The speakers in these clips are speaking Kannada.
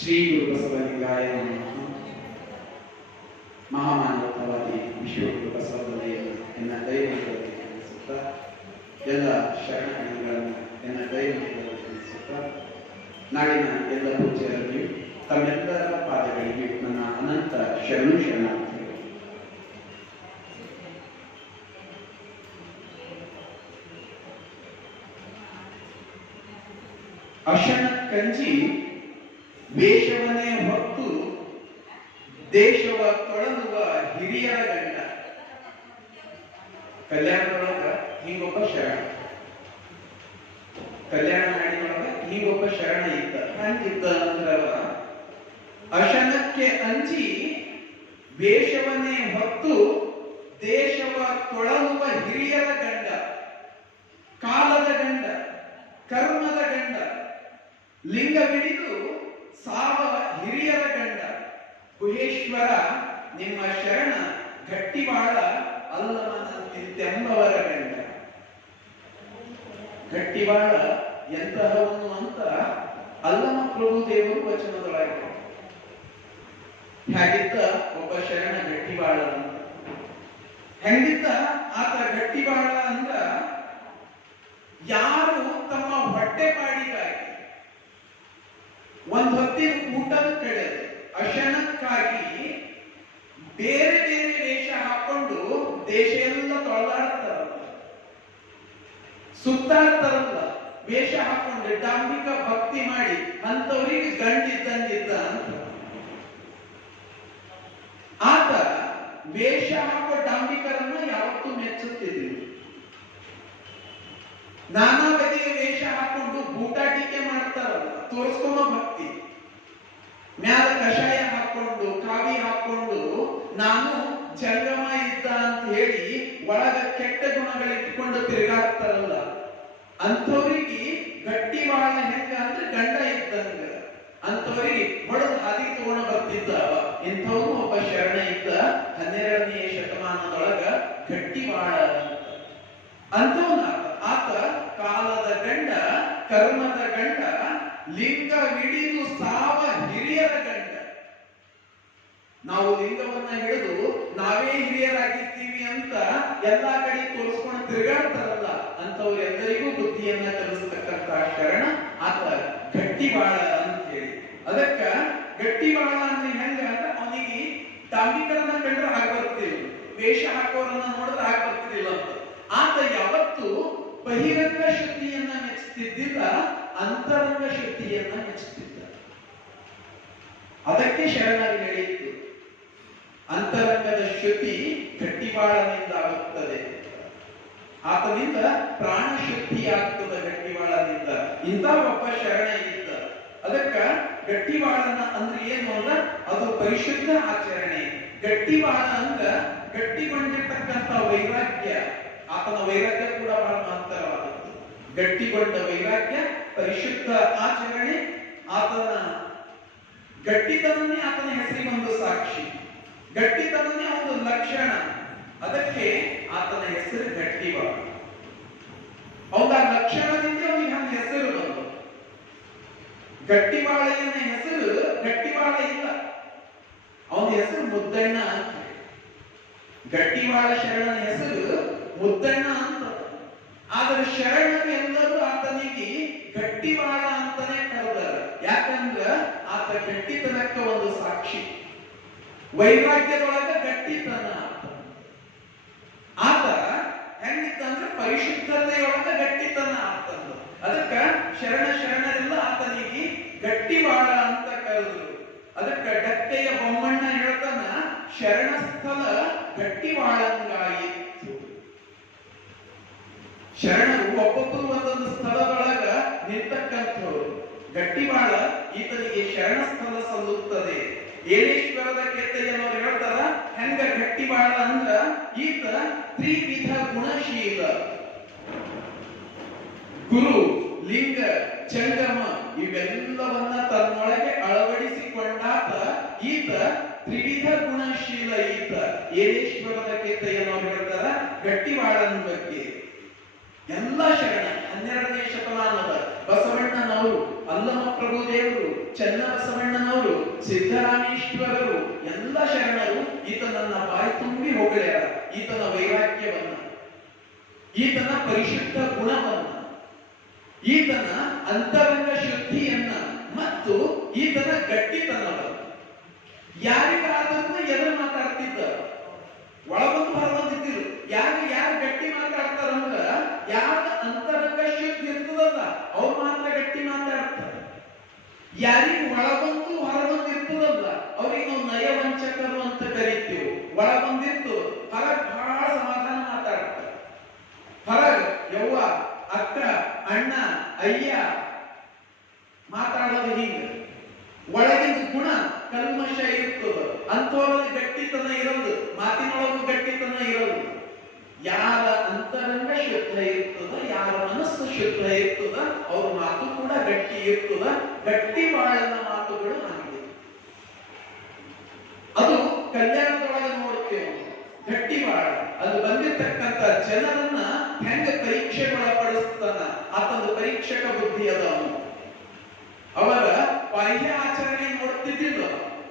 ಶ್ರೀ ಗುರು ಬಸವಲಿಂಗಾಯ ನಮಃ. ಮಹಾಮಾನವತಾವಾದಿ ವಿಶ್ವಗುರು ಬಸವಲಿಂಗಯ್ಯನು ಎನ್ನ ದೈವಗಳಲ್ಲಿ ತಿಳಿಸುತ್ತ ಎಲ್ಲ ಶರಣಗಳನ್ನು ಎನ್ನ ದೈವಗಳಲ್ಲಿ ತಿಳಿಸುತ್ತ ನಾಡಿನ ಎಲ್ಲ ಪೂಜ್ಯರಲ್ಲಿಯೂ ತಮ್ಮೆಲ್ಲರ ಪಾದಗಳಿಗೆ ನನ್ನ ಅನಂತ ಶರಣಾರ್ಥಿಗಳು. ಅಶನ ಕಂಜಿ ವೇಷವನ್ನೇ ಹೊತ್ತು ದೇಶವ ತೊಳಲುವ ಹಿರಿಯರ ಗಂಡ. ಕಲ್ಯಾಣದೊಳಗ ಹಿಂಗೊಬ್ಬ ಶರಣ, ಕಲ್ಯಾಣ ನಾಡಿನೊಳಗ ಹಿಂಗೊಬ್ಬ ಶರಣ ಇದ್ದ. ಹಂಗಿದ್ದ ಅಂದ್ರವ ಅಶನಕ್ಕೆ ಅಂಜಿ ವೇಷವನ್ನೇ ಹೊತ್ತು ದೇಶವ ತೊಳಲುವ ಹಿರಿಯರ ಗಂಡ, ಕಾಲದ ಗಂಡ, ಕರ್ಮದ ಗಂಡ, ಲಿಂಗವಿಡಿದು ಸಾವ ಹಿರಿಯರ ಗಂಡ. ಗುಹೇಶ್ವರ ನಿಮ್ಮ ಶರಣ ಗಟ್ಟಿವಾಳ ಅಲ್ಲಮನಂತಿದ್ದೆಂಬವರ ಗಂಡ. ಗಟ್ಟಿವಾಳ ಎಂತಹವನು ಅಂತ ಅಲ್ಲಮ ಪ್ರಭು ದೇವರು ವಚನದೊಳಗೆ ಹೇಗಿದ್ದ ಒಬ್ಬ ಶರಣ ಗಟ್ಟಿವಾಳ ಅಂತ. ಹೆಂಗಿದ್ದ ಆತ ಗಟ್ಟಿವಾಳ ಅಂದ್ರ ಯಾರು ತಮ್ಮ ಹೊಟ್ಟೆಪಾಡಿಗಾಗಿ ಒಂದ್ ಹೊತ್ತಿನ ಊಟದ ಕಡೆ ಅಶನಕ್ಕಾಗಿ ಬೇರೆ ಬೇರೆ ವೇಷ ಹಾಕೊಂಡು ದೇಶ ಎಲ್ಲ ತೊಳೆದಾಡ್ತಾರಲ್ಲ, ಸುತ್ತಾಡ್ತಾರಲ್ಲ, ವೇಷ ಹಾಕೊಂಡು ಡಾಂಬಿಕ ಭಕ್ತಿ ಮಾಡಿ ಅಂತವರಿಗೆ ಗಂಡಿದ್ದಂಗಿದ್ದ ಅಂತ. ಆತ ವೇಷ ಹಾಕೋ ಡಾಂಬಿಕರನ್ನ ಯಾವತ್ತೂ ಮೆಚ್ಚುತ್ತಿದ್ರು. ನಾನಾ ಬಗೆಯ ವೇಷ ಹಾಕೊಂಡು ಬೂಟಾಟಿಕೆ ಮಾಡ್ತಾರಲ್ಲ, ತೋರಿಸ್ಕೊಂಬ ಭಕ್ತಿ. ಮ್ಯಾಲ ಕಷಾಯ ಹಾಕೊಂಡು ಕಾವಿ ಹಾಕೊಂಡು ನಾನು ಜಂಗಮ ಇದ್ದ ಅಂತ ಹೇಳಿ ಒಳಗ ಕೆಟ್ಟ ಗುಣಗಳಿಟ್ಕೊಂಡು ತಿರುಗಾಡ್ತಾರಲ್ಲ, ಅಂಥವ್ರಿಗೆ ಗಟ್ಟಿವಾಳ ಹೆಂಗ ಅಂದ್ರೆ ಗಂಡ ಇದ್ದಂಗ. ಅಂಥವ್ರಿಗೆ ಹೊಡೆದು ಹಾದಿ ತಗೊಂಡು ಬರ್ತಿದ್ದಾವ. ಇಂಥವನು ಒಬ್ಬ ಶರಣ ಇದ್ದ 12ನೇ ಶತಮಾನದೊಳಗ ಗಟ್ಟಿವಾಳ ಅಂತವನ. ಆತ ಕಾಲದ ಗಂಡ, ಕರ್ಮದ ಗಂಡ, ಲಿಂಗವಿಡಿದು ಸಾವ ಹಿರಿಯರ ಗಂಡ. ನಾವು ಲಿಂಗವನ್ನ ಹಿಡಿದು ನಾವೇ ಹಿರಿಯರಾಗಿರ್ತೀವಿ ಅಂತ ಎಲ್ಲಾ ಕಡೆ ತೋರಿಸ್ಕೊಂಡು ತಿರುಗಾಡ್ತಾರಲ್ಲ, ಅಂತವ್ರೆಲ್ಲರಿಗೂ ಬುದ್ಧಿಯನ್ನ ಕಲಿಸ್ತಕ್ಕಂತ ಶರಣ ಆತ ಗಟ್ಟಿವಾಳ ಅಂತ ಹೇಳಿ. ಅದಕ್ಕ ಗಟ್ಟಿವಾಳ ಅಂದ್ರೆ ಹೆಂಗ ಅಂತ ಅವನಿಗೆ ಡಾಂಬಿಕರನ್ನ ಕಂಡ್ರೆ ಆಗ ಬರ್ತಿಲ್ಲ, ವೇಷ ಹಾಕೋರನ್ನ ನೋಡಿದ್ರೆ ಆಗ ಬರ್ತಿರ್ಲಿಲ್ಲ ಅಂತ. ಆತ ಯಾವತ್ತು ಬಹಿರಂಗ ಶಕ್ತಿಯನ್ನ ಮೆಚ್ಚುತ್ತಿದ್ದಿಲ್ಲ, ಅಂತರಂಗ ಶಕ್ತಿಯನ್ನ ಮೆಚ್ಚುತ್ತಿದ್ದ. ಅದಕ್ಕೆ ಶರಣರು ಹೇಳಿತ್ತು, ಅಂತರಂಗದ ಶಕ್ತಿ ಗಟ್ಟಿವಾಳನಿಂದ ಆಗುತ್ತದೆ, ಆತನಿಂದ ಪ್ರಾಣ ಶಕ್ತಿ ಆಗ್ತದೆ ಗಟ್ಟಿವಾಳನಿಂದ. ಇಂಥ ಒಬ್ಬ ಶರಣ ಇದ್ದ. ಅದಕ್ಕ ಗಟ್ಟಿವಾಳನ ಅಂದ್ರೆ ಏನು ಅಂದ್ರ ಅದು ಪರಿಶುದ್ಧ ಆಚರಣೆ. ಗಟ್ಟಿವಾಳ ಅಂದ್ರ ಗಟ್ಟಿಗೊಂಡಿರ್ತಕ್ಕಂಥ ವೈರಾಗ್ಯ. ಆತನ ವೈರಾಗ್ಯ ಕೂಡ ಬಹಳ ಮಹತ್ತರವಾದದ್ದು. ಗಟ್ಟಿಗೊಂಡ ವೈರಾಗ್ಯ, ಪರಿಶುದ್ಧ ಆಚರಣೆ, ಆತನ ಗಟ್ಟಿತನನೇ ಆತನ ಹೆಸರಿಗೆ ಒಂದು ಸಾಕ್ಷಿ, ಗಟ್ಟಿತನನೇ ಒಂದು ಲಕ್ಷಣ. ಅದಕ್ಕೆ ಆತನ ಹೆಸರು ಗಟ್ಟಿವಾಳ. ಅವನ ಲಕ್ಷಣದಿಂದ ಅವನಿಗೆ ಹಂಗ ಹೆಸರು ಬಂತು. ಗಟ್ಟಿವಾಳನ ಹೆಸರು ಗಟ್ಟಿವಾಳ ಇಲ್ಲ, ಅವನ ಹೆಸರು ಮುದ್ದಣ್ಣ ಅಂತ. ಗಟ್ಟಿವಾಳ ಶರಣನ ಹೆಸರು ಮುದ್ದಣ್ಣ ಅಂತ. ಆದ್ರೆ ಶರಣರು ಎಲ್ಲರೂ ಆತನಿಗೆ ಗಟ್ಟಿವಾಳ ಅಂತಾನೆ ಕರೆದಾರ. ಯಾಕಂದ್ರ ಆತ ಗಟ್ಟಿತನಕ್ಕ ಒಂದು ಸಾಕ್ಷಿ. ವೈರಾಗ್ಯದೊಳಗ ಗಟ್ಟಿತನ. ಆತ ಹೆಂಗಿತ್ತಂದ್ರೆ ಪರಿಶುದ್ಧತೆಯೊಳಗ ಗಟ್ಟಿತನ ಆಗ್ತಂದು. ಅದಕ್ಕ ಶರಣರೆಲ್ಲ ಆತನಿಗೆ ಗಟ್ಟಿವಾಳ ಅಂತ ಕರೆದ್ರು. ಅದಕ್ಕ ಡಕ್ಕೆಯ ಬೊಮ್ಮಣ್ಣ ಹೇಳ್ತಾನ, ಶರಣ ಸ್ಥಳ ಗಟ್ಟಿವಾಳಂಗಾಯಿತು. ಶರಣರು ಒಬ್ಬೊಬ್ಬರು ಒಂದೊಂದು ಸ್ಥಳದೊಳಗ ನಿಂತಕ್ಕಂಥವ್ರು. ಗಟ್ಟಿವಾಳ ಈತನಿಗೆ ಶರಣ ಸ್ಥಳ ಸಲ್ಲುತ್ತದೆ. ಏಳೇಶ್ವರದ ಕೆತ್ತೆಯನ್ನವರು ಹೇಳ್ತಾರ, ಹೆಂಗ ಗಟ್ಟಿವಾಳ ಅಂದ್ರ ಈತ ತ್ರಿವಿಧ ಗುಣಶೀಲ. ಗುರು, ಲಿಂಗ, ಜಂಗಮ ಇವೆಲ್ಲವನ್ನ ತನ್ನೊಳಗೆ ಅಳವಡಿಸಿಕೊಂಡಾತ ಈತ ತ್ರಿವಿಧ ಗುಣಶೀಲ. ಈತ ಏಳೇಶ್ವರದ ಕೆತ್ತೆಯನ್ನವರು ಹೇಳ್ತಾರ ಗಟ್ಟಿವಾಳನ ಬಗ್ಗೆ. ಎಲ್ಲ ಶರಣ 12ನೇ ಶತಮಾನದ ಬಸವಣ್ಣನವರು ಅಲ್ಲಮ ಪ್ರಭು ದೇವರು, ಚನ್ನಬಸವಣ್ಣನವರು, ಸಿದ್ದರಾಮೇಶ್ವರರು ಎಲ್ಲ ಶರಣರು ಈತನನ್ನ ಬಾಯಿ ತುಂಬಿ ಹೊಗಳ್ಯಾರ. ಈತನ ವೈರಾಗ್ಯವನ್ನ, ಈತನ ಪರಿಶುದ್ಧ ಗುಣವನ್ನ, ಈತನ ಅಂತರಂಗ ಶುದ್ಧಿಯನ್ನ ಮತ್ತು ಈತನ ಗಟ್ಟಿತನವನ್ನು. ಯಾರಿಗಾದ್ರೂ ಎದುರು ಮಾತಾಡ್ತಿದ್ದ, ಒಳಗೊಂದು ಹೊರಗೊಂದಿದ್ದಿರು. ಯಾರು ಗಟ್ಟಿ ಮಾತಾಡ್ತಾರಂದ್ರ ಯಾರ ಅಂತರಂಗ ಶುದ್ಧಿ ಇರ್ತದಲ್ಲ ಅವ್ರು ಮಾತ್ರ ಗಟ್ಟಿ ಮಾತಾಡ್ತಾರೆ. ಯಾರಿಗೆ ಒಳಗೊಂದು ಹೊರಗೊಂದು ಇರ್ತದಲ್ಲ ಅವ್ರಿಗೆ ನಾವು ನಯವಂಚಕರು ಅಂತ ಕರಿತೀವಿ. ಒಳಗೊಂದಿತ್ತು ಹೊರಗ್ ಬಹಳ ಸಮಾಧಾನ ಮಾತಾಡ್ತಾರೆ. ಹೊರಗ್ ಯವ್ವ, ಅಕ್ಕ, ಅಣ್ಣ, ಅಯ್ಯ ಮಾತಾಡೋದು ಹಿಂಗ. ಒಳಗಿನ ಗುಣ ಕಲ್ಮಶ ಇರ್ತದ, ಅಂತವರಲ್ಲಿ ಗಟ್ಟಿತನ ಇರೋದು, ಮಾತಿನೊಳಗೂ ಗಟ್ಟಿತನ ಇರೋದು. ಯಾರ ಅಂತರಂಗ ಶುದ್ಧ ಇರ್ತದ, ಯಾರ ಮನಸ್ಸು ಶುದ್ಧ ಇರ್ತದ, ಅವ್ರ ಮಾತು ಕೂಡ ಗಟ್ಟಿ ಇರ್ತದ. ಗಟ್ಟಿ ಬಾಳನ ಮಾತುಗಳು ಆಗಿದೆ. ಅದು ಕಲ್ಯಾಣದೊಳಗೆ ನೋಡ್ತೇವೆ. ಗಟ್ಟಿ ಬಾಳ ಅದು ಬಂದಿರ್ತಕ್ಕಂಥ ಜನರನ್ನ ಹೆಂಗ ಪರೀಕ್ಷೆಗೊಳಪಡಿಸ್ತಾನ, ಆತನ ಪರೀಕ್ಷಕ ಬುದ್ಧಿ ಅದ. ಅವರ ಬಾಹ್ಯ ಆಚರಣೆ ನೋಡ್ತಿದ್ದಿಲ್ಲ.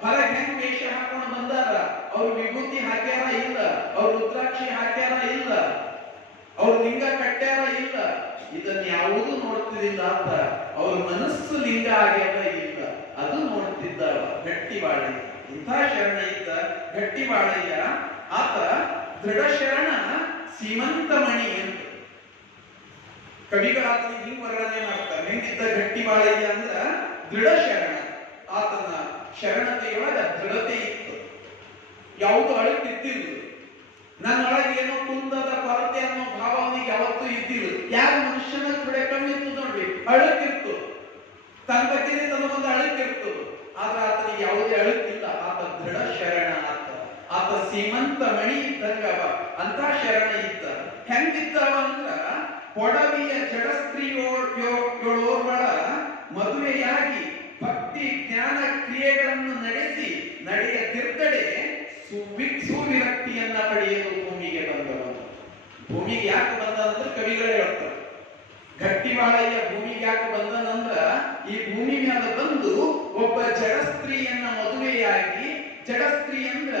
ಹೊರಗೆ ಹೆಂಗ್ ವೇಷ ಹಾಕೊಂಡು ಬಂದಾರ, ಅವ್ರು ವಿಭೂತಿ ಹಾಕ್ಯಾರ ಇಲ್ಲ, ಅವ್ರು ರುದ್ರಾಕ್ಷಿ ಹಾಕ್ಯಾರ ಇಲ್ಲ, ಅವ್ರು ಲಿಂಗ ಕಟ್ಟ್ಯಾರ ಇಲ್ಲ, ಇದನ್ನ ಯಾವುದೂ ನೋಡ್ತಿದ್ದಿಲ್ಲ ಅಂತ ಅವ್ರ ಮನಸ್ಸು ಲಿಂಗ ಆಗ್ಯಾರ ಇಲ್ಲ, ಅದು ನೋಡ್ತಿದ್ದ ಗಟ್ಟಿ ಬಾಳಯ್ಯ. ಇಂಥ ಶರಣ ಇದ್ದ ಗಟ್ಟಿ ಬಾಳಯ್ಯ. ಆತ ದೃಢ ಶರಣ ಸೀಮಂತಮಣಿ ಅಂತ ಕವಿಗಳಾತನ ಹಿಂಗ್ ವರ್ಣನೆ ಮಾಡ್ತಾರೆ. ಹೆಂಗಿದ್ದ ಗಟ್ಟಿ ಬಾಳಯ್ಯ ಅಂದ್ರ ದೃಢ ಶರಣ. ಆತನ ಶರಣತೆಯೊಳಗ ದೃಢತೆ ಇತ್ತು, ಯಾವುದು ಅಳುತ್ತಿದ್ದಿಲ್ಲ. ನನ್ನೊಳಗೆ ಏನೋ ಕುಂದದ ಕೊರತೆ ಅನ್ನೋ ಭಾವ ಅವನಿಗೆ ಯಾವತ್ತೂ ಇದ್ದಿಲ್ಲ. ಯಾರು ಮನುಷ್ಯನ ಕಡೆ ಕಮ್ಮಿತ್ತು ನೋಡ್ರಿ, ಅಳುತ್ತಿತ್ತು, ತನ್ನ ಬಗ್ಗೆನೇ ತನಗೊಂದು ಅಳುತ್ತಿತ್ತು. ಆದ್ರೆ ಆತನಿಗೆ ಯಾವುದೇ ಅಳುತ್ತಿಲ್ಲ. ಆತ ದೃಢ ಶರಣ. ಆತ ಸೀಮಂತ ಮಣಿ ಇದ್ದಂಗವ. ಅಂತ ಶರಣ ಇದ್ದ. ಹೆಂಗಿದ್ದವ ಅಂದ್ರ ಕೊಡವಿಯ ಜಡಸ್ತ್ರೀಯೋರ್ವಳ ಮದುವೆಯಾಗಿ ಭಕ್ತಿ ಜ್ಞಾನ ಕ್ರಿಯೆಗಳನ್ನು ನಡೆಸಿ ನಡೆಯದಿರ್ದಡೆ ಸುವಿರಕ್ತಿಯನ್ನ ಪಡೆಯಲು ಭೂಮಿಗೆ ಬಂದವನು. ಭೂಮಿಗೆ ಯಾಕೆ ಬಂದನಂದ್ರೆ ಕವಿಗಳೇ ಹೇಳ್ತಾರೆ. ಗಟ್ಟಿ ಬಾಳಯ್ಯ ಭೂಮಿಗೆ ಯಾಕೆ ಬಂದನಂದ್ರ ಈ ಭೂಮಿ ಮೇಲೆ ಬಂದು ಒಬ್ಬ ಜಡಸ್ತ್ರೀಯನ್ನ ಮದುವೆಯಾಗಿ, ಜಡಸ್ತ್ರೀ ಅಂದ್ರ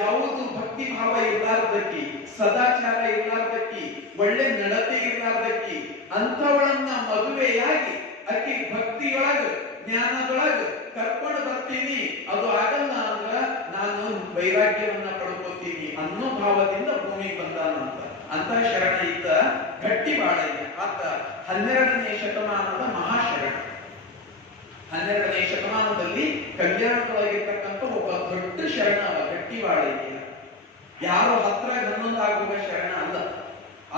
ಯಾವುದು ಭಕ್ತಿ ಭಾವ ಇರ್ಲಾರ್ದಕ್ಕಿ, ಸದಾಚಾರ ಇರ್ಲಾರ್ದಕ್ಕಿ, ಒಳ್ಳೆ ನಡತೆ ಇರ್ಲಾರ್ದಕ್ಕಿ, ಅಂಥವಳನ್ನ ಮದುವೆಯಾಗಿ ಅಕ್ಕಿ ಭಕ್ತಿಯೊಳಗ ಜ್ಞಾನದೊಳಗ ಕರ್ಕೊಂಡು ಬರ್ತೀನಿ, ಅದು ಆಗಲ್ಲ ಅಂದ್ರ ನಾನು ವೈರಾಗ್ಯವನ್ನ ಪಡ್ಕೋತೀನಿ ಅನ್ನೋ ಭಾವದಿಂದ ಭೂಮಿಗೆ ಬಂದಾನಂತ. ಅಂತ ಶರಣ ಇದ್ದ ಗಟ್ಟಿ ಬಾಳಯ್ಯ. ಆತ 12ನೇ ಶತಮಾನದ ಮಹಾಶರಣ. 12ನೇ ಶತಮಾನದಲ್ಲಿ ಕಲ್ಯಾಣದೊಳಗಿರ್ತಕ್ಕಂಥ ಒಬ್ಬ ದೊಡ್ಡ ಶರಣ ಗಟ್ಟಿ ಬಾಳಯ್ಯ. ಯಾರೋ 10-11 ಆಗುವ ಶರಣ ಅಲ್ಲ.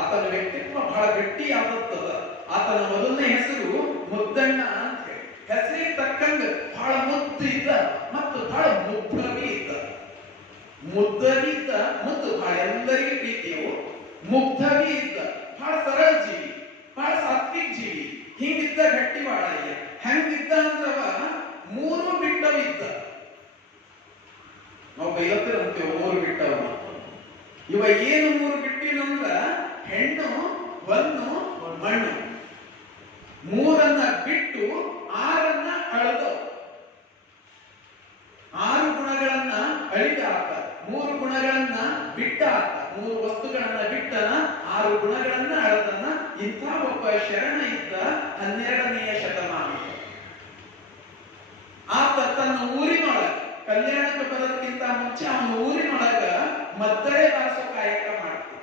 ಆತನ ವ್ಯಕ್ತಿತ್ವ ಬಹಳ ಗಟ್ಟಿ ಆದತ್ತದ. ಆತನ ಮೊದಲನೇ ಹೆಸರು ಮುದ್ದಣ್ಣ ಅಂತ ಹೇಳಿ. ಹೆಸರಿಗೆ ತಕ್ಕಂಗ ಬಹಳ ಮುದ್ದು ಇದ್ದ ಮತ್ತು ಬಹಳ ಮುಗ್ಧವಿ ಇದ್ದ. ಮುದ್ದವಿ ಇದ್ದ, ಮುದ್ದು ಬಹಳ ಎಲ್ಲರಿಗೂ ಪ್ರೀತಿಯು. ಮುಗ್ಧವಿ ಇದ್ದ, ಬಹಳ ಸರಳ ಜೀವಿ, ಬಹಳ ಸಾತ್ವಿಕ ಜೀವಿ. ಹಿಂಗಿದ್ದ ಗಟ್ಟಿ ಬಾಳಯ್ಯ. ಹೆಂಗಿದ್ದ ಅಂದ್ರವ 3 ಬಿಟ್ಟವಿದ್ದ. ನಾವು ಬೈಲತ್ತೇವೆ 3 ಬಿಟ್ಟವ. ಇವ ಏನು 3 ಬಿಟ್ಟಿನಂದ್ರ ಹೆಣ್ಣು, ಹೊನ್ನು, ಮಣ್ಣು. 3 ಬಿಟ್ಟು 6 ಅಳೆದು 6 ಗುಣಗಳನ್ನ ಅಳಿದ ಆತ. 3 ಗುಣಗಳನ್ನ ಬಿಟ್ಟ ಆತ. 3 ವಸ್ತುಗಳನ್ನ ಬಿಟ್ಟನ, 6 ಗುಣಗಳನ್ನ ಅಳದನ. ಇಂಥ ಒಬ್ಬ ಶರಣ ಇದ್ದ 12ನೇ ಶತಮಾನ. ಆತ ತನ್ನ ಊರಿನೊಳಗ, ಕಲ್ಯಾಣಕ್ಕೆ ಬರೋದಕ್ಕಿಂತ ಮುಂಚೆ ಅವನ ಊರಿನೊಳಗ ಮದ್ದಳೆ ಬಾರಿಸೋ ಕಾಯಕ ಮಾಡ್ತಿದ್ದ.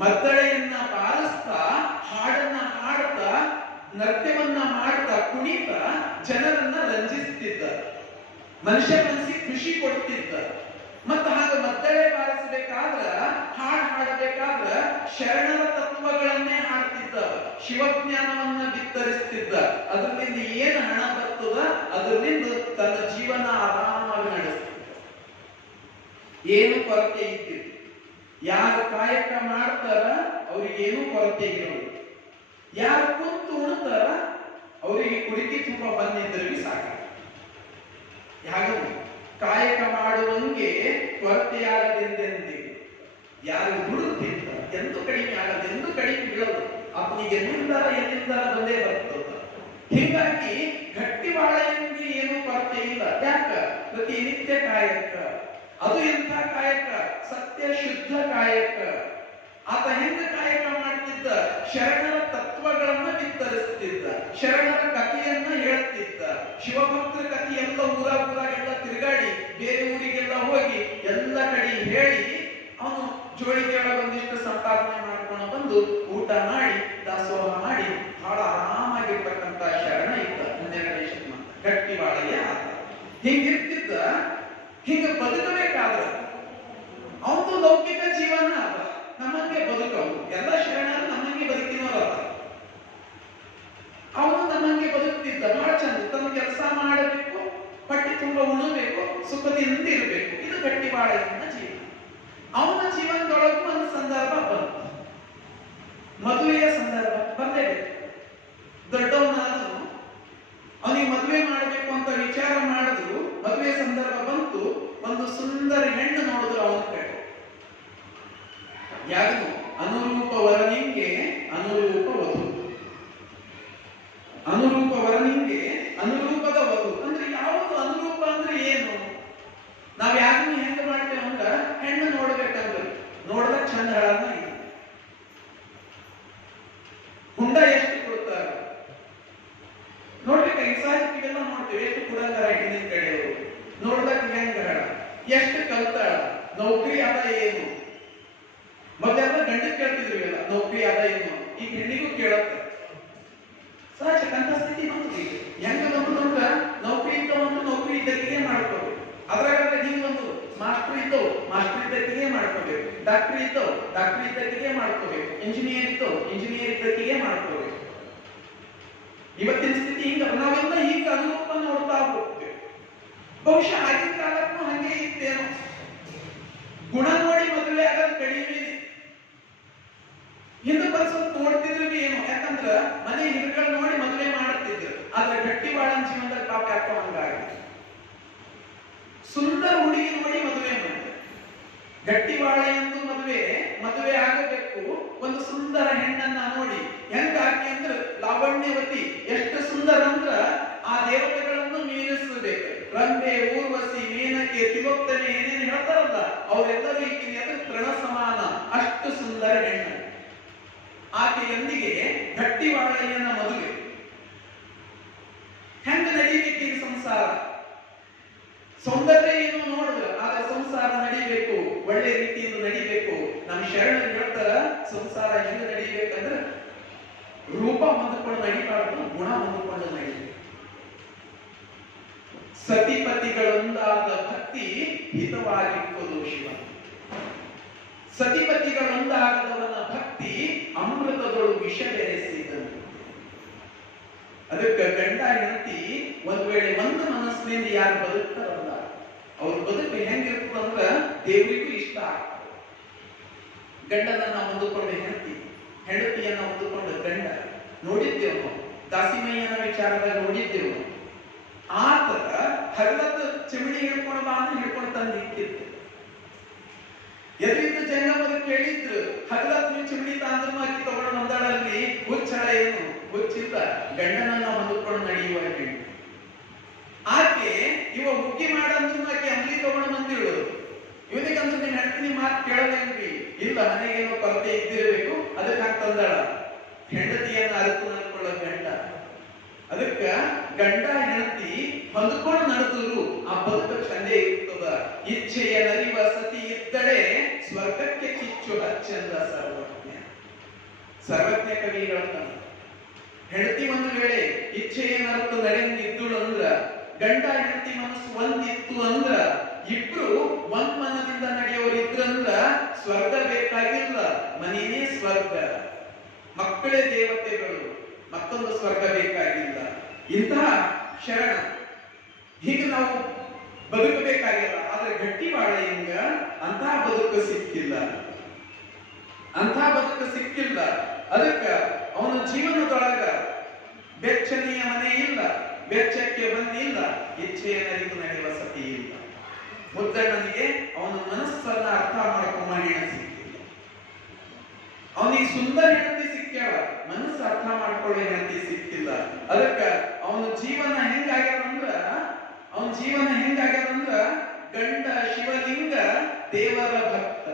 ಮದ್ದಳೆಯನ್ನ ಬಾರಿಸ್ತಾ, ಹಾಡನ್ನ ಹಾಡ್ತಾ, ನೃತ್ಯವನ್ನ ಮಾಡ್ತಾ, ಕುಣಿತ ಜನರನ್ನ ರಂಜಿಸ್ತಿದ್ದ. ಮನುಷ್ಯ ಮನಸ್ಸಿಗೆ ಖುಷಿ ಕೊಡ್ತಿದ್ದ. ಮತ್ತ ಹಾಗ ಮದ್ದಳೆ ಬಾರಿಸಬೇಕಾದ್ರ, ಹಾಡು ಹಾಡಬೇಕಾದ್ರ ಶರಣರ ತತ್ವಗಳನ್ನೇ ಹಾಡ್ತಿದ್ದ. ಶಿವಜ್ಞಾನವನ್ನ ಬಿತ್ತರಿಸ್ತಿದ್ದ. ಅದರಿಂದ ಏನು ಹಣ ಬರ್ತದ ಅದರಿಂದ ತನ್ನ ಜೀವನ ಆರಾಮಾಗಿ ನಡೆಸ್ತಿದ್ದ. ಏನು ಕೊರತೆ ಇದ್ದಿಲ್ಲ. ಯಾರು ಕಾಯಕ ಮಾಡ್ತಾರ ಅವ್ರಿಗೇನು ಕೊರತೆ ಇರೋದು. ಯಾರು ಕುಂತು ಉಣ್ತಾರ ಅವರಿಗೆ ಕುಡಿಕೆ ತುಂಬಾ ಬಂದಿದ್ರಿಗೆ ಸಾಕ. ಯಾರು ಕಾಯಕ ಮಾಡುವಂಗೆ ಕೊರತೆಯಾಗದೆಂದೆಂದಿಗೆ. ಯಾರು ದುಡುತ್ತಿದ್ದ ಎಂದು ಕಡಿಮೆ ಆಗದೆಂದು ಕಡಿಮೆ ಬೀಳದು. ಅವನಿಗೆ ಎಲ್ಲಿಂದ ಬಂದೇ ಬರ್ತದ. ಹೀಗಾಗಿ ಗಟ್ಟಿ ಬಾಳೆಯಲ್ಲಿ ಏನು ಕೊರತೆ ಇಲ್ಲ. ಯಾಕ? ಪ್ರತಿನಿತ್ಯ ಕಾಯಕ. ಅದು ಎಂಥ ಕಾಯಕ? ಸತ್ಯ ಶುದ್ಧ ಕಾಯಕ. ಆತ ಹೆಂಗ ಕಾಯಕ ಮಾಡ್ತಿದ್ದ? ಶರಣರ ತತ್ವಗಳನ್ನ ವಿಸ್ತರಿಸ್ತಿದ್ದ, ಶರಣರ ಕಥೆಯನ್ನ ಹೇಳ್ತಿದ್ದ. ಶಿವಭಕ್ತರ ಕಥೆ ಎಲ್ಲ ಊರಾಗೆಲ್ಲ ತಿರುಗಾಡಿ, ಬೇರೆ ಊರಿಗೆಲ್ಲ ಹೋಗಿ ಎಲ್ಲ ಕಡೆ ಹೇಳಿ ಅವನು ಜೋಳಿಗೆ ಒಂದಿಷ್ಟು ಸಂಪಾದನೆ ಮಾಡ್ಕೊಂಡು ಬಂದು ಊಟ ಮಾಡಿ ದಾಸೋಹ ಮಾಡಿ ಬಹಳ ಆರಾಮಾಗಿರ್ತಕ್ಕಂತ ಶರಣ ಇದ್ದ 12ನೇ ಶತಮಾನ. ಗಟ್ಟಿ ಬಾಳೆಯ ಆತ ಹಿಂಗಿರ್ತಿದ್ದ. ಹಿಂಗ ಬದುಕಬೇಕಾದ್ರ ಅವನು ಲೌಕಿಕ ಜೀವನ ಅದ, ನಮ್ಮಂಗೆ ಬದುಕವು. ಎಲ್ಲ ಶರಣರು ನಮ್ಮಂಗೆ ಬದುಕಿನವರಲ್ಲ. ಅವನು ನಮ್ಮಂಗೆ ಬದುಕ್ತಿದ್ದ, ಬಹಳ ಚಂದ. ತನ್ನ ಕೆಲಸ ಮಾಡಬೇಕು, ಹೊಟ್ಟೆ ತುಂಬ ಉಣಬೇಕು, ಸುಖದಿಂದ ಇರಬೇಕು. ಇದು ಗಟ್ಟಿ ಬಾಳೆಯನ್ನ ಜೀವನ. ಅವನ ಜೀವನದೊಳಗೂ ಒಂದು ಸಂದರ್ಭ ಬಂತು, ಮದುವೆಯ ಸಂದರ್ಭ ಬಂದೇಬೇಕು. ದೊಡ್ಡವನಾದನು, ಅವನಿಗೆ ಮದುವೆ ಮಾಡಬೇಕು ಅಂತ ವಿಚಾರ ಮಾಡಿದ್ರು. ಮದುವೆ ಸಂದರ್ಭ ಬಂತು. ಒಂದು ಸುಂದರ ಹೆಣ್ಣು ನೋಡಿದ್ರು ಅವನ ಕಡೆ. ಯಾರು? ಅನುರೂಪ ವರನಿಂಗೆ ಅನುರೂಪ ವಧು. ಅನುರೂಪ ವರನಿಂಗೆ ಅನುರೂಪದ ವಧು ಅಂದ್ರೆ ಯಾವುದು? ಅನುರೂಪ ಅಂದ್ರೆ ಏನು? ನಾವ್ ಯಾರನ್ನು ಹೆಂಗ ಮಾಡ್ತೇವೆ ಅಂದ್ರ, ಹೆಣ್ಣು ನೋಡ್ಬೇಕಂದ್ರೆ ನೋಡ್ದ ಚಂದ ಹೇಳನ ಇಲ್ಲ, ಹುಂಡ ಎಷ್ಟು ಕೊಡ್ತಾರ ನೋಡ್ಬೇಕು. ಇಸಾಜಿಗೆಲ್ಲ ನೋಡ್ತೇವೆ, ಎಷ್ಟು ಕುಡಂಗಾರ ಹಿಂದಿನ ಕಡೆಯವರು. ನೋಡ್ದಕ್ ಹೆಂಗ ಹೇಳ, ಎಷ್ಟು ಕಲ್ತಾಳ, ನೌಕರಿ ಅದ ಏನು? ಮೊದಲೆಲ್ಲ ಗಂಡಕ್ಕೆ ಕೇಳ್ತಿದ್ರು, ಇಲ್ಲ ನೌಕರಿ ಅದ ಏನು. ಈಗ ಹೆಣ್ಣಿಗೂ ಕೇಳತ್ತ. ಸಹಜ ಕಂತ ಸ್ಥಿತಿ ಬಂತು. ಹೆಂಗ ಬಂತು ಅಂದ್ರ, ನೌಕರಿ ಇದ್ದವಂತೂ ನೌಕರಿ ಇದ್ದಕ್ಕಿಗೆ ಮಾಡ್ಕೋಬೇಕು. ಅದ್ರಾಗ ಹಿಂಗ ಒಂದು ಮಾಸ್ಟರ್ ಇದ್ದವು, ಮಾಸ್ಟರ್ ಇದ್ದಕ್ಕಿಗೆ ಮಾಡ್ಕೋಬೇಕು. ಡಾಕ್ಟರ್ ಇದ್ದವು, ಡಾಕ್ಟರ್ ಇದ್ದಕ್ಕಿಗೆ ಮಾಡ್ಕೋಬೇಕು. ಇಂಜಿನಿಯರ್ ಇದ್ದವು, ಇಂಜಿನಿಯರ್ ಇದ್ದಕ್ಕಿಗೆ ಮಾಡ್ಕೋಬೇಕು. ಇವತ್ತಿನ ಸ್ಥಿತಿ ಹಿಂಗ. ನಾವೆಲ್ಲ ಈಗ ಅನುರೂಪ ನೋಡ್ತಾ ಹೋಗ್ತೇವೆ. ಬಹುಶಃ ಆಗಿನ ಕಾಲಕ್ಕೂ ಹಂಗೆ ಇತ್ತೇನೋ. ಗುಣ ನೋಡಿ ಮದುವೆ ಆಗೋದು ಕಡಿಮೆ. ಹಿಂದೆ ಸ್ವಲ್ಪ ನೋಡ್ತಿದ್ರು ಏನು, ಯಾಕಂದ್ರ ಮನೆ ಹಿರಿಗಳು ನೋಡಿ ಮದುವೆ ಮಾಡುತ್ತಿದ್ರು. ಆದ್ರೆ ಗಟ್ಟಿ ಬಾಳನ್ ಜೀವನದಲ್ಲಿ ಪಾಪ ಯಾಕೋ ಹಂಗಾಗಿ ಸುಂದರ ಹುಡುಗಿ ನೋಡಿ ಮದುವೆ ಮಾಡಿದ್ರು. ಗಟ್ಟಿ ಬಾಳೆ ಎಂದು ಮದುವೆ ಆಗಬೇಕು. ಒಂದು ಸುಂದರ ಹೆಣ್ಣನ್ನ ನೋಡಿ ಹೆಂಗಾಕಿ ಅಂದ್ರ ಲಾವಣ್ಯವತಿ. ಎಷ್ಟು ಸುಂದರ ಅಂದ್ರ ಆ ದೇವತೆಗಳನ್ನು ಮೀರಿಸಬೇಕು. ರಂಬೆ, ಊರ್ವಶಿ, ಮೇನಕೆ, ತಿಲೋತ್ತಮೆ ಏನೇನು ಹೇಳ್ತಾರಲ್ಲ ಅವರೆಲ್ಲರೂ ಈಗಿನ ಎದುರು ತೃಣ ಸಮಾನ. ಅಷ್ಟು ಸುಂದರ ಹೆಣ್ಣು. ಆಕೆಯೊಂದಿಗೆ ಗಟ್ಟಿ ಬಾಳೆಯನ್ನ ಮದುವೆ. ಹೆಂಗ ನಡೀಬೇಕು ಈ ಸಂಸಾರ? ಸೌಂದರ್ಯ ಏನು ನೋಡಿದ್ರು, ಆದ್ರೆ ಸಂಸಾರ ನಡಿಬೇಕು, ಒಳ್ಳೆ ರೀತಿಯಿಂದ ನಡಿಬೇಕು. ನಮ್ಮ ಶರಣರು ಹೇಳ್ತಾರ, ಸಂಸಾರ ಹೆಂಗ ನಡಿಬೇಕಂದ್ರೆ ರೂಪ ಹೊಂದಿಕೊಂಡು ನಡಿಬಾರ್ದು, ಗುಣ ಹೊಂದಿಕೊಂಡು ನಡಿಬೇಕು. ಸತಿಪತಿಗಳೊಂದಾದ ಭಕ್ತಿ ಹಿತವಾಗಿರುವುದು ಶಿವ. ಸತಿಪತಿಗಳೊಂದಾಗದವನ ಭಕ್ತಿ ಅಮೃತದೊಳು ವಿಷ ಬೆರೆಸಿದನು. ಅದಕ್ಕೆ ಗಂಡ ಹೆಂಡತಿ ಒಂದ್ ವೇಳೆ ಒಂದು ಮನಸ್ಸಿನಿಂದ ಯಾರು ಬದುಕ್ತಾರಲ್ಲ, ಅವ್ರ ಬದುಕು ಹೆಂಗಿರ್ತದಂದ್ರ ದೇವರಿಗೂ ಇಷ್ಟ ಆಗ್ತದೆ. ಗಂಡನನ್ನ ಹೊಂದಿಕೊಂಡ ಹೆಂಡತಿ, ಹೆಂಡತಿಯನ್ನ ಹೊಂದಿಕೊಂಡ ಗಂಡ ನೋಡಿದ್ದೇವೆ ನಾವು. ದಾಸಿಮಯ್ಯನ ವಿಚಾರದಾಗ ನೋಡಿದ್ದೇವೆ. ಆತ ಹಗಲತ್ತು ಚಿಮಣಿ ಹಿಡ್ಕೊಂಡು ಬಾ ಅಂತ ಹಿಡ್ಕೊಂಡು ತಂದಿಕ್ಕಿತ್ತು. ಎದುರಿದ್ದ ಜಂಗಮರು ಕೇಳಿದ್ರು, ಹಗಲತ್ತು ನೀವು ಚಿಮಣಿ ತಾಂದ್ರೂ ಅಕ್ಕಿ ತಗೊಂಡು ಬಂದಾಳಲ್ಲಿ, ಹುಚ್ಚಳ ಏನು? ಹುಚ್ಚಿಲ್ಲ, ಗಂಡನನ್ನ ಹೊಂದಿಕೊಂಡು ನಡೆಯುವ ಹೆಣ್ಣು. ಆಕೆ ಇವ ಹುಗ್ಗಿ ಮಾಡಂದ್ರೂ ಆಕೆ ಅಂಗಡಿ ತಗೊಂಡು ಬಂದಿಳು. ಇವನಿಗಂದ್ರೆ ನೀನ್ ಹೆಂಡತಿ ಮಾತು ಕೇಳಲೇನ್ರಿ? ಇಲ್ಲ, ಮನೆಗೇನೋ ಕೊರತೆ ಇದ್ದಿರಬೇಕು, ಅದಕ್ಕೆ ಹಾಕ್ತಂದಾಳ. ಹೆಂಡತಿಯನ್ನ ಅರಿತು ನಡ್ಕೊಳ್ಳೋ ಗಂಡ. ಅದಕ್ಕ ಗಂಡ ಹೆಂಡತಿ ಹೊಂದ್ಕೊಂಡು ನಡೆದ್ರು ಆ ಬದುಕು ಚಂದೇ ಇರ್ತದ. ಇಚ್ಛೆಯ ನರಿವ ಸತಿ ಇದ್ದಡೆ ಸ್ವರ್ಗಕ್ಕೆ ಕಿಚ್ಚು ಹಚ್ಚಂದ ಸರ್ವಜ್ಞ. ಸರ್ವಜ್ಞ ಕವಿ ಹೇಳ್ತಾನೆ, ಹೆಂಡತಿ ಒಂದು ವೇಳೆ ಇಚ್ಛೆಯ ನರತು ನಡೆಯಂಗಿದ್ದುಳು ಅಂದ್ರ, ಗಂಡ ಹೆಂಡತಿ ಮನಸ್ಸು ಒಂದಿತ್ತು ಅಂದ್ರ, ಇಬ್ರು ಒಂದ್ ಮನದಿಂದ ನಡೆಯೋರಿದ್ರಂದ್ರ ಸ್ವರ್ಗ ಬೇಕಾಗಿಲ್ಲ, ಮನೆಯೇ ಸ್ವರ್ಗ. ಮಕ್ಕಳೇ ದೇವತೆಗಳು, ಮತ್ತೊಂದು ಸ್ವರ್ಗ ಬೇಕಾಗಿಲ್ಲ. ಇಂತಹ ಶರಣ ಹೀಗೆ ನಾವು ಬದುಕಬೇಕಾಗಿಲ್ಲ. ಆದ್ರೆ ಗಟ್ಟಿ ಬಾಳೆಯಿಂದ ಅಂತಹ ಬದುಕು ಸಿಕ್ಕಿಲ್ಲ, ಅಂತಹ ಬದುಕು ಸಿಕ್ಕಿಲ್ಲ. ಅದಕ್ಕ ಅವನ ಜೀವನದೊಳಗ ಬೆಚ್ಚನೆಯ ಮನೆ ಇಲ್ಲ, ಬೆಚ್ಚಕ್ಕೆ ಬಂದಿಲ್ಲ, ಇಚ್ಛೆಯ ನರಿತು ನಡೆಯುವ ಸತಿ ಇಲ್ಲ. ಮುದ್ದಣ್ಣನಿಗೆ ಅವನ ಮನಸ್ಸನ್ನ ಅರ್ಥ ಮಾಡಕೊಂಡ ಹೆಣ ಸಿಕ್ಕಿಲ್ಲ. ಅವನಿಗೆ ಸುಂದರ ಹೆಂಡತಿ ಸಿಕ್ಕ್ಯಾಳ, ಮನಸ್ಸು ಅರ್ಥ ಮಾಡ್ಕೊಳ್ಳೋ ಹೆಂಡತಿ ಸಿಕ್ಕಿಲ್ಲ. ಅದಕ್ಕ ಅವನ ಜೀವನ ಹೆಂಗಾಗ್ಯದಂದ್ರ ಗಂಡ ಶಿವಲಿಂಗ ದೇವರ ಭಕ್ತ,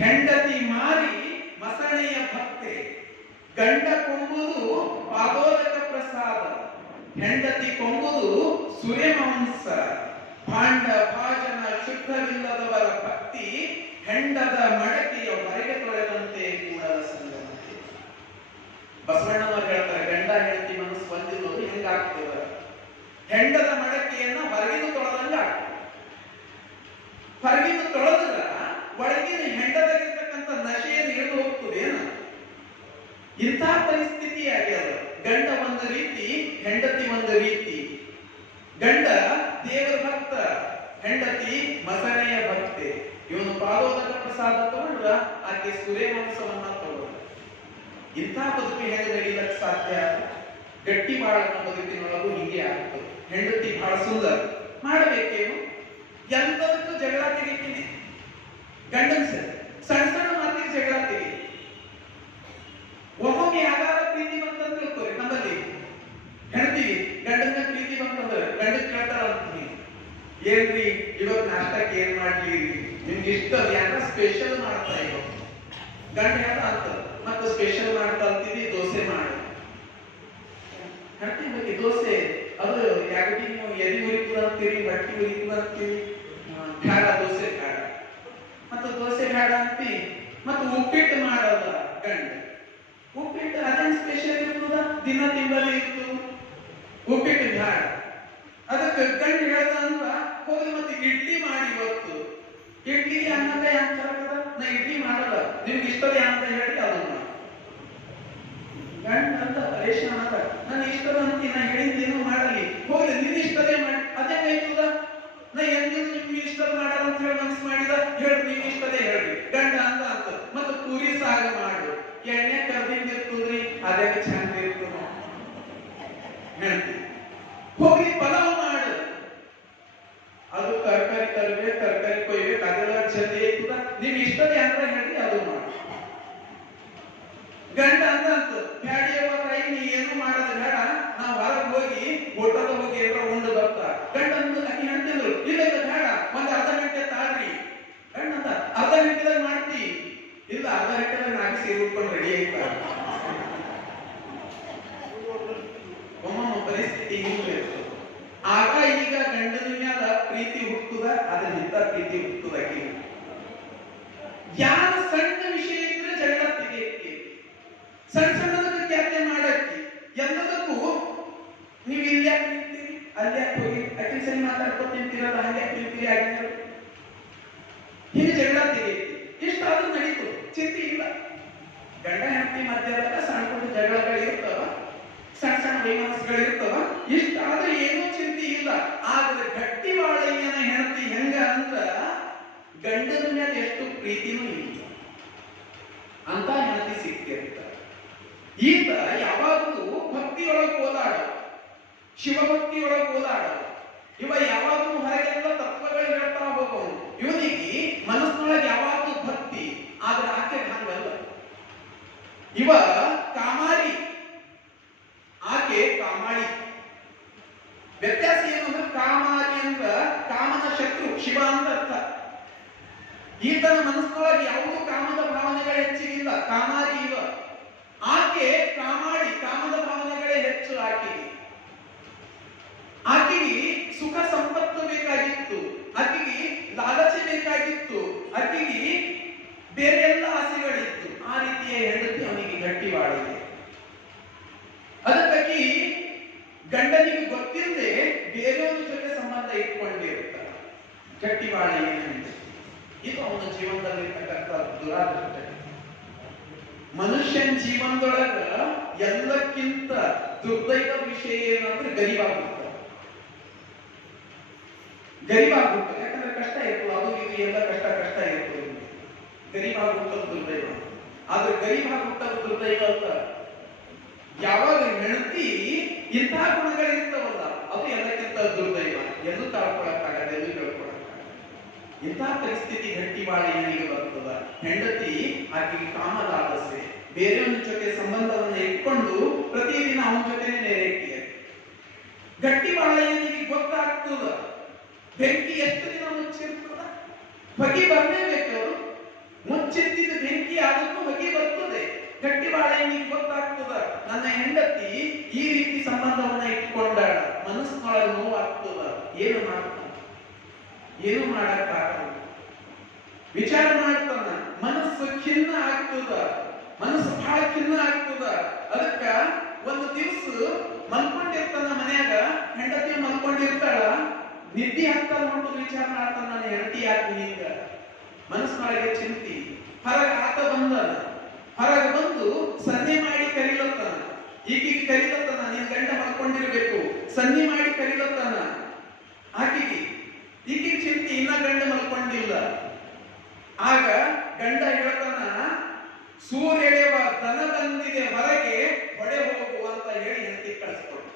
ಹೆಂಡತಿ ಮಾರಿ ಮಸಣೆಯ ಭಕ್ತೆ, ಗಂಡ ಕೊಂಬುದು ಪಾದೋದಕ ಪ್ರಸಾದ, ಹೆಂಡತಿ ಕೊಂಬುದು ಸೂರ್ಯಮಾಂಸ, ಭಾಂಡ ಭಾಜನ ಶುದ್ಧವಿಲ್ಲದವರ ಭಕ್ತಿ, ಹೆಂಡದ ಮಡಕೆಯ ಹೊರಗೆ ತೊಳೆದಂತೆ ಕೂಡಲ ಸಂಗಮತೆ. ಬಸವಣ್ಣನವರು ಹೇಳ್ತಾರೆ, ಗಂಡ ಹೆಂಡತಿ ಮನಸ್ಸು ಬಂದಿರೋದು ಹೆಂಗಾಗ್ತದ, ಹೆಂಡದ ಮಡಕೆಯನ್ನ ಹೊರಗಿನ ತೊಳೆದಂಗ ಆಗ್ತದೆ. ಹೊರಗಿನ ತೊಳೆದ್ರ ಒಳಗಿನ ಹೆಂಡದಾಗಿರ್ತಕ್ಕಂಥ ನಶೆಯನ್ನು ಹಿಡಿದು ಹೋಗ್ತದೇನ. ಇಂತಹ ಪರಿಸ್ಥಿತಿ ಆಗ್ಯದ. ಗಂಡ ಒಂದು ರೀತಿ, ಹೆಂಡತಿ ಒಂದು ರೀತಿ. ಗಂಡ ದೇವರ ಭಕ್ತ, ಹೆಂಡತಿ ಮಸಣೆಯ ಭಕ್ತೆ. ಇವನು ಪಾದೋದಕ ಪ್ರಸಾದ ತಗೊಂಡ್ರ ಆಕೆ ಸೂರ್ಯವಂಶವನ್ನ ತಗೊಂಡ್ರ. ಇಂತಹ ಬದುಕು ಹೇಗೆ ನಡೀಲಕ್ಕೆ ಸಾಧ್ಯ? ಗಟ್ಟಿ ಬಾಳನ ಬದುಕಿನೊಳಗೂ ಹೀಗೆ ಆಗ್ತದೆ. ಹೆಂಡತಿ ಬಹಳ ಸುಂದರ, ಮಾಡಬೇಕೇನು? ಎಲ್ಲದಕ್ಕೂ ಜಗಳ ತೆಗಿತೀನಿ. ಗಂಡನ ಸಣ್ಣ ಸಣ್ಣ ಮಾತಿಗೆ ಜಗಳ ತೆಗಿ. ಒಮ್ಮೊಮ್ಮೆ ಯಾವ್ದಾರ ಪ್ರೀತಿ ಬಂತಂದ್ರೆ ತಿಳ್ಕೊರಿ, ನಮ್ಮಲ್ಲಿ ಹೆಣ್ತೀವಿ ಗಂಡನ ಪ್ರೀತಿ ಬಂತಂದ್ರೆ ಗಂಡ ಕೇಳ್ತಾರ ಅಂತೀನಿ, ಏನ್ರಿ ಇವತ್ತು ನಾಷ್ಟಕ್ಕೆ ಏನ್ ಮಾಡ್ಲಿ, ನಿಮ್ಗೆ ಇಷ್ಟ ಯಾರ ಸ್ಪೆಷಲ್ ಮಾಡ್ತಾ ಇರೋ ಗಂಡ ಯಾರ ಅಂತ ಮತ್ತೆ ಸ್ಪೆಷಲ್ ಮಾಡ್ತಾ ಅಂತೀವಿ, ದೋಸೆ ಮಾಡಿ ಹೇಳ್ತೀವಿ. ಬಗ್ಗೆ ದೋಸೆ ಅದು ಯಾಕೆ ನೀವು ಎದಿ ಉರಿತದ ಅಂತೀರಿ, ಬಟ್ಟಿ ಉರಿತದ ಅಂತೀರಿ, ಖಾರ ದೋಸೆ ಖಾರ ಮತ್ತು ದೋಸೆ ಬೇಡ ಅಂತಿ. ಮತ್ತು ಉಪ್ಪಿಟ್ಟು ಮಾಡೋದ ಗಂಡ, ಉಪ್ಪಿಟ್ಟು ಅದೇನ್ ಸ್ಪೆಷಲ್ ಇರ್ತದ, ದಿನ ತಿಂಬಲ್ಲಿ ಇತ್ತು ಉಪ್ಪಿಟ್ಟು ಬೇಡ. ಅದಕ್ಕೆ ಗಂಡ ಹೇಳ್ದ ಅಂದ್ರ ಹೋಗಿ ಮತ್ತೆ ಇಡ್ಲಿ ಮಾಡಿ, ಇವತ್ತು ಇಡ್ಲಿಗೆ ಅನ್ನದ ಯಾಕೆ ತರಕದ, ನಾ ಇಡ್ಲಿ ಮಾಡಲ್ಲ, ನಿಮ್ಗೆ ಇಷ್ಟದ ಅಂತ ಹೇಳಿ ಅದನ್ನ ಗಂಡ ಅಂತ ಪರೇಶಾನ ಅದ. ನನ್ನ ಇಷ್ಟದ ಅಂತಿ, ನಾ ಹೇಳಿದ್ದೇನು ಮಾಡಲಿ, ಹೋಗ್ಲಿ ನಿನ್ನ ಇಷ್ಟದೇ ಮಾಡಿ. ಅದೇ ಆಯ್ತದ, ನಾ ಎಂದಿಗೂ ನಿಮ್ಗೆ ಇಷ್ಟದ ಮಾಡಲ್ಲ ಅಂತ ಹೇಳಿ ಮನಸ್ಸು ಮಾಡಿದ, ಹೇಳಿ ನಿನ್ ಇಷ್ಟದೇ ಹೇಳ್ರಿ ಗಂಡ ಅಂತ ಅಂತ. ಮತ್ತು ಪೂರಿ ಸಾಗ ಮಾಡು, ಎಣ್ಣೆ ಕರ್ದಿಂದ ಇರ್ತದ್ರಿ, ಅದೇ ಚಂದ ಇರ್ತದ ಹೇಳ್ತಿ. ಹೋಗಿ ಪಲಾವ್ ಮಾಡು, ಅದು ತರಕಾರಿ ತರಬೇಕು, ತರಕಾರಿ ಕೊಯ್ಬೇಕು, ಅದೆಲ್ಲ ಜೊತೆ ಇರ್ತದ, ನಿಮ್ ಇಷ್ಟದೇ ಅಂದ್ರೆ ಹೇಳಿ ಅದು ಮಾಡು. ಗಂಡ ಅಂತ ಬ್ಯಾಡಿಯವ್ವ ತಾಯಿ ನೀ ಏನು ಮಾಡೋದು ಬೇಡ, ನಾವು ಹೊರಗೆ ಹೋಗಿ ಹೋಟೆಲ್ ಹೋಗಿ ಎಲ್ಲ ಉಂಡು ಬರ್ತಾ. ಗಂಡ ಅಕ್ಕಿ ಹೇಳ್ತಿದ್ರು, ಇಲ್ಲ ಇಲ್ಲ ಬೇಡ, ಒಂದ್ ಅರ್ಧ ಗಂಟೆ ತಾಳ್ರಿ. ಗಂಡ ಅಂತ ಅರ್ಧ ಗಂಟೆದಾಗ ಮಾಡ್ತಿ, ಇಲ್ಲ ಅರ್ಧ ಗಂಟೆದಾಗ ನಾಗಿ ಸೇರಿ ಉಟ್ಕೊಂಡು ರೆಡಿ ಆಯ್ತ. ಒಮ್ಮೊಮ್ಮ ಪರಿಸ್ಥಿತಿ ಹಿಂಗೆ ಇರ್ತದೆ. ಆಗ ಈಗ ಗಂಡನ ಮ್ಯಾಲ ಪ್ರೀತಿ ಹುಟ್ಟುದ, ಅದರಿಂದ ಪ್ರೀತಿ ಹುಟ್ಟುದ. ಯಾರ ಸಣ್ಣ ವಿಷಯ ಇದ್ರೆ ಜಗಳ ತೆಗೆಯಕ್ಕೆ, ಸಣ್ಣ ಸಣ್ಣದಕ್ಕೆ ತ್ಯಾಜ್ಯ ಮಾಡಕ್ಕೆ, ಎಲ್ಲದಕ್ಕೂ ನೀವು ಇಲ್ಲಿ ಯಾಕೆ ನಿಂತೀರಿ, ಅಲ್ಲಿ ಯಾಕೆ ಹೋಗಿ ಅಕ್ಕಿ ಸರಿ ಮಾತಾಡ್ಕೊಂಡು ನಿಂತಿರಲ್ಲ, ಹಂಗೆ ನಿಂತೀರಿ ಆಗಿದ್ರು ಹೀಗೆ ಜಗಳ ತೆಗೆಯಕ್ಕೆ. ಇಷ್ಟಾದ್ರೂ ನಡೀತು, ಚಿಂತೆ ಇಲ್ಲ. ಗಂಡ ಹೆಂಡತಿ ಮಧ್ಯದಾಗ ಸಣ್ಣ ಪುಟ್ಟ ಜಗಳಗಳು ಇರ್ತಾವ, ಸಣ್ಣ ಸಣ್ಣ ವೈಮನಸ್ಸುಗಳು ಇರ್ತಾವ, ಇಷ್ಟಾದ್ರೂ ಏನೂ ಚಿಂತೆ ಇಲ್ಲ. ಆದ್ರೆ ಗಟ್ಟಿ ಬಾಳಯ್ಯನ ಹೆಂಡತಿ ಹೆಂಗ ಅಂದ್ರ ಗಂಡನ ಮೇಲೆ ಎಷ್ಟು ಪ್ರೀತಿನೂ ಇಲ್ಲ ಅಂತ ಹೆಂಡತಿ ಸಿಕ್ಕಿರ್ತ. ಈತ ಯಾವಾಗಲೂ ಭಕ್ತಿಯೊಳಗೆ ಓದಾಡ, ಶಿವಭಕ್ತಿಯೊಳಗೆ ಓದಾಡ. ಇವ ಯಾವಾಗಲೂ ಹೊರಗೆಲ್ಲ ತತ್ವಗಳು ಹೇಳ್ತಾ ಹೋಗೋನು. ಇವನಿಗೆ ಮನಸ್ಸಿನೊಳಗೆ ಯಾವಾಗಲೂ ಭಕ್ತಿ, ಆದ್ರೆ ಆಕೆ ಹಂಗಲ್ಲ. ಇವ ಕಾಮಾರಿ, ಆಕೆ ಕಾಮಾಳಿ. ವ್ಯತ್ಯಾಸ ಏನು ಅಂದ್ರೆ, ಕಾಮಾರಿ ಅಂದ್ರ ಕಾಮನ ಶತ್ರು, ಶಿವ ಅಂತ ಅರ್ಥ. ಈತನ ಮನಸ್ಸಿನೊಳಗೆ ಯಾವುದೂ ಕಾಮದ ಭಾವನೆಗಳು ಹೆಚ್ಚಿಗಿಲ್ಲ, ಕಾಮಾರಿ ಇವ. ಆಕೆ ಕಾಮಾಡಿ, ಕಾಮದ ಭಾವನೆಗಳೇ ಹೆಚ್ಚು ಆಕೆಗೆ. ಆಕೆಗೆ ಸುಖ ಸಂಪತ್ತು ಬೇಕಾಗಿತ್ತು, ಆಕೆಗೆ ಲಾಲಚೆ ಬೇಕಾಗಿತ್ತು, ಆಕೆಗೆ ಬೇರೆ ಎಲ್ಲ ಆಸೆಗಳಿತ್ತು. ಆ ರೀತಿಯ ಹೆಂಡತಿ ಅವನಿಗೆ ಗಟ್ಟಿ ಬಾಳಿದೆ. ಅದಕ್ಕಾಗಿ ಗಂಡನಿಗೆ ಗೊತ್ತಿಲ್ಲದೆ ಬೇರೆಯವ್ರ ಜೊತೆ ಸಂಬಂಧ ಇಟ್ಕೊಂಡಿರ್ತಾರೆ. ಗಟ್ಟಿ ಬಾಳಿ ಇದು ಅವನ ಜೀವನದಲ್ಲಿರ್ತಕ್ಕಂಥ ದುರಾದೃಷ್ಟ. ಮನುಷ್ಯನ ಜೀವನದೊಳಗ ಎಲ್ಲಕ್ಕಿಂತ ದುರ್ದೈವ ವಿಷಯ ಏನಂದ್ರೆ ಗರೀಬಾಗ್ಬಿಡ್ತಾರೆ. ಗರೀಬಾಗ್ಬಿಡ್ತಾರೆ, ಯಾಕಂದ್ರೆ ಕಷ್ಟ ಇರ್ತದೆ, ಅದು ಇದು ಎಲ್ಲ ಕಷ್ಟ ಇರ್ತದೆ. ಗರೀಬಾಗ್ಬಿಟ್ಟದ್ದು ದುರ್ದೈವ. ಆದ್ರೆ ಗರೀಬಾಗ್ಬಿಟ್ಟದ್ದು ದುರ್ದೈವ ಅಂತ. ಯಾವಾಗ ಹೆಂಡತಿ ಇಂತಹ ಗುಣಗಳಿರ್ತಾವಲ್ಲ, ಅದು ಎಲ್ಲಕ್ಕಿಂತ ದುರ್ದೈವ. ಎಲ್ಲೂ ತಾಳ್ಕೊಳಕ್ಕಾಗಲ್ಲ, ಎಲ್ಲೂ ಹೇಳ್ಕೊಳಕ್ಕಾಗಲ್ಲ. ಇಂಥ ಪರಿಸ್ಥಿತಿ ಗಟ್ಟಿ ಬಾಳೆಯನಿಗೆ ಬರ್ತದ. ಹೆಂಡತಿ ಆಕೆಗೆ ಕಾಮದಾಸೆ, ಬೇರೆಯವನ ಜೊತೆ ಸಂಬಂಧವನ್ನ ಇಟ್ಕೊಂಡು ಪ್ರತಿದಿನ ಅವನ ಜೊತೆನೆ ನೇರೇಟಿಯ. ಗಟ್ಟಿ ಬಾಳೆಯನಿಗೆ ಗೊತ್ತಾಗ್ತದ ಬೆಂಕಿ ಎಷ್ಟು ದಿನ ಮುಚ್ಚಿರ್ತದ, ಹೊಗೆ ಬರಲೇಬೇಕು. ಅವರು ಮುಚ್ಚಿಟ್ಟಿದ್ದ ಬೆಂಕಿ ಅದಕ್ಕೂ ಹೊಗೆ ಬರ್ತದೆ. ಗಟ್ಟಿ ಬಾಳೆಯನಿಗೆ ಗೊತ್ತಾಗ್ತದ ನನ್ನ ಹೆಂಡತಿ ಈ ರೀತಿ ಸಂಬಂಧವನ್ನ ಇಟ್ಕೊಂಡಾಳ, ಮನಸ್ಸಿನೊಳಗೆ ನೋವಾಗ್ತದ. ಏನು ಮಾಡ್ತಾನ? ಏನು ಮಾಡಕ್ಕಾಗಲ್ಲ. ವಿಚಾರ ಮಾಡ್ತಾನ, ಮನಸ್ಸು ಖಿನ್ನ ಆಗ್ತದ, ಮನಸ್ಸು ಬಹಳ ಖಿನ್ನ ಆಗ್ತದ. ಅದಕ್ಕ ಒಂದು ದಿವಸ ಮಲ್ಕೊಂಡಿರ್ತಾನ ಮನ್ಯಾಗ, ಹೆಂಡತಿ ಮಲ್ಕೊಂಡಿರ್ತಾಳ, ನಿದ್ದೆ ಆಗ್ತಾನ ಹೊಂಟು ವಿಚಾರ ಮಾಡ್ತಾನ, ನನ್ನ ಹೆಂಡತಿ ಯಾಕೆ ಹಿಂಗ ಮನಸ್ಸಿನೊಳಗೆ ಚಿಂತಿ. ಹೊರಗೆ ಆತ ಬಂದಾನ, ಹೊರಗೆ ಬಂದು ಸನ್ನೆ ಮಾಡಿ ಕರಿಲತ್ತಾನ, ಈಗೀಗ ಕರಿಲತ್ತಾನ, ನಿನ್ ಗಂಡ ಮಲ್ಕೊಂಡಿರ್ಬೇಕು, ಸನ್ನೆ ಮಾಡಿ ಕರಿಲತ್ತಾನ ಆಕೆಗೆ. ಈಗೀಗ ಚಿಂತಿ, ಇನ್ನ ಗಂಡ ಮಲ್ಕೊಂಡಿಲ್ಲ. ಆಗ ಗಂಡ ಹೇಳ್ತಾನ, ಸೂರ್ಯದೇವ ದನ ಬಂದಿದೆ ಹೊರಗೆ, ಹೊಡೆ ಹೋಗು ಅಂತ ಹೇಳಿ ಹೆಂಡತಿ ಕಳಿಸ್ಕೊಡು.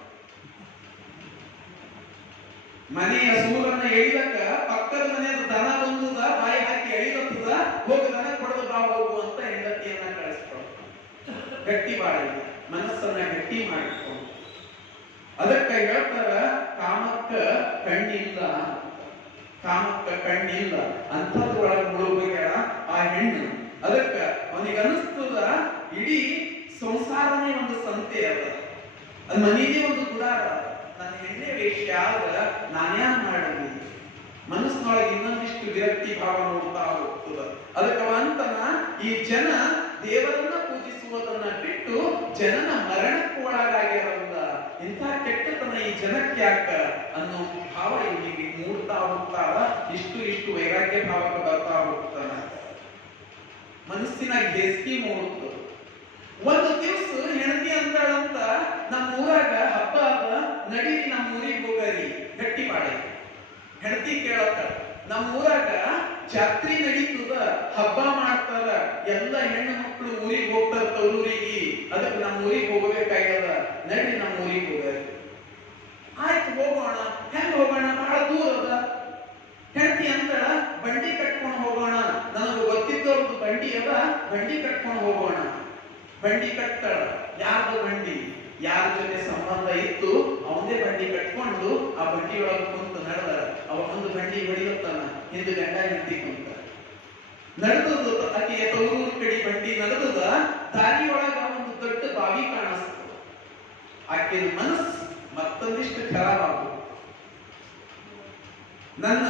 ಮನೆಯ ಸೂರನ್ನ ಎಳಿದಕ್ಕ ಪಕ್ಕದ ಮನೆಯ ದನ ಬಂದುದ, ಬಾಯಿ ಹಾಕಿ ಎಳಿದತ್ತದ, ಹೋಗಿ ದನ ಕೊಡದು ಬಾ ಹೋಗು ಅಂತ ಹೆಂಡತಿಯನ್ನ ಕಳಿಸ್ಕೊಡು. ಗಟ್ಟಿ ಬಾಳಿ ಮನಸ್ಸನ್ನ ಗಟ್ಟಿ ಮಾಡಿಕೊಂಡು. ಅದಕ್ಕ ಹೇಳ್ತಾರ, ಕಾಮಕ್ಕ ಕಣ್ಣಿಲ್ಲ, ಕಾಮಕ್ಕ ಕಣ್ಣಿಲ್ಲ ಅಂಥದ್ರೊಳಗೆ ಮುಳುಗೋಗ್ಯಾಳ ಆ ಹೆಣ್ಣು. ಅದಕ್ಕ ಅವನಿಗೆ ಅನಿಸ್ತದ ಇಡೀ ಸಂಸಾರನೇ ಒಂದು ಸಂತೆ ಅದ, ಅದು ಮನೆಯದೇ ಒಂದು ಗುಡಾರ. ನನ್ನ ಹೆಣ್ಣೆ ವೇಷ್ಯ ಆದ್ರ ನಾನ್ಯಾ ಮಾಡಲಿ. ಮನಸ್ಸಿನೊಳಗೆ ಇನ್ನೊಂದಿಷ್ಟು ವಿರಕ್ತಿ ಭಾವ ನೋಡ್ತಾ ಹೋಗ್ತದ. ಅದಕ್ಕ ಅಂತನ ಈ ಜನ ದೇವರನ್ನ ಪೂಜಿಸುವುದನ್ನ ಬಿಟ್ಟು ಜನನ ಮರಣಕ್ಕೆ ಒಳಗಾಗ್ಯಾರಂದ. ಇಂಥ ಕೆಟ್ಟತನ ಈ ಜನಕ್ಕೆ ಯಾಕ ಅನ್ನೋ ಭಾವ ಇವನಿಗೆ ಮೂಡ್ತಾ ಹೋಗ್ತಾರ. ಇಷ್ಟು ವೈರಾಗ್ಯ ಭಾವಕ್ಕೆ ಬರ್ತಾ ಹೋಗ್ತಾನ. ಮನಸ್ಸಿನಾಗ ಬೇಸಿಗೆ ಮೂಡುತ್ತ. ಒಂದು ದಿವಸ ಹೆಂಡತಿ ಅಂತಾಳಂತ, ನಮ್ಮ ಊರಾಗ ಹಬ್ಬ ಅದ, ನಡೀರಿ ನಮ್ಮ ಊರಿಗೆ ಹೋಗರಿ. ಗಟ್ಟಿ ಮಾಡಿ ಹೆಂಡತಿ ಕೇಳತ್ತ, ನಮ್ಮ ಊರಾಗ ಜಾತ್ರೆ ನಡೀತದ, ಹಬ್ಬ ಮಾಡ್ತಾರ, ಎಲ್ಲ ಹೆಣ್ಣು ಮಕ್ಕಳು ಊರಿಗೆ ಹೋಗ್ತಾರ ತವರೂರಿಗೆ, ಅದಕ್ಕೆ ನಮ್ಮ ಊರಿಗೆ ಹೋಗಬೇಕಾಗ್ಯದ, ನಡಿ ನಮ್ಮ ಊರಿಗೆ ಹೋಗರಿ. ಆಯ್ತು ಹೋಗೋಣ. ಹೆಂಗ ಹೋಗೋಣ? ಬಹಳ ದೂರ ಅದ. ಹೆಂಡತಿ ಅಂತಾಳ, ಬಂಡಿ ಕಟ್ಕೊಂಡು ಹೋಗೋಣ, ನನಗೆ ಗೊತ್ತಿದ್ದವ್ರದ್ದು ಬಂಡಿ ಅದ, ಬಂಡಿ ಕಟ್ಕೊಂಡು ಹೋಗೋಣ. ಬಂಡಿ ಕಟ್ತಾಳ. ಯಾರ್ದು ಬಂಡಿ? ಯಾರ ಜೊತೆ ಸಂಬಂಧ ಇತ್ತು ಅವನೇ ಬಂಡಿ ಕಟ್ಕೊಂಡು ಆ ಬಂಡಿಯೊಳಗೆ ಕುಂತು ನಡೆದ. ಅವ ಒಂದು ಬಂಡಿ ಹೊಡಿಲತ್ತಾನ, ಹಿಂದೆ ಗಂಡ ಹೆಂಡತಿ ಕುಂತ ನಡೆದದು. ಆಕೆಯ ತವರೂರು ಕಡೆ ಬಂಡಿ ನಡೆದದ. ದಾರಿಯೊಳಗ ಒಂದು ದೊಡ್ಡ ಬಾವಿ ಕಾಣಿಸ್ತು. ಆಕೆಯ ಮನಸ್ಸು ಮತ್ತೊಂದಿಷ್ಟು ಖರಾಬ್ ಆಗುದು. ನನ್ನ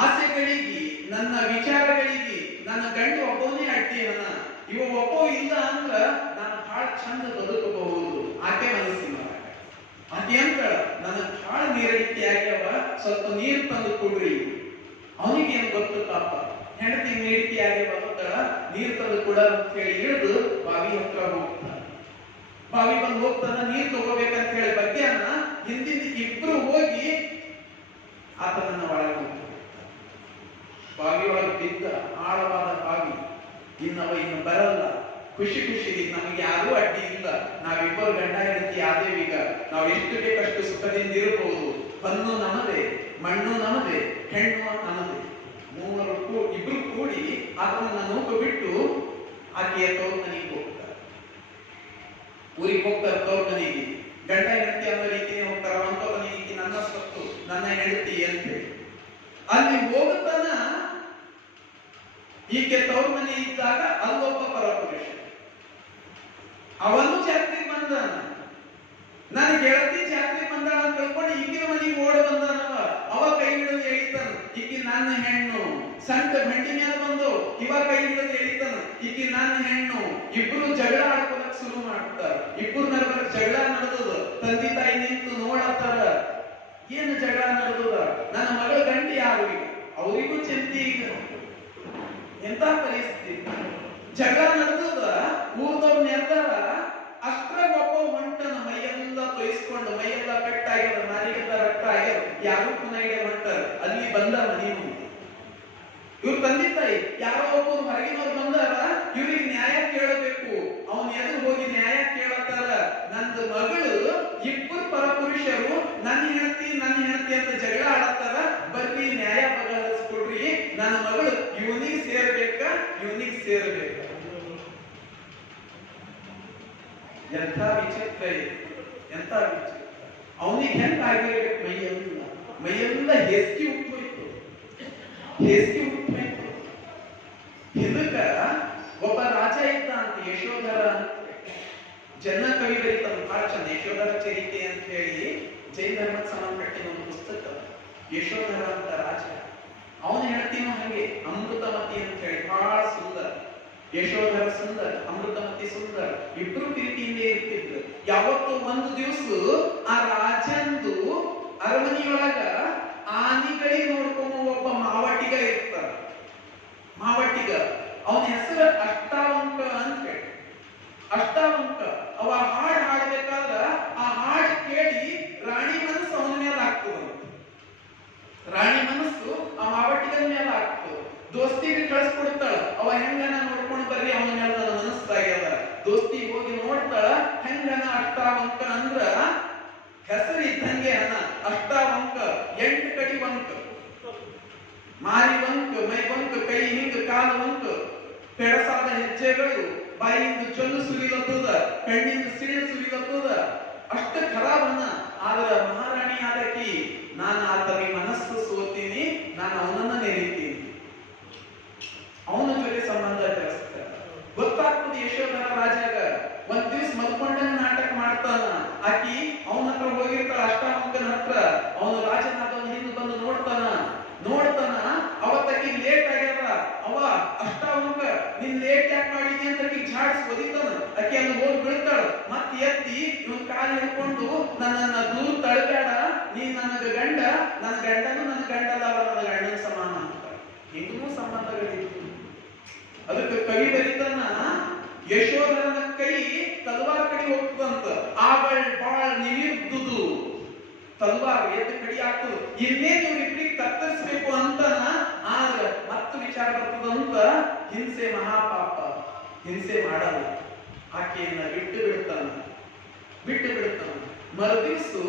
ಆಸೆಗಳಿಗೆ, ನನ್ನ ವಿಚಾರಗಳಿಗೆ ನನ್ನ ಗಂಡ ಒಬ್ಬವನೇ ಅಡ್ಡಿಯನ್ನ, ಇವ ಒಬ್ಬ ಇಲ್ಲ ಅಂದ್ರ ನಾನು ಬಹಳ ಚಂದ ಬದುಕಬಹುದು. ಆಕೆ ಮನಸ್ಸಿನ ಆಕೆ ಅಂತ ನನಗೆ ಬಹಳ ನೀರಡಿಕೆ ಆಗ್ಯಾವ, ಸ್ವಲ್ಪ ನೀರು ತಂದು ಕೊಡ್ರಿ. ಅವನಿಗೆ ಏನ್ ಗೊತ್ತು ಪಾಪ, ಹೆಂಡತಿ ನೀರಿಕೆ ಆಗ್ಯಾವ ಅಂತಾಳ, ನೀರು ತಂದು ಕೊಡ ಅಂತ ಹೇಳಿ ಇಳಿದು ಬಾವಿ ಹತ್ರ ಹೋಗ್ತಾನ. ಬಾವಿ ಬಂದು ಹೋಗ್ತಾನ, ನೀರು ತಗೋಬೇಕಂತ ಹೇಳಿ ಮಧ್ಯಾಹ್ನ ಹಿಂದಿನ ಇಬ್ರು ಹೋಗಿ ಆತನನ್ನ ಒಳಗೆ ಹೋಗ್ತಾನೆ. ಬಾವಿ ಒಳಗೆ ಬಿದ್ದ, ಆಳವಾದ ಬಾವಿ. ಇನ್ನು ಬರಲ್ಲ. ಖುಷಿ ನಮಗೆ ಯಾರೂ ಅಡ್ಡಿ ಇಲ್ಲ, ನಾವಿಬ್ಬರು ಗಂಡ ಹೆಂಡತಿ ಆದೇವೀಗ, ನಾವು ಎಷ್ಟು ಬೇಕಷ್ಟು ಸುಖದಿಂದ ಇರಬಹುದು. ಹೊನ್ನು ನಮ್ಮದೇ, ಮಣ್ಣು ನಮ್ಮದೇ, ಹೆಣ್ಣು ನಮ್ಮದೇ. ಇಬ್ರು ಕೂಡಿ ಆತನನ್ನ ನೂಕು ಬಿಟ್ಟು ಆಕೆಯ ತವ್ರ ಮನೆಗೆ ಹೋಗ್ತಾರೆ. ಊರಿಗೆ ಹೋಗ್ತಾರೆ ತವ್ರ ಮನೆಗೆ. ಗಂಡ ಹೆಂಡತಿ ಅನ್ನೋ ರೀತಿನೇ ಹೋಗ್ತಾರ. ಅಂತ ಈಕೆ ನನ್ನ ಸತ್ತು, ನನ್ನ ಹೆಂಡತಿ ಅಂತ ಹೇಳಿ ಅಲ್ಲಿ ಹೋಗುತ್ತಾನ. ಈಕೆ ತವ್ರ ಮನೆ ಇದ್ದಾಗ ಅಲ್ಲೊಬ್ಬ ಪರಪುರುಷ, ಅವನು ಜಾತ್ರೆಗೆ ಬಂದಾನ. ನನ್ನ ಗೆಳತಿ ಜಾತ್ರೆಗೆ ಬಂದಾಳ ಅಂತ ತಿಳ್ಕೊಂಡು ಈಗಿನ ಮನೆಗೆ ಓಡಿ ಬಂದಾನವ. ಅವ ಕೈ ಹಿಡಿದು ಎಳಿತಾನ, ಈಕಿ ನನ್ನ ಹೆಣ್ಣು. ಸಂತ ಬಂಡಿ ಮೇಲೆ ಬಂದು ಇವ ಕೈ ಹಿಡಿದು ಎಳಿತಾನ, ಈಕಿ ನನ್ನ ಹೆಣ್ಣು. ಇಬ್ರು ಜಗಳ ಆಡ್ಕೊಳಕ್ ಶುರು ಮಾಡ್ತಾರ. ಇಬ್ರು ನಡುವೆ ಜಗಳ ನಡೆದದ. ತಂದೆ ತಾಯಿ ನಿಂತು ನೋಡತ್ತಾರ, ಏನು ಜಗಳ ನಡೆದದ, ನನ್ನ ಮಗಳ ಗಂಡಿ ಯಾರು? ಈಗ ಅವರಿಗೂ ಚಿಂತೆ. ಈಗ ಎಂತ ಪರಿಸ್ಥಿತಿ, ಜಗಳ ನಡೆದದ. ಊರ್ದವ್ರು ನೆರೆದಾರ. ಅಷ್ಟ್ರಾಗ ಒಬ್ಬ ಹೊಂಟನ, ಮೈಯೆಲ್ಲ ತೊಯಿಸ್ಕೊಂಡು, ಮೈಯೆಲ್ಲ ಪೆಟ್ಟಾಗ್ಯದ, ಮಾರಿಗೆಲ್ಲ ರಕ್ತ ಆಗ್ಯದ, ಯಾರು ಪುನಃ ಹೊಂಟಾರ. ಅಲ್ಲಿ ಬಂದ ಮನೆ ಮುಂದೆ ಇವ್ರ ತಂದೆ ತಾಯಿ ಯಾರೋ ಒಬ್ಬರು ಹೊರಗಿನವ್ರು ಬಂದಾರ. ಇವ್ರಿಗೆ ನ್ಯಾಯ ಕೇಳಬೇಕು. ಅವನ್ ಎದುರು ಹೋಗಿ ನ್ಯಾಯ ಕೇಳತ್ತಾರ. ನಂದು ಮಗಳು ಇಬ್ಬರು ಪರಪುರುಷರು ನನ್ನ ಹೆಂಡತಿ ಅಂತ ಜಗಳ ಆಡತ್ತಾರ, ಬರ್ರಿ ನ್ಯಾಯ ಬಗೆಹರಿಸ್ಕೊಡ್ರಿ, ನನ್ನ ಮಗಳು ಇವನಿಗೆ ಸೇರ್ಬೇಕ, ಇವನಿಗೆ ಸೇರ್ಬೇಕ. ಎಂಥ ವಿಚಿತ್ರ ಇದೆ, ಎಂಥ ವಿಚಿತ್ರ. ಅವನಿಗೆ ಹೆಂಗ ಆಗಿರ್ಬೇಕು? ಮೈಯೆಲ್ಲ ಹೆಸ್ಕಿ ಉಟ್ಟೋಯ್ತು, ಹೆಸ್ಕಿ ಉಟ್ಟೋಯ್ತು. ಇದಕ್ಕ ಒಬ್ಬ ರಾಜ ಇದ್ದ ಅಂತ, ಯಶೋಧರ ಅಂತ. ಜನ ಕವಿ ಬರೀತಾನ ಬಹಳ ಚಂದ, ಯಶೋಧರ ಚರಿತೆ ಅಂತ ಹೇಳಿ ಜೈನ ಧರ್ಮಕ್ಕೆ ಸಂಬಂಧಪಟ್ಟಿನ ಒಂದು ಪುಸ್ತಕ. ಯಶೋಧರ ಅಂತ ರಾಜ, ಅವನ ಹೆಂಡತಿನೂ ಹಂಗೆ ಅಮೃತಮತಿ ಅಂತ ಹೇಳಿ ಬಹಳ ಸುಂದರ. ಯಶೋಧರ ಸುಂದರ, ಅಮೃತಮತಿ ಸುಂದರ, ಇಬ್ರು ಪ್ರೀತಿಯಿಂದ ಇರ್ತಿದ್ರು. ಯಾವತ್ತು ಒಂದು ದಿವಸ ಆ ರಾಜಂದು ಅರಮನೆಯೊಳಗ ಆನಿಗಳಿಗೆ ನೋಡ್ಕೊಂಡು ಒಬ್ಬ ಮಾವಟಿಗ ಇರ್ತಾರ. ಮಾವಟಿಗ, ಅವನ ಹೆಸರು ಅಷ್ಟಾವಂಕ ಅಂತ ಹೇಳಿ. ಅಷ್ಟಾವಂಕ ಅವ ಹಾಡು ಹಾಡ್ಬೇಕಾದ್ರ ಆ ಹಾಡು ಕೇಳಿ ರಾಣಿ ಮನಸ್ಸು ಅವನ ಮೇಲೆ ಆಗ್ತದ. ರಾಣಿ ಮನಸ್ಸು ಆ ಮಾವಟಿಗನ ಮೇಲೆ ಆಗ್ತದ. ದೋಸ್ತಿಗೆ ಕಳಿಸ್ಕೊಡ್ತಾಳ, ಅವ ಹೆಂಗನ ನೋಡ್ಕೊಂಡು ಬರ್ರಿ, ಅವನ ಮೇಲೆ ನನ್ನ ಮನಸ್ಸಾಗ್ಯದ. ದೋಸ್ತಿ ಹೋಗಿ ನೋಡ್ತಾಳ, ಹೆಂಗನ ಅಷ್ಟಾವಂಕ ಅಂದ್ರ ಹೆಸರು ಇದ್ದಂಗೆ ಅನ್ನ. ಅಷ್ಟಾವಂಕ 8 ಕಡಿ ವಂಕ, ಮಾರಿ ವಂಕ, ಮೈ ವಂಕ, ಕೈ ಹಿಂಗ, ಕಾಲು ವಂಕ, ಪೆಡಸಾದ ಹೆಜ್ಜೆಗಳು, ಬಾಯಿಂದ ಚೊಲ್ಲು ಸುರಿಲತ್ತದ, ಕಣ್ಣಿಂದ ಸಿಳ್ಳು ಸುರಿಲತ್ತದ. ಅಷ್ಟ ಖರಾಬನ್ನ. ಆದ್ರ ಮಹಾರಾಣಿ ಆದಕಿ, ನಾನು ಆತನಿ ಮನಸ್ಸು ಸೋತೀನಿ, ನಾನು ಅವನನ್ನ ನೆರೀತೀನಿ, ಅವನ ಜೊತೆ ಸಂಬಂಧ ಬೆಳೆಸ್ತಾರ. ಗೊತ್ತಾಗ್ತದೆ ಯಶೋಧರ ರಾಜಾಗ. ಒಂದ್ ದಿವ್ಸ ಮಲ್ಕೊಂಡಂಗ ನಾಟಕ ಮಾಡ್ತಾನ. ಆಕಿ ಅವನ ಹತ್ರ ಹೋಗಿರ್ತಾಳ, ಅಷ್ಟಾವಂಕನ ಹತ್ರ. ಅವನು ರಾಜನಾದವನ ಹಿಂದೆ ಬಂದು ನೋಡ್ತಾನ. ಅವತ್ತಕ್ಕೆ ಲೇಟ್ ಆಗ್ಯಾದ. ಅವ ಅಷ್ಟಾವಂಕ, ನೀನ್ ಲೇಟ್ ಯಾಕೆ ಮಾಡಿದಿ ಅಂತ ಝಾಡ್ಸ್ ಒದಿತಾನ. ಆಕಿ ಅಲ್ಲಿ ಹೋಗಿ ಬೀಳ್ತಾಳ. ಮತ್ ಎತ್ತಿ ಇವನ್ ಕಾಲು ಹಿಡ್ಕೊಂಡು, ನನ್ನನ್ನ ದೂರ ತಳ್ಬೇಡ, ನೀನ್ ನನಗ ಗಂಡ, ನನ್ನ ಗಂಡನು ನನ್ನ ಗಂಡದವ, ನನ್ನ ಗಂಡನ ಸಮಾನ ಅಂತ. ಹಿಂಗೂ ಸಂಬಂಧಗಳಿತ್ತು. ಅದಕ್ಕೆ ಕವಿ ಬರೀತಾನ, ಯಶೋಧರನ ಕೈ ತಲ್ವಾರ್ ಕಡೆ ಹೋಗ್ತದಂತ. ಆಗಳ್ ಬಾಳ್ ನಿವಿರ್ದುದು, ತಲ್ವಾರ್ ಎದ್ದು ಕಡಿ ಆಗ್ತದ. ಇನ್ನೇ ಇವ್ರಿಬ್ರಿಗೆ ಕತ್ತರಿಸ್ಬೇಕು ಅಂತನ. ಆದ್ರ ಮತ್ತು ವಿಚಾರ ಬರ್ತದಂತ, ಹಿಂಸೆ ಮಹಾಪಾಪ, ಹಿಂಸೆ ಮಾಡಲ್ಲ. ಆಕೆಯನ್ನ ಬಿಟ್ಟು ಬಿಡ್ತಾನ. ಮರುದಿವ್ಸು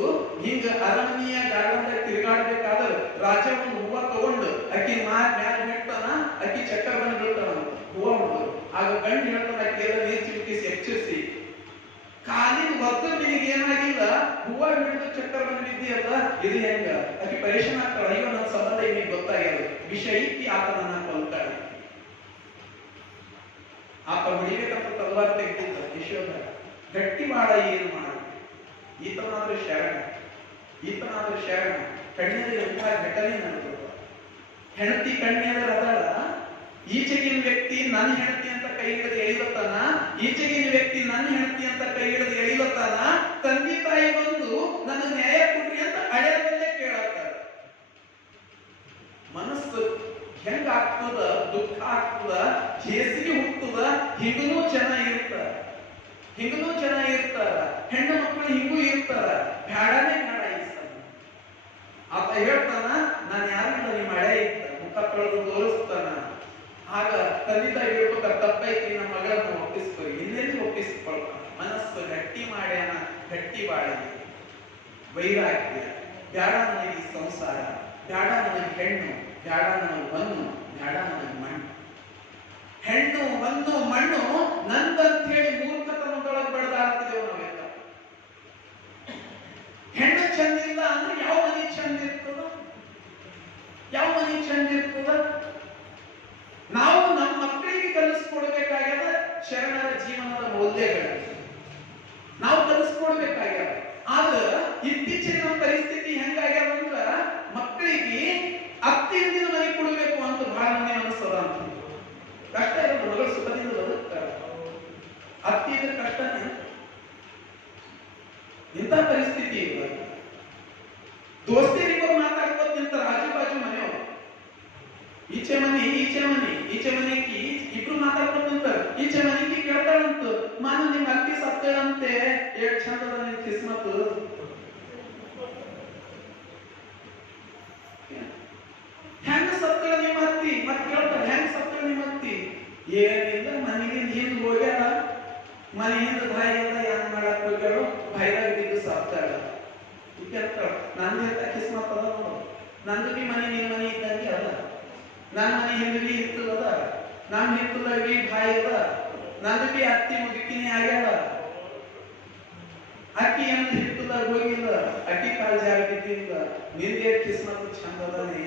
ಹಿಂಗ ಅರಮನೆಯ ಗಾರ್ಡನ್ದಾಗ ತಿರುಗಾಡ್ಬೇಕಾದ್ರೆ ರಾಜ ಒಂದು ಹೂವ ತಗೊಂಡು ಅಕ್ಕಿ ಮ್ಯಾಲ ಬಿಡ್ತಾನ. ಅಕ್ಕಿ ಚಕ್ಕರ್ ಬಂದು ಬೀಳ್ತಾನ ಹೂವ ಮಾಡೋದು. ಆಗ ಗಂಡು ಹೇಳ್ತಾನ, ಅಕ್ಕಿ ಎಲ್ಲ ನೀರ್ ಚಿಮುಕಿಸಿ ಎಚ್ಚರಿಸಿ, ಕಾಲಿನ ಒದ್ದು ನಿನಗೆ ಏನಾಗಿಲ್ಲ, ಹೂವ ಹಿಡಿದು ಚಕ್ಕರ್ ಬಂದು ಬಿದ್ದೀಯಲ್ಲ, ಇದು ಹೆಂಗ? ಅಕ್ಕಿ ಪರೇಶಾನ್ ಆಗ್ತಾಳ. ಅಯ್ಯೋ, ನನ್ನ ಸಂಬಂಧ ನಿಮಗೆ ಗೊತ್ತಾಗ್ಯದ, ವಿಷ ಇಕ್ಕಿ ಆತನನ್ನ ಕೊಲ್ತಾಳೆ. ಆತ ಹೊಡಿಬೇಕಂತ ತಲ್ವಾರ್ ತೆಗೆದಿದ್ದ ಯಶೋಧರ. ಗಟ್ಟಿ ಮಾಡ, ಏನು ಮಾಡ, ಈತನಾದ್ರೂ ಶರಣ. ಕಣ್ಣಿನ ಎಂಥ ಘಟನೆ ನಡೆದ. ಹೆಂಡತಿ ಕಣ್ಣಿನ ರದಳ. ಈಚೆಗಿನ ವ್ಯಕ್ತಿ ನನ್ನ ಹೆಂಡತಿ ಅಂತ ಕೈ ಹಿಡಿದು ಎಳಿಲತ್ತಾನ, ಈಚೆಗಿನ ವ್ಯಕ್ತಿ ನನ್ನ ಹೆಂಡತಿ ಅಂತ ಕೈ ಹಿಡಿದು ಎಳಿಲತ್ತಾನ. ತಂದೆ ತಾಯಿ ಬಂದು ನನ್ನ ನ್ಯಾಯ ಕೊಡ್ರಿ ಅಂತ ಅಳೆಯದಲ್ಲೇ ಕೇಳತ್ತಾರ. ಮನಸ್ಸು ಹೆಂಗ ಆಗ್ತದ, ದುಃಖ ಆಗ್ತದ, ಹೇಸಿಗೆ ಹುಟ್ಟುದ. ಹಿಂಗೂ ಚೆನ್ನಾಗಿರ್ತಾರ, ಹೆಣ್ಣು ಮಕ್ಕಳು ಹಿಂಗೂ ಇರ್ತಾರ. ಬ್ಯಾಡನೇ ಬೇಡ ಈ ಸಲ. ಆತ ಹೇಳ್ತಾನ, ನಾನು ಯಾರಿಲ್ಲ, ನಿಮ್ಮ ಹಳೆ ಇತ್ತ ಮುಖ ತೊಳೆದು ತೋರಿಸ್ತಾನ. ಆಗ ತಂದೆ ತಾಯಿ ಹೇಳ್ಬೇಕಾದ್ರೆ, ತಪ್ಪೈತಿ, ನಮ್ಮ ಮಗಳನ್ನ ಒಪ್ಪಿಸ್ಕೊರಿ. ಇನ್ನೆಲ್ಲಿ ಒಪ್ಪಿಸ್ಕೊಳ್ತಾನ. ಮನಸ್ಸು ಗಟ್ಟಿ ಮಾಡ್ಯಾನ, ಗಟ್ಟಿ ಬಾಳಿಗೆ. ವೈರಾಗ್ಯ, ಬ್ಯಾಡ ನನಗೆ ಈ ಸಂಸಾರ, ಬ್ಯಾಡ ನನಗೆ ಹೆಣ್ಣು, ಬ್ಯಾಡ ನನಗೆ ಹೊನ್ನು, ಬ್ಯಾಡ ನನಗೆ ಮಣ್ಣು. ಹೆಣ್ಣು, ಹೊನ್ನು, ಮಣ್ಣು ನಂದಂತ ಹೇಳಿ ಮೂರ್ಖತನದೊಳಗೆ ಬೆಳೆದಾಡ್ತಿದ್ದೇವೆ ನಾವೆಲ್ಲ. ಹೆಣ್ಣು ಚಂದಿಲ್ಲ ಅಂದ್ರೆ ಯಾವ ಮನೆ ಚಂದ ಇರ್ತದ? ನಾವು ನಮ್ಮ ಮಕ್ಕಳಿಗೆ ಕಲಿಸ್ಕೊಡ್ಬೇಕಾಗ್ಯದ ಶರಣರ ಜೀವನದ ಮೌಲ್ಯಗಳು ನಾವು ಕಲಿಸ್ಕೊಡ್ಬೇಕಾಗ್ಯದ. ಆದ್ರೆ ಇತ್ತೀಚಿನ ನಮ್ಮ ಪರಿಸ್ಥಿತಿ ಹೆಂಗಾಗ್ಯದ ಅಂದ್ರ, ಮಕ್ಕಳಿಗೆ ಅತ್ತಿಂದಿನ ಮನೆ ಕೊಡಬೇಕು ಅಂತ ಬಹಳ ಮಂದಿ ಅನಿಸ್ತದ ಅಂತ. ಕಷ್ಟ ಇರೋದು, ಮಗಳು ಸುಖದಿಂದ ಬದುಕ್ತಾರ, ಅತ್ತಿ ಇದ್ರೆ ಕಷ್ಟನೇ. ಇಂಥ ಪರಿಸ್ಥಿತಿ ಇಲ್ಲ. ದೋಸ್ತಿರಿಬ್ಬರು ಮಾತಾಡ್ಕೋತ ನಿಂತಾರ, ಆಜು ಬಾಜು ಮನೆಯವರು. ಈಚೆ ಮನೆಗೆ ಇಬ್ರು ಮಾತಾಡ್ಕೋತ ನಿಂತಾರ. ಈಚೆ ಮನೆಗೆ ಕೇಳ್ತಾಳಂತ, ಮಾನು ನಿಮ್ ಅತ್ತಿ ಸತ್ತಳಂತೆ, ಎಷ್ಟು ಚಂದದ ನಿನ್ ಕಿಸ್ಮತ್. ಹೆಂಗ ಸತ್ತಳ ನಿಮ್ಮ ಅತ್ತಿ? ಮತ್ ಕೇಳ್ತಾರ, ಹೆಂಗ ಸತ್ತಳ ನಿಮ್ಮ ಅತ್ತಿ? ಏನಿಲ್ಲ, ಮನೆಗೆ ಹಿಂದ್ ಹೋಗ್ಯಾರ, ಮನೆಯಿಂದ ಬಾಯಿ ಎಲ್ಲ ಏನ್ ಮಾಡಕ್ ಹೋಗ್ಯಾಳು, ಬಾಯಿದಾಗ ಬಿದ್ದು ಸತ್ತಾಳ. ಕೇಳ್ತಾಳ, ನಂದು ಎಂತ ಕಿಸ್ಮತ್ ಅದ ನೋಡು, ನಂದು ಬಿ ಮನೆ ನಿನ್ ಮನೆ ಇದ್ದಂಗೆ ಅಲ್ಲ. ನನ್ನ ಮನೆ ಹಿಂದ್ವಿ ಹಿತ್ತಲದ, ನಮ್ಮ ಹಿತ್ತಲವಿ ಬಾಯಿ ಅದ, ನಂದು ಬಿ ಅತ್ತಿ ಮುದುಕಿನಿ ಆಗ್ಯಾಳ. ಅಕ್ಕಿ ಏನು ಹಿತ್ತದಾಗ ಹೋಗಿಲ್ಲ, ಅಕ್ಕಿ ಕಾಲ್ ಜಾಗ ಬಿದ್ದಿಲ್ಲ. ನಿಂದೆ ಕಿಸ್ಮತ್ ಚಂದ ಅದನೆ.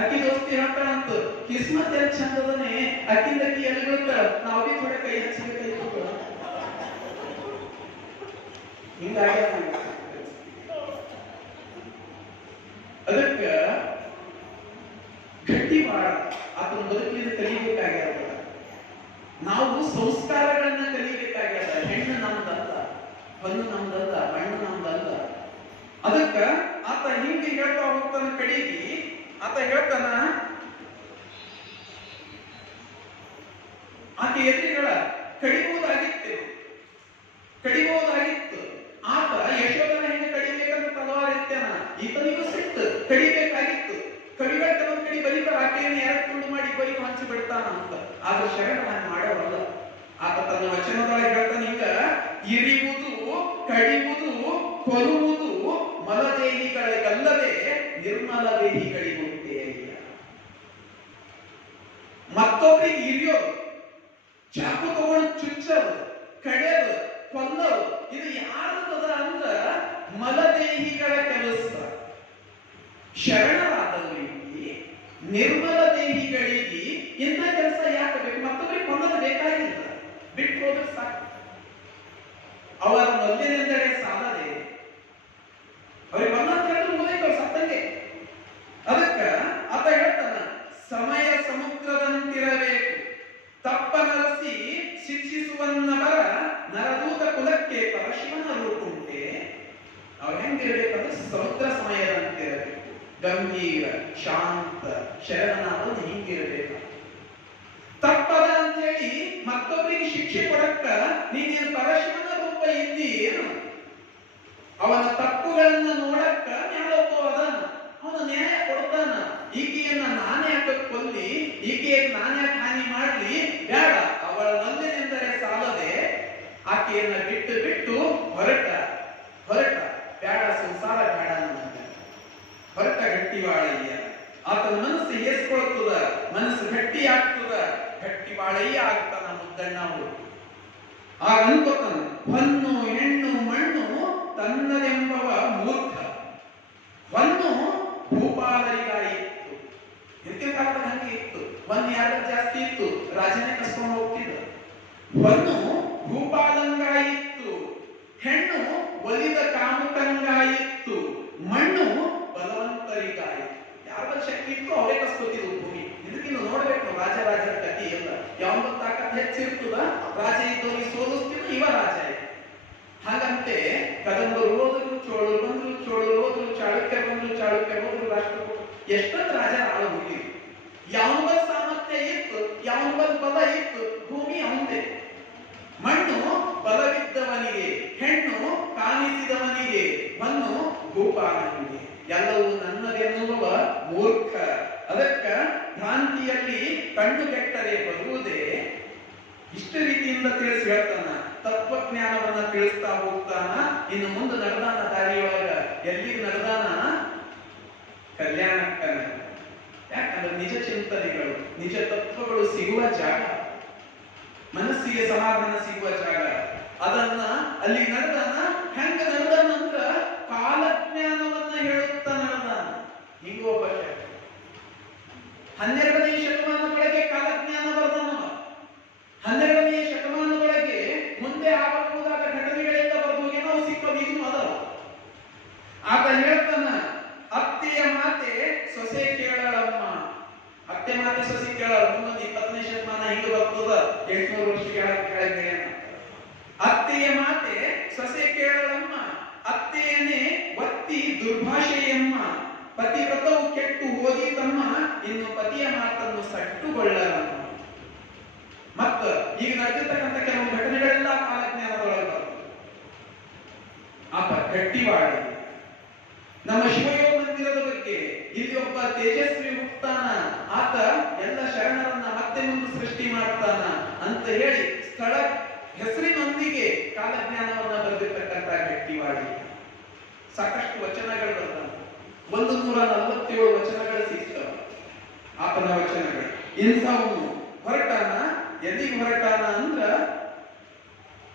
ಅಕ್ಕಿ ದೋಸ್ತಿ ಹೇಳ್ತಾಳಂತ, ಕಿಸ್ಮತ್ ಎಲ್ಲಿ ಚಂದ ಅದನೆ, ಅಕ್ಕಿಂದ ಅಕ್ಕಿ ಎಲ್ಲಿ ಬೀಳ್ತಾಳ, ನಾವು ಬಿ ಥೋಡೆ ಕೈ ಹಚ್ಚಬೇಕಾಯ್ತು. ಹಿಂಗಾಗಿ ಅದಕ್ಕ ಗಟ್ಟಿ ಬಾಳ ಆತನ ಬದುಕಿನ ಕಲಿಬೇಕಾಗ್ಯದ. ನಾವು ಸಂಸ್ಕಾರಗಳನ್ನ ಕಲಿಬೇಕಾಗ್ಯದ. ಹೆಣ್ಣು ನಮ್ದಲ್ಲ, ಹೊನ್ನು ನಮ್ದಲ್ಲ, ಮಣ್ಣು ನಮ್ದಲ್ಲ. ಅದಕ್ಕ ಆತ ಹಿಂಗೆ ಹೇಳ್ತಾ ಹೋಗ್ತಾನ. ಕಡೆಗೆ ಆತ ಹೇಳ್ತಾನ, ಆಕೆ ಎದುರುಗಳ ಕಡಿಬಹುದಾಗಿತ್ತು, ಕಡಿಬಹುದಾಗಿತ್ತು. ಆತ ಯಶೋಧನ ಹೆಂಗೆ ಕಡಿಬೇಕಂತ ತಲವಾರ ಎತ್ತಾನ. ಈತನಿಗೂ ಸಿಟ್ಟು, ಕಡಿಬೇಕಾಗಿತ್ತು. ಕವಿಗಳ ಕೆಲವೊಂದು ಕಡೆ ಬರೀತಾರ, ಆಕೆಯನ್ನು ಎರಡು ತುಂಡು ಮಾಡಿ ಬರೀ ಹಂಚಿ ಬಿಡ್ತಾನ ಅಂತ. ಆದ್ರೆ ಶರಣ ನಾನು ಮಾಡೋವಲ್ಲ. ಆತ ತನ್ನ ವಚನದೊಳಗೆ ಹೇಳ್ತಾನೆ, ಹಿಂಗ ಇರಿಯುವುದು, ಕಡಿಯುವುದು, ಕೊಲ್ಲುವುದು ಮಲದೇಹಿಗಳಿಗಲ್ಲದೆ ನಿರ್ಮಲ ದೇಹಿಗಳಿಗುಂಟೆ. ಮತ್ತೊಬ್ಬರಿಗೆ ಇರಿಯೋದು, ಚಾಕು ತಗೊಂಡು ಚುಚ್ಚೋದು, ಕಡೆಯೋದು, ಕೊಲ್ಲೋದು, ಇದು ಯಾರದ ಅಂದ್ರ ಮಲದೇಹಿಗಳ ಕೆಲಸ. ಶರಣರಾದವರಿಗೆ, ನಿರ್ಮಲ ದೇಹಿಗಳಿಗೆ ಇಂಥ ಕೆಲಸ ಯಾಕೆ ಬೇಕು? ಮತ್ತೊಬ್ಬರಿಗೆ ಕೊಲ್ಲೋದು ಬೇಕಾಗಿಲ್ಲ, ಬಿಟ್ಟು ಹೋದ್ರೆ ಸಾಕು. ಅವರ ಮೊದಲಿನಿಂದಲೇ ಸಾಲದೆ ಅವ್ರಿಗೆ ಬಂದಂತ ಮುಗಿದೈತೆ, ಅವ್ರು ಸತ್ತಂಗೆ. ಅದಕ್ಕ ಆತ ಹೇಳ್ತಾನ, ಸಮಯ ಸಮುದ್ರದಂತಿರಬೇಕು, ತಪ್ಪನರಸಿ ಶಿಕ್ಷಿಸುವನ್ನವರ ನರದೂತ ಕುಲಕ್ಕೆ ಪರಶಿವನ ರೂಪುಂಟೆ. ಅವ್ರು ಹೆಂಗಿರ್ಬೇಕಂದ್ರೆ ಸಮುದ್ರ ಸಮಯದಂತಿರಬೇಕು, ಗಂಭೀರ ಶಾಂತ ಶರಣನಾದವನು ಹಿಂಗಿರ್ಬೇಕು. ತಪ್ಪದ ಅಂತ ಹೇಳಿ ಮತ್ತೊಬ್ಬರಿಗೆ ಶಿಕ್ಷೆ ಕೊಡಕ್ಕ ನೀನೇನು ಪರಶಿವನ ರೂಪ ಇದ್ದಿ ಏನು? ಅವನ ತಪ್ಪುಗಳನ್ನ ನೋಡಕ್ಕ ನ್ಯಾಯೊಬ್ಬ ಅದಾನ, ಅವನ ನ್ಯಾಯ ಕೊಡ್ತಾನ. ಈಕೆಯನ್ನ ನಾನೇ ಯಾಕೆ ಕೊಲ್ಲಿ, ಈಕೆಯನ್ನು ನಾನೇ ಯಾಕೆ ಹಾನಿ ಮಾಡ್ಲಿ, ಬೇಡ. ಅವಳ ನಂದಿನೆಂದರೆ ಸಾಲದೆ ಆಕೆಯನ್ನ ಬಿಟ್ಟು ಬಿಟ್ಟು ಹೊರಟ ಬೇಡ, ಸಂಸಾರ ಬೇಡ ನನಗೆ, ಹೊರಟ ಗಟ್ಟಿವಾಳಯ್ಯ. ಆತನ ಮನಸ್ಸು ಏರ್ಸ್ಕೊಳ್ತದ, ಮನಸ್ಸು ಗಟ್ಟಿ ಆಗ್ತದ, ಗಟ್ಟಿವಾಳಯ್ಯ ಆಗ್ತಾನ ಮುದ್ದಣ್ಣ ಅವರು. ಆಗ ಅನ್ಕೋತಾನ, ಹೊನ್ನು ಹೆಣ್ಣು ಮಣ್ಣು ತನ್ನದೆಂಬವ ಮೂರ್ಖ. ಹೊನ್ನು ಭೂಪಾಲರಿಗಾಯಿತ್ತು, ಹಿಂದಿನ ಕಾಲದಾಗ ಹಂಗೆ ಇತ್ತು. ಹೊನ್ನು ಯಾರು ಜಾಸ್ತಿ ಇತ್ತು, ರಾಜನೇ ಕಸ್ಕೊಂಡು ಹೋಗ್ತಿದ್ದ. ಹೊನ್ನು ಭೂಪಾಲಂಗಾಯಿತ್ತು, ಹೆಣ್ಣು ಒಲಿದ ಕಾಮುಕಂಗಾಯಿತ್ತು, ಮಣ್ಣು ಬಲವಂತರಿಗಾಯಿತು. ಯಾರ ಶಕ್ತಿ ಇತ್ತು ಅವರೇ ಕಸ್ಕೊತಿದ್ವು ಭೂಮಿ. ಇದಕ್ಕಿನ್ನು ನೋಡ್ಬೇಕು ರಾಜರಾಜರ ಕಥೆ ಎಲ್ಲ. ಯಾವ ತಾಕತ್ ಹೆಚ್ಚಿರ್ತದ, ರಾಜ ಇದ್ದವರಿಗೆ ಸೋಲಿಸ್ತಿದ್ರು, ಇವ ರಾಜ ಇತ್ತು. ಹಾಗಂತೆ ಕದಂಬರು ಹೋದ್ರು, ಚೋಳರು ಬಂದ್ರು, ಚೋಳರು ಹೋದ್ರು, ಚಾಳುಕ್ಯ ಬಂದ್ರು, ಚಾಳುಕ್ಯ ಹೋದ್ರು, ರಾಷ್ಟ್ರಕೂಟ, ಎಷ್ಟೊಂದು ರಾಜ ಆಳು ಹೋಗಿದ್ರು. ಯಾವನ ಸಾಮರ್ಥ್ಯ ಇತ್ತು, ಯಾವನ ಬಲ ಇತ್ತು, ಭೂಮಿ ಅವಂತೆ. ಮಣ್ಣು ಬಲವಿದ್ದವನಿಗೆ, ಹೆಣ್ಣು ಕಾಣಿಸಿದವನಿಗೆ, ಮಣ್ಣು ಭೂಪಾಲನಿಗೆ. ಎಲ್ಲವೂ ನನ್ನದೆನ್ನುವ ಮೂರ್ಖ. ಅದಕ್ಕ ಭ್ರಾಂತಿಯಲ್ಲಿ ಕಣ್ಣು ಕೆಟ್ಟರೆ ಬರುವುದೇ. ಇಷ್ಟ ರೀತಿಯಿಂದ ತಿಳಿಸಿ ಹೇಳ್ತಾನ, ತತ್ವಜ್ಞಾನವನ್ನ ತಿಳಿಸ್ತಾ ಹೋಗ್ತಾನ. ಇನ್ನು ಮುಂದೆ ನಡೆದಾನ ದಾರಿಯೊಳಗ, ಎಲ್ಲಿಗೆ ನಡೆದಾನ? ಕಲ್ಯಾಣಕ್ಕ. ಯಾಕಂದ್ರೆ ನಿಜ ಚಿಂತನೆಗಳು, ನಿಜ ತತ್ವಗಳು ಸಿಗುವ ಜಾಗ, ಮನಸ್ಸಿಗೆ ಸಮಾಧಾನ ಸಿಗುವ ಜಾಗ. ಅದನ್ನ ಅಲ್ಲಿ ನಡೆದಾನ. ಹೆಂಗ ನಡೆದಾನಂದ್ರ ಕಾಲಜ್ಞಾನವನ್ನ ಹೇಳುತ್ತಾ ನಡೆದಾನ. ಹಿಂಗೋ ಒಬ್ಬ 12ನೇ ಶತಮಾನದೊಳಗೆ ಕಾಲಜ್ಞಾನ ಬರ್ದಾನವ. 12ನೇ ಶತಮಾನದೊಳಗೆ ಮುಂದೆ ಆಗಬಹುದಾದ ಘಟನೆಗಳೆಲ್ಲ ಬರ್ಬೋದು, ಏನೋ ಸಿಕ್ಕೋದು ಈಗಲೂ ಅದಾವ. ಆತ ಹೇಳ್ತಾನ, ಅತ್ತೆಯ ಮಾತೆ ಸೊಸೆ ಕೇಳಳಮ್ಮ. ಅತ್ತೆ ಮಾತೆ ಸೊಸೆ ಕೇಳಳ. ಮುಂದೊಂದು 20ನೇ ಶತಮಾನ ಹಿಂಗ ಬರ್ತದ, 800 ವರ್ಷ ಕೆಳಗೆ. ಅತ್ತೆಯ ಮಾತೆ ಸೊಸೆ ಕೇಳಳಮ್ಮ, ಅತ್ತೆಯನ್ನೇ ಒತ್ತಿ ದುರ್ಭಾಷೆಯಮ್ಮ. ಪತಿವ್ರತವು ಕೆಟ್ಟು ಹೋದೀತಮ್ಮ, ಇನ್ನು ಪತಿಯ ಮಾತನ್ನು ಸಟ್ಟುಗೊಳ್ಳಲಮ್ಮ. ಮತ್ತ ಈಗ ನಡೆದಿರ್ತಕ್ಕಂಥ ಕೆಲವು ಘಟನೆಗಳೆಲ್ಲ ಕಾಲಜ್ಞಾನದೊಳಗೆ ಬರ್ತದೆ. ಆತ ಗಟ್ಟಿವಾಡಿ. ನಮ್ಮ ಶಿವಯೋಗ ಮಂದಿರದ ಬಗ್ಗೆ ಇಲ್ಲಿ ಒಬ್ಬ ತೇಜಸ್ವಿ ಹುಟ್ಟಾನ, ಆತ ಎಲ್ಲ ಶರಣರನ್ನ ಮತ್ತೆ ಮುಂದೆ ಸೃಷ್ಟಿ ಮಾಡ್ತಾನ ಅಂತ ಹೇಳಿ ಸ್ಥಳ ಹೆಸರಿನೊಂದಿಗೆ ಕಾಲಜ್ಞಾನವನ್ನ ಬರೆದಿರ್ತಕ್ಕಂಥ ಗಟ್ಟಿವಾಡಿ. ಸಾಕಷ್ಟು ವಚನಗಳು ಬರ್ತಾನೆ, 147 ವಚನಗಳು ಸಿಗ್ತವೆ. ಆತನ ವಚನಗಳು. ಇಂಥವನು ಹೊರಟಾನ. ಎಲ್ಲಿಗೆ ಹೊರಟಾನ ಅಂದ್ರ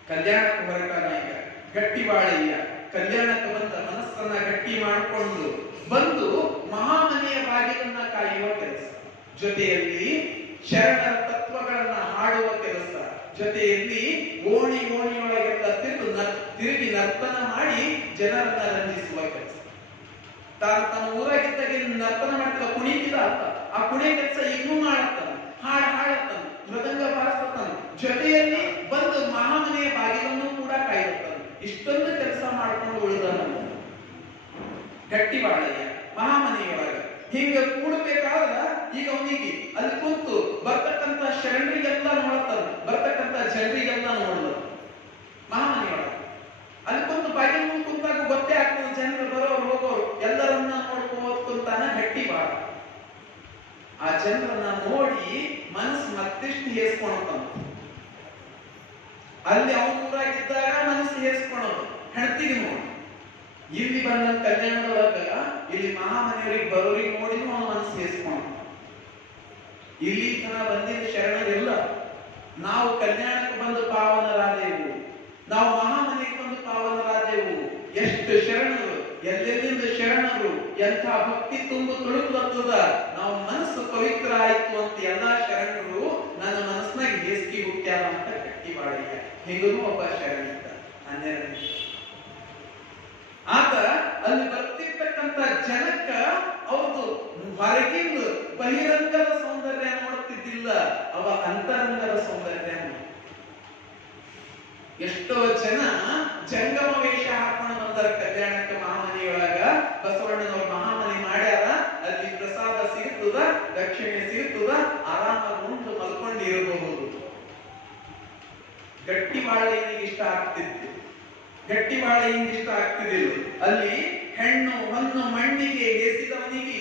ಕಲ್ಯಾಣಕ್ಕೆ ಹೊರಟಾನ. ಈಗ ಗಟ್ಟಿ ಬಾಳಯ್ಯ ಕಲ್ಯಾಣಕ್ಕೆ ಬಂದ ಮನಸ್ಸನ್ನ ಗಟ್ಟಿ ಮಾಡಿಕೊಂಡು ಬಂದು ಮಹಾಮನೆಯ ಬಾಗಿಲನ್ನ ಕಾಯುವ ಕೆಲಸ, ಜೊತೆಯಲ್ಲಿ ಶರಣರ ತತ್ವಗಳನ್ನ ಹಾಡುವ ಕೆಲಸ, ಜೊತೆಯಲ್ಲಿ ಓಣಿಯೊಳಗೆಲ್ಲ ತಿರುಗಿ ನರ್ತನ ಮಾಡಿ ಜನರನ್ನ ರಂಜಿಸುವ ಕೆಲಸ. ತಾನು ತನ್ನ ಊರಾಗಿದ್ದಾಗ ನರ್ತನ ಮಾಡ್ತಿದ್ದ, ಕುಣಿತಿದ ಆತ. ಆ ಕುಣಿಯ ಕೆಲಸ ಇನ್ನೂ ಮಾಡತ್ತಾನ, ಹಾಡತ್ತಾನ, ಮೃದಂಗ ಬಾರಿಸ್ತಾನ, ಜೊತೆಯಲ್ಲಿ ಬಂದು ಮಹಾಮನೆಯ ಬಾಗಿಲನ್ನು ಕೂಡ ಕಾಯುತ್ತಾನೆ. ಇಷ್ಟೊಂದು ಕೆಲಸ ಮಾಡ್ಕೊಂಡು ಉಳಿದಾನ ಗಟ್ಟಿ ಬಾಳಯ್ಯ ಮಹಾಮನೆಯೊಳಗ. ಹಿಂಗ ಕೂಡಬೇಕಾದ್ರ ಈಗ ಅವನಿಗೆ ಅಲ್ಲಿ ಕುಂತು ಬರ್ತಕ್ಕಂತ ಶರಣರಿಗೆಲ್ಲ ನೋಡ್ತಾನ, ಬರ್ತಕ್ಕಂತ ಜನರಿಗೆಲ್ಲ ನೋಡಿದ ಮಹಾಮನೆಯೊಳಗ. ಅಲ್ಲಿ ಕುಂತು ಬಾಗಿಲು ಮುಂದೆ ಕುಂತಾಗ ಗೊತ್ತೇ ಆಗ್ತದೆ, ಜನರು ಬರೋರು ಹೋಗೋರು ಎಲ್ಲರನ್ನ ನೋಡ್ಕೋದ್ ಕುಂತಾನ ಗಟ್ಟಿ ಬಾಳ. ಆ ಜನರನ್ನ ನೋಡಿ ಮನಸ್ಸು ಮತ್ತಿಷ್ಟು ಹೇಸ್ಕೊಳ್ತಾನ. ಅಲ್ಲಿ ಅವನ ಊರಾಗಿದ್ದಾಗ ಮನಸ್ಸು ಹೇಸ್ಕೊಳೋದು ಹೆಣ್ತಿಗೆ ನೋಡಿ. ಇಲ್ಲಿ ಬಂದ ಕಲ್ಯಾಣದೊಳಗ ಇಲ್ಲಿ ಮಹಾಮನೆಯವರಿಗೆ ಬರೋರಿಗೆ ನೋಡಿನೂ ಅವನ ಮನಸ್ಸು ಹೇಸ್ಕೊಳ. ಇಲ್ಲಿ ತನ ಬಂದಿದ್ದ ಶರಣರೆಲ್ಲ ನಾವು ಕಲ್ಯಾಣಕ್ಕೆ ಬಂದು ಪಾವನರಾದೆವು, ನಾವು ಮಹಾಮನೆಗೆ ಬಂದು ಪಾವನರಾದೆವು. ಎಷ್ಟು ಶರಣರು, ಎಲ್ಲೆಲ್ಲಿಂದ ಶರಣರು, ಎಂಥ ಭಕ್ತಿ ತುಂಬು ತುಳುಕ್ಲತ್ತದ. ನಾವು ಮನಸ್ಸು ಪವಿತ್ರ ಆಯ್ತು ಅಂತ ಎಲ್ಲಾ ಶರಣರು ನನ್ನ ಮನಸ್ಸಿನಾಗ ಹೇಸಿಗೆ ಹುಟ್ಟ್ಯಾರ ಅಂತ ಗಟ್ಟಿ ಬಾಳಯ್ಯ. ಹಿಂಗೂ ಒಬ್ಬ ಶರಣಿದ್ದ 12. ಆತ ಅಲ್ಲಿ ಬರ್ತಿರ್ತಕ್ಕಂತ ಜನಕ್ಕ ಅವ್ರದ್ದು ಹೊರಗಿಂದ ಬಹಿರಂಗದ ಸೌಂದರ್ಯ ನೋಡ್ತಿದ್ದಿಲ್ಲ, ಅವ ಅಂತರಂಗದ ಸೌಂದರ್ಯ. ಎಷ್ಟೋ ಜನ ಜಂಗಮ ವೇಷ ಹಾಕೊಂಡು ಬಂದಾರ ಕಲ್ಯಾಣಕ್ಕೆ ಮಹಾಮನೆಯೊಳಗ. ಬಸವಣ್ಣನವ್ರ ಮಹಾಮನೆ ಮಾಡ್ಯಾರ, ಅಲ್ಲಿ ಪ್ರಸಾದ ಸಿಗುತ್ತದ, ದಕ್ಷಿಣೆ ಸಿಗುತ್ತದ, ಆರಾಮಾಗಿ ಉಂಟು ಮಲ್ಕೊಂಡಿರಬಹುದು. ಗಟ್ಟಿ ಬಾಳೆನಿಗೆ ಇಷ್ಟ ಆಗ್ತಿತ್ತು, ಗಟ್ಟಿ ಬಾಳೆನಿಗೆ ಇಷ್ಟ ಆಗ್ತಿದ್ದಿಲ್ಲ. ಅಲ್ಲಿ ಹೆಣ್ಣು ಹೊನ್ನು ಮಣ್ಣಿಗೆ ಎಸಿದವನಿಗೆ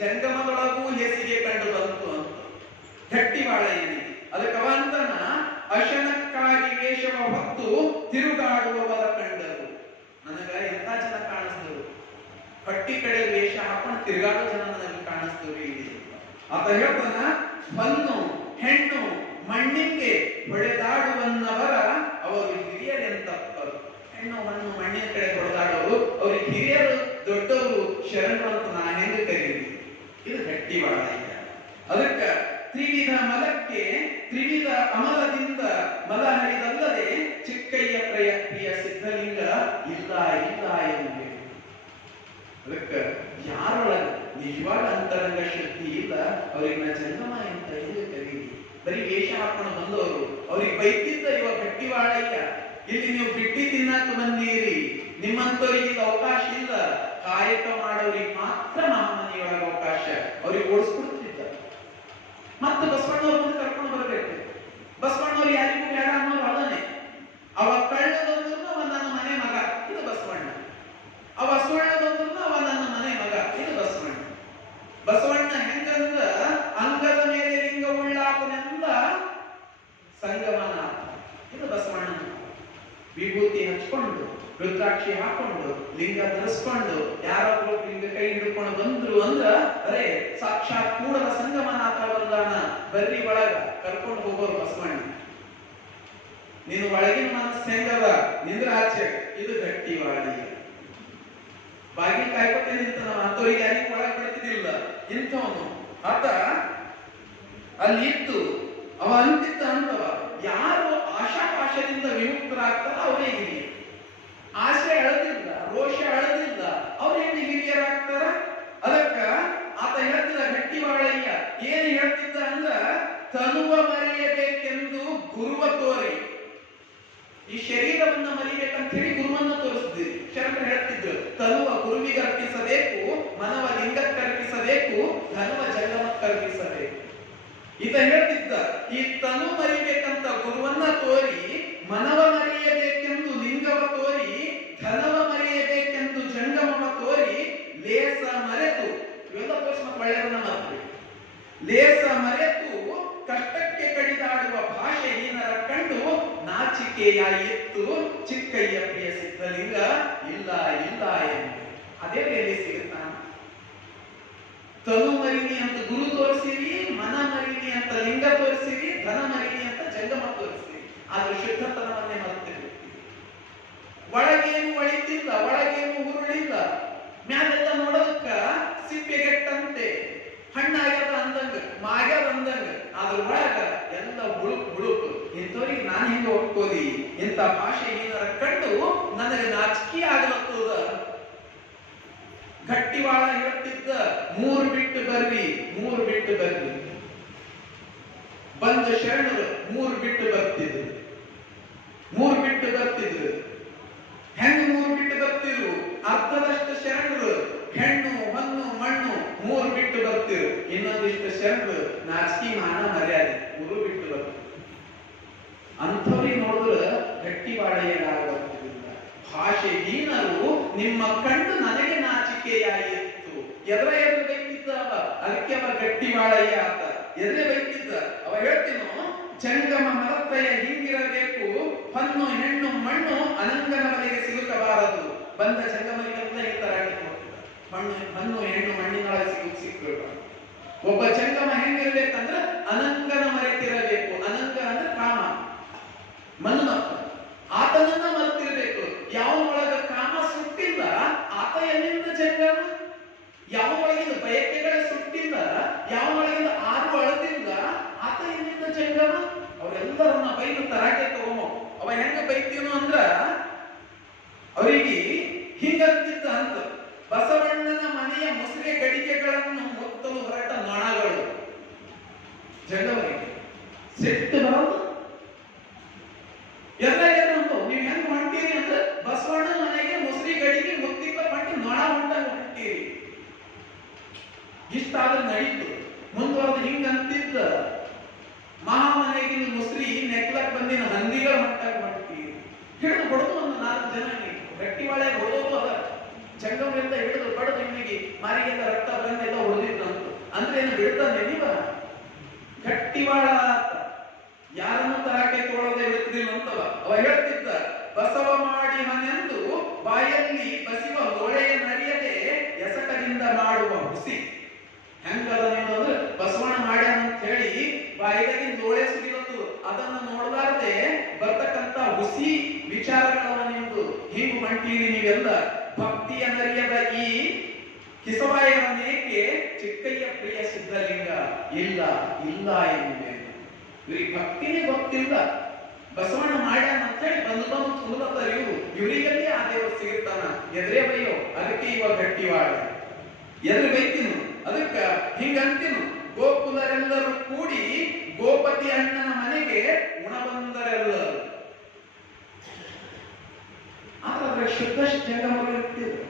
ಜಂಗಮದೊಳಗೂ ಹೆಸಿಗೆ ಕಂಡು ಬಂತು ಅಂತ ಗಟ್ಟಿ ಬಾಳೆನಿಗೆ. ಅದಕ್ಕೆ ಅವಂತನ ಅಶನಕ್ಕಾಗಿ ವೇಷವ ಹೊತ್ತು ತಿರುಗಾಡುವವರ ಕಂಡರು. ನನಗ ಎಂತ ಜನ ಕಾಣಿಸಿದ್ರು, ಪಟ್ಟಿ ಕಡೆ ವೇಷ ಹಾಕೊಂಡು ತಿರುಗಾಡೋ ಜನ ನನಗೆ ಕಾಣಿಸ್ತರು ಇಲ್ಲಿ. ಆತ ಹೇಳ್ತಾನ, ಹೊನ್ನು ಹೆಣ್ಣು ಮಣ್ಣಿಗೆ ಹೊಡೆದಾಡುವನ್ನವರ ಅವರು ಹಿರಿಯರೆಂತಪ್ಪರು. ಹೆಣ್ಣು ಹೊನ್ನು ಮಣ್ಣಿನ ಕಡೆ ಹೊಡೆದಾಡೋರು ಅವ್ರಿಗೆ ಹಿರಿಯರು, ದೊಡ್ಡವರು, ಶರಣರು ಅಂತ ನಾ ಹೆಂಗ ಕರೀರಿ. ಇದು ಗಟ್ಟಿ ಬಾಳಯ್ಯ. ಅದಕ್ಕ ತ್ರಿವಿಧ ಮಲಕ್ಕೆ ತ್ರಿವಿಧ ಅಮಲದಿಂದ ಮಲ ಹರಿದಲ್ಲದೆ ಚಿಕ್ಕಯ್ಯ ಪ್ರಿಯ ಸಿದ್ಧಲಿಂಗ ಇಲ್ಲ ಇಲ್ಲ ಎಂಬೆ. ಅದಕ್ಕ ಯಾರೊಳಗ ನಿಜವಾದ ಅಂತರಂಗ ಶಕ್ತಿ ಇಲ್ಲ ಅವ್ರಿಗೆ ನಾ ಜಂಗಮ ಅಂತ ಹೇಳಿ ಕರೀರಿ. ಬರೀ ವೇಷ ಹಾಕೊಂಡು ಬಂದವರು ಅವ್ರಿಗೆ ಬೈತಿದ್ದ ಇವ ಗಟ್ಟಿ ಬಾಳಯ್ಯ. ಇಲ್ಲಿ ನೀವು ಬಿಟ್ಟಿ ತಿನ್ನಾಕ ಬಂದೀರಿ, ನಿಮ್ಮಂತವ್ರಿಗೆ ಅವಕಾಶ ಇಲ್ಲ, ಕಾಯಕ ಮಾಡೋರಿಗೆ ಮಾತ್ರ ಮಹಾಮನೆಯೊಳಗ ಅವಕಾಶ. ಅವ್ರಿಗೆ ಓಡಿಸ್ಬಿಡ್ತಿದ್ದ. ಮತ್ತೆ ಬಸವಣ್ಣವ್ರ ಮುಂದೆ ಕರ್ಕೊಂಡು ಬರ್ಬೇಕು. ಬಸವಣ್ಣವ್ರು ಯಾರಿಗೂ ಬೇಡ ಅನ್ನೋರು ಅಲ್ಲನೆ. ಅವ ಕಳ್ಳ ಬಂದ್ರು ಅವ ನನ್ನ ಮನೆ ಮಗ, ಇದು ಬಸವಣ್ಣ. ಅವ ಸುಳ್ಳು ಬಂದ್ರು ಅವ ನನ್ನ ಮನೆ ಮಗ, ಇದು ಬಸವಣ್ಣ. ಬಸವಣ್ಣ ಹೆಂಗಂದ್ರ ಅಂಗದ ಮೇಲೆ ಲಿಂಗ ಉಳ್ಳಾತನೆಂದ ಸಂಗಮನಾಥ, ಇದು ಬಸವಣ್ಣ. ವಿಭೂತಿ ಹಚ್ಕೊಂಡು, ರುದ್ರಾಕ್ಷಿ ಹಾಕೊಂಡು, ಲಿಂಗ ಧರಿಸ್ಕೊಂಡು ಯಾರೊಬ್ರು ಲಿಂಗ ಕೈ ಹಿಡ್ಕೊಂಡು ಬಂದ್ರು ಅಂದ್ರ ಅರೆ ಸಾಕ್ಷಾತ್ ಕೂಡಲ ಸಂಗಮನಾಥ ಬಂದಾನ, ಬರ್ರಿ ಒಳಗ ಕರ್ಕೊಂಡು ಹೋಗೋರು ಬಸವಣ್ಣ. ನೀನು ಒಳಗಿನ ಮನಸ್ಸು ಹೆಂಗದ ನಿಂದ್ರ ಆಚೆ, ಇದು ಗಟ್ಟಿ ಬಾಳಿ. ಬಾಗಿ ಕಾಯ್ಕೊತೇ ನಿಂತ ನಾವು ಅಂತವ್ರಿಗೆ ಯಾರಿಗೂ ಒಳಗೆ ಬಿಡ್ತಿದ್ದಿಲ್ಲ. ಇಂಥವನು ಆತ ಅಲ್ಲಿ ಇತ್ತು. ಅವ ಅಂತಿದ್ದ ಅಂತವ, ಯಾರು ಆಶಾಪಾಶದಿಂದ ವಿಮುಕ್ತರಾಗ್ತಾರ ಅವರೇ ಹಿರಿಯ. ಆಸೆ ಅಳದಿಲ್ಲ, ರೋಷ ಅಳದಿಲ್ಲ, ಅವ್ರ ಹೆಂಗೆ ಹಿರಿಯರಾಗ್ತಾರ? ಅದಕ್ಕ ಆತ ಹೇಳ್ತಿದ್ದ ಗಟ್ಟಿ ಬಾಳಯ್ಯ ಏನ್ ಹೇಳ್ತಿದ್ದ ಅಂದ್ರ, ತನುವ ಮರೆಯಬೇಕೆಂದು ಗುರುವ ತೋರಿ. ಈ ಶರೀರವನ್ನ ಮರಿಬೇಕಂತ ಹೇಳಿ ಗುರುವನ್ನ ತೋರಿಸ್ತೀರಿ. ಶರಣರು ಹೇಳ್ತಿದ್ರು, ತನುವ ಗುರುವಿಗರ್ಪಿಸಬೇಕು, ಮನವ ಲಿಂಗಕ್ಕರ್ಪಿಸಬೇಕು, ಧನುವ ಜಂಗಮಕ್ಕರ್ಪಿಸಬೇಕು. ಈತ ಹೇಳ್ತಿದ್ದ, ಈ ತನು ಮರಿಬೇಕಂತ ಗುರುವನ್ನ ತೋರಿ, ಮನವ ಮರೆಯಬೇಕೆಂದು ಲಿಂಗವ ತೋರಿ, ಧನವ ಮರೆಯಬೇಕೆಂದು ಜಂಗಮವ ತೋರಿ, ಲೇಸ ಮರೆತು, ಇವೆಲ್ಲ ತೋರಿಸಿ ಮತ್ತೆ ಒಳ್ಳೆಯದನ್ನ ಮಾಡ್ತೀವಿ. ಲೇಸ ಮರೆತು ಕಷ್ಟಕ್ಕೆ ಕಡಿದಾಡುವ ಭಾಷೆ ಹೀನರ ಕಂಡು ನಾಚಿಕೆಯ ಎತ್ತು ಚಿಕ್ಕಯ್ಯ ಪ್ರಿಯ ಸಿದ್ಧಲಿಂಗ ಇಲ್ಲ ಇಲ್ಲ ಎಂದು. ಅದೇ ವೇಳೆ ಸಿಗುತ್ತಾನ. ತನು ಮರಿನಿ ಅಂತ ಗುರು ತೋರಿಸಿರಿ, ಅಂತ ಲಿಂಗ ತೋರಿಸಿರಿ, ಧನ ಮರಿನಿ ಅಂತ ಜಂಗಮ ತೋರಿಸಿರಿ. ಆದ್ರೆ ಶುದ್ಧತನವನ್ನೇ ಮರೆತಿರಿ. ಒಳಗೇನು ಒಳಿತಿಲ್ಲ, ಒಳಗೇನು ಉರುಳಿಲ್ಲ, ಮ್ಯಾಲೆಲ್ಲ ನೋಡೋದಕ್ಕ ಸಿಪ್ಪೆಗೆಟ್ಟಂತೆ ಹಣ್ಣಾಗ್ಯದ ಅಂದಂಗ, ಮಾಗ್ಯದ ಅಂದಂಗ, ಅದ್ರ ಒಳಗ ಎಲ್ಲ ಬುಳುಕ್ ಬುಳುಕ್. ಇಂಥವ್ರಿಗೆ ನಾನು ಹಿಂಗ ಒಪ್ಕೋದಿ, ಇಂಥ ಭಾಷೆ ಏನಾರ ಕಂಡು ನನಗೆ ನಾಚಿಕೆ ಆಗ್ಲತ್ತದ. ಗಟ್ಟಿವಾಳ ಹೇಳ್ತಿದ್ದ, 3 ಬಿಟ್ಟು ಬರ್ರಿ, 3 ಬಿಟ್ಟು ಬರ್ರಿ. ಬಂದ ಶರಣರು 3 ಬಿಟ್ಟು ಬರ್ತಿದ್ರು, 3 ಬಿಟ್ಟು ಬರ್ತಿದ್ರು. ಹೆಣ್ಣು 3 ಬಿಟ್ಟು ಬರ್ತಿರು, ಅರ್ಧದಷ್ಟು ಶರಣರು ಹೆಣ್ಣು ಹೊನ್ನು ಮಣ್ಣು 3 ಬಿಟ್ಟು ಬರ್ತಿರು. ಇನ್ನೊಂದಿಷ್ಟು ಶರಣರು ನಾಚಿಕೆ ಮಾನ ಮರ್ಯಾದೆ 3 ಬಿಟ್ಟು ಬರ್ತಿರು. ಅಂಥವ್ರಿಗೆ ನೋಡಿದ್ರೆ ಗಟ್ಟಿವಾಳೆಯಾಗುವುದಿಲ್ಲ. ಭಾಷೆ ಹೀನರು ನಿಮ್ಮ ಕಂಡು ನನಗೆ ನಾಚಿಕೆಯಾಯಿತು. ಎದುರು ಬೈತಿದ್ದವ, ಅದಕ್ಕೆ ಅವ ಗಟ್ಟಿವಾಳಯ್ಯ ಆತ. ಎದುರೇ ಬೈತಿದ್ದ ಅವ. ಹೇಳ್ತೀನೋ, ಜಂಗಮ ಮಲತ್ರಯ ಹಿಂಗಿರಬೇಕು, ಹೊನ್ನು ಹೆಣ್ಣು ಮಣ್ಣು ಅನಂಗನ ಮನೆಗೆ ಸಿಲುಕಬಾರದು. ಬಂದ ಜಂಗಮನಿಗೆಲ್ಲ ಇರ್ತಾರೆ, ಹೊನ್ನು ಹೆಣ್ಣು ಮಣ್ಣಿನೊಳಗೆ ಸಿಕ್ಕಿರಬೇಕು. ಒಬ್ಬ ಜಂಗಮ ಹೆಂಗಿರ್ಬೇಕಂದ್ರೆ ಅನಂಗನ ಮರೆತಿರಬೇಕು. ಅನಂಗ ಅಂದ್ರೆ ಕಾಮ, ಮನ್ಮಥ. ಆತನನ್ನ ಮರೆತಿರ್ಬೇಕು. ಯಾವನೊಳಗ ಕಾಮ ಸುಟ್ಟಿಲ್ಲ ಆತ ಎಲ್ಲಿಂದ ಜಂಗಮ? ಯಾವನೊಳಗಿಂದ ಬಯಕೆಗಳ ಸುಟ್ಟಿಲ್ಲ, ಯಾವನೊಳಗಿಂದ ಆರು ಅಳದಿಲ್ಲ ಆತ ಎಲ್ಲಿಂದ ಜಂಗಮ? ಅವರೆಲ್ಲರನ್ನ ಬೈದು ತರಾಟೆ ತಗೊಂಬ. ಅವ ಹೆಂಗ ಬೈತೀನೋ ಅಂದ್ರ ಅವರಿಗೆ ಹಿಂಗಂತಿದ್ದ ಅಂತ. ಬಸವಣ್ಣನ ಮನೆಯ ಮುಸುರೆ ಗಡಿಗೆಗಳನ್ನು ಮುತ್ತಲು ಹೊರಟ ನೊಣಗಳು. ಜಂಗಮರಿಗೆ ಸಿಟ್ಟು ಬರೋದು. ಎಲ್ಲ ಏನಂತ ನೀವು ಹೆಂಗ್ ಮಾಡ್ತೀರಿ ಅಂದ್ರೆ, ಬಸವಣ್ಣನ ಮನೆಗೆ ಮುಸುರಿ ಗಡಿಗೆ ಮುತ್ತಿಕ ಪಟ್ಟಿ ನೊಣ ಹೊಂಟಾಗ ಹೊಂಟೀರಿ. ಇಷ್ಟಾದ್ರೆ ನಡೀತು. ಮುಂದುವರೆದು ಹಿಂಗಂತಿದ್ದ, ಮಹಾಮನೆಗಿನ ಮುಸುರಿ ನೆಕ್ಲಕ್ ಬಂದಿನ ಹಂದಿಗಳ ಹೊಂಟಾಗ ಹೊಂಟೀರಿ. ಹಿಡಿದು ಬಡದು ಒಂದು 4 ಜನ ಗಟ್ಟಿವಾಳೆ ಹೊಡೆದೋದು ಅದ. ಜಂಗಮರಿಂದ ಹಿಡಿದು ಬಡದು ಇವನಿಗೆ ಮಾರಿಗೆಲ್ಲ ರಕ್ತ ಬಂದೆಲ್ಲ ಹೊಡೆದಿದ್ದಂತ. ಅಂದ್ರೆ ಏನು ಬಿಡ್ತಾನೆ ನೀವ? ಗಟ್ಟಿವಾಳ ಯಾರನ್ನು ತರಾಟೆ ತಗೊಳ್ಳೋದೇ ಬಿಡ್ತಿಲ್ಲ ಅಂತವ. ಅವ ಹೇಳ್ತಿದ್ದ, ಬಸವ ಮಾಡಿ ಹನೆಂದು ಬಾಯಲ್ಲಿ ಬಸಿವ ಲೋಳೆಯ ನರಿಯದೆ ಎಸಕದಿಂದ ಮಾಡುವ ಹುಸಿ. ಹೆಂಗದ ನೀವು ಅಂದ್ರೆ, ಬಸವಣ್ಣ ಮಾಡ್ಯಾನ ಅಂತ ಹೇಳಿ ಬಾಯಿದಾಗಿನ ಲೋಳೆ ಸುರಿಲತ್ತು, ಅದನ್ನ ನೋಡಲಾರದೆ ಬರ್ತಕ್ಕಂತ ಹುಸಿ ವಿಚಾರಗಳವ ನಿಮ್ದು. ಹಿಂಗ್ ಮಾಡ್ತೀರಿ ನೀವೆಲ್ಲ. ಭಕ್ತಿಯ ನರಿಯದ ಈ ಕಿಸವಾಯನೇಕೆ ಚಿಕ್ಕಯ್ಯ ಪ್ರಿಯ ಸಿದ್ಧಲಿಂಗ ಇಲ್ಲ ಇಲ್ಲ ಎನ್ನುವೆ. ಇವ್ರಿಗೆ ಭಕ್ತಿನೇ ಗೊತ್ತಿಲ್ಲ. ಬಸವಣ್ಣ ಮಾಡ್ಯಾನ ಅಂತ ಹೇಳಿ ಬಂದು ತುಂಬಲತ್ತಾರ ಇವರು. ಇವರಿಗಲ್ಲಿ ಆ ದೇವರು ಸಿಗುತ್ತಾನ. ಎದುರೇ ಬೈಯೋ, ಅದಕ್ಕೆ ಇವಾಗ ಗಟ್ಟಿವಾಳ. ಎದುರು ಬೈತೀನು, ಅದಕ್ಕ ಹಿಂಗಂತೀನು. ಗೋಕುಲರೆಲ್ಲರೂ ಕೂಡಿ ಗೋಪತಿ ಅಣ್ಣನ ಮನೆಗೆ ಉಣ ಬಂದರೆಲ್ಲರು. ಆದ್ರೆ ಶುದ್ಧ ಜಂಗಮಗಳು ಇರ್ತಿದ್ರು.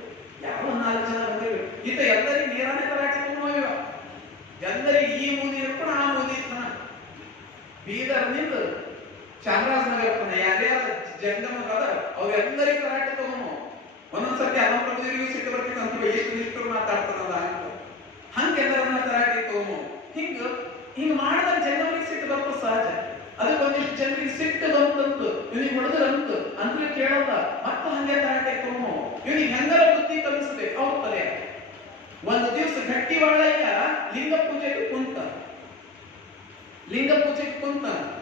ಯಾವ 4 ಜನ ಬಂದಿರು. ಈತ ಎಲ್ಲರಿಗೆ ನೀರಾನೆ ತರಾಟೆ ತಗೊಂಡಿವ. ಎಲ್ಲರಿಗೆ ಈ ಮೂದಿ ಇರ್ಕೊಂಡು ಆ ಮೂದಿ ಇರ್ತಾನ. ಬೀದರ್ನಿಂದ ಚಾಮರಾಜನಗರ ತನ ಯಾರ್ಯಾರ ಜಂಗಮದ ಅವ್ರೆಲ್ಲರಿಗೆ ತರಾಟೆ ತಗೊಂಡು ಒಂದೊಂದ್ಸತಿ ಅದನ್ನ ಪ್ರಭುದೇವಿಗೂ ಸಿಟ್ಟು ಬರ್ತಿತ್ತು ಅಂತ ಎಷ್ಟು ನಿಷ್ಠರು ಮಾತಾಡ್ತಾರಲ್ಲ ಅಂತ. ಹಂಗೆಲ್ಲರನ್ನ ತರಾಟೆ ತಗೊಂಡು ಹಿಂಗ ಮಾಡಿದಾಗ ಜಂಗಮರಿಗೆ ಸಿಟ್ಟು ಬರ್ತದೆ ಸಹಜ. ಅದಕ್ಕೆ ಒಂದಿಷ್ಟು ಜನರಿಗೆ ಸಿಟ್ಟು ಬಂತಂತು, ಇವನಿಗೆ ಹೊಡೆದ್ರಂತು ಅಂದ್ರೆ ಕೇಳಲ್ಲ, ಮತ್ತ ಹಂಗೆ ತರಾಟೆ ತಗೊಂಡು ಇವನಿಗೆ ಹೆಂಗರ ಬುದ್ಧಿ ಕಲಿಸ್ಬೇಕು ಅವ್ರ ತಲೆ. ಒಂದು ದಿವಸ ಗಟ್ಟಿವಾಳಯ್ಯ ಲಿಂಗ ಪೂಜೆಗೆ ಕುಂತ.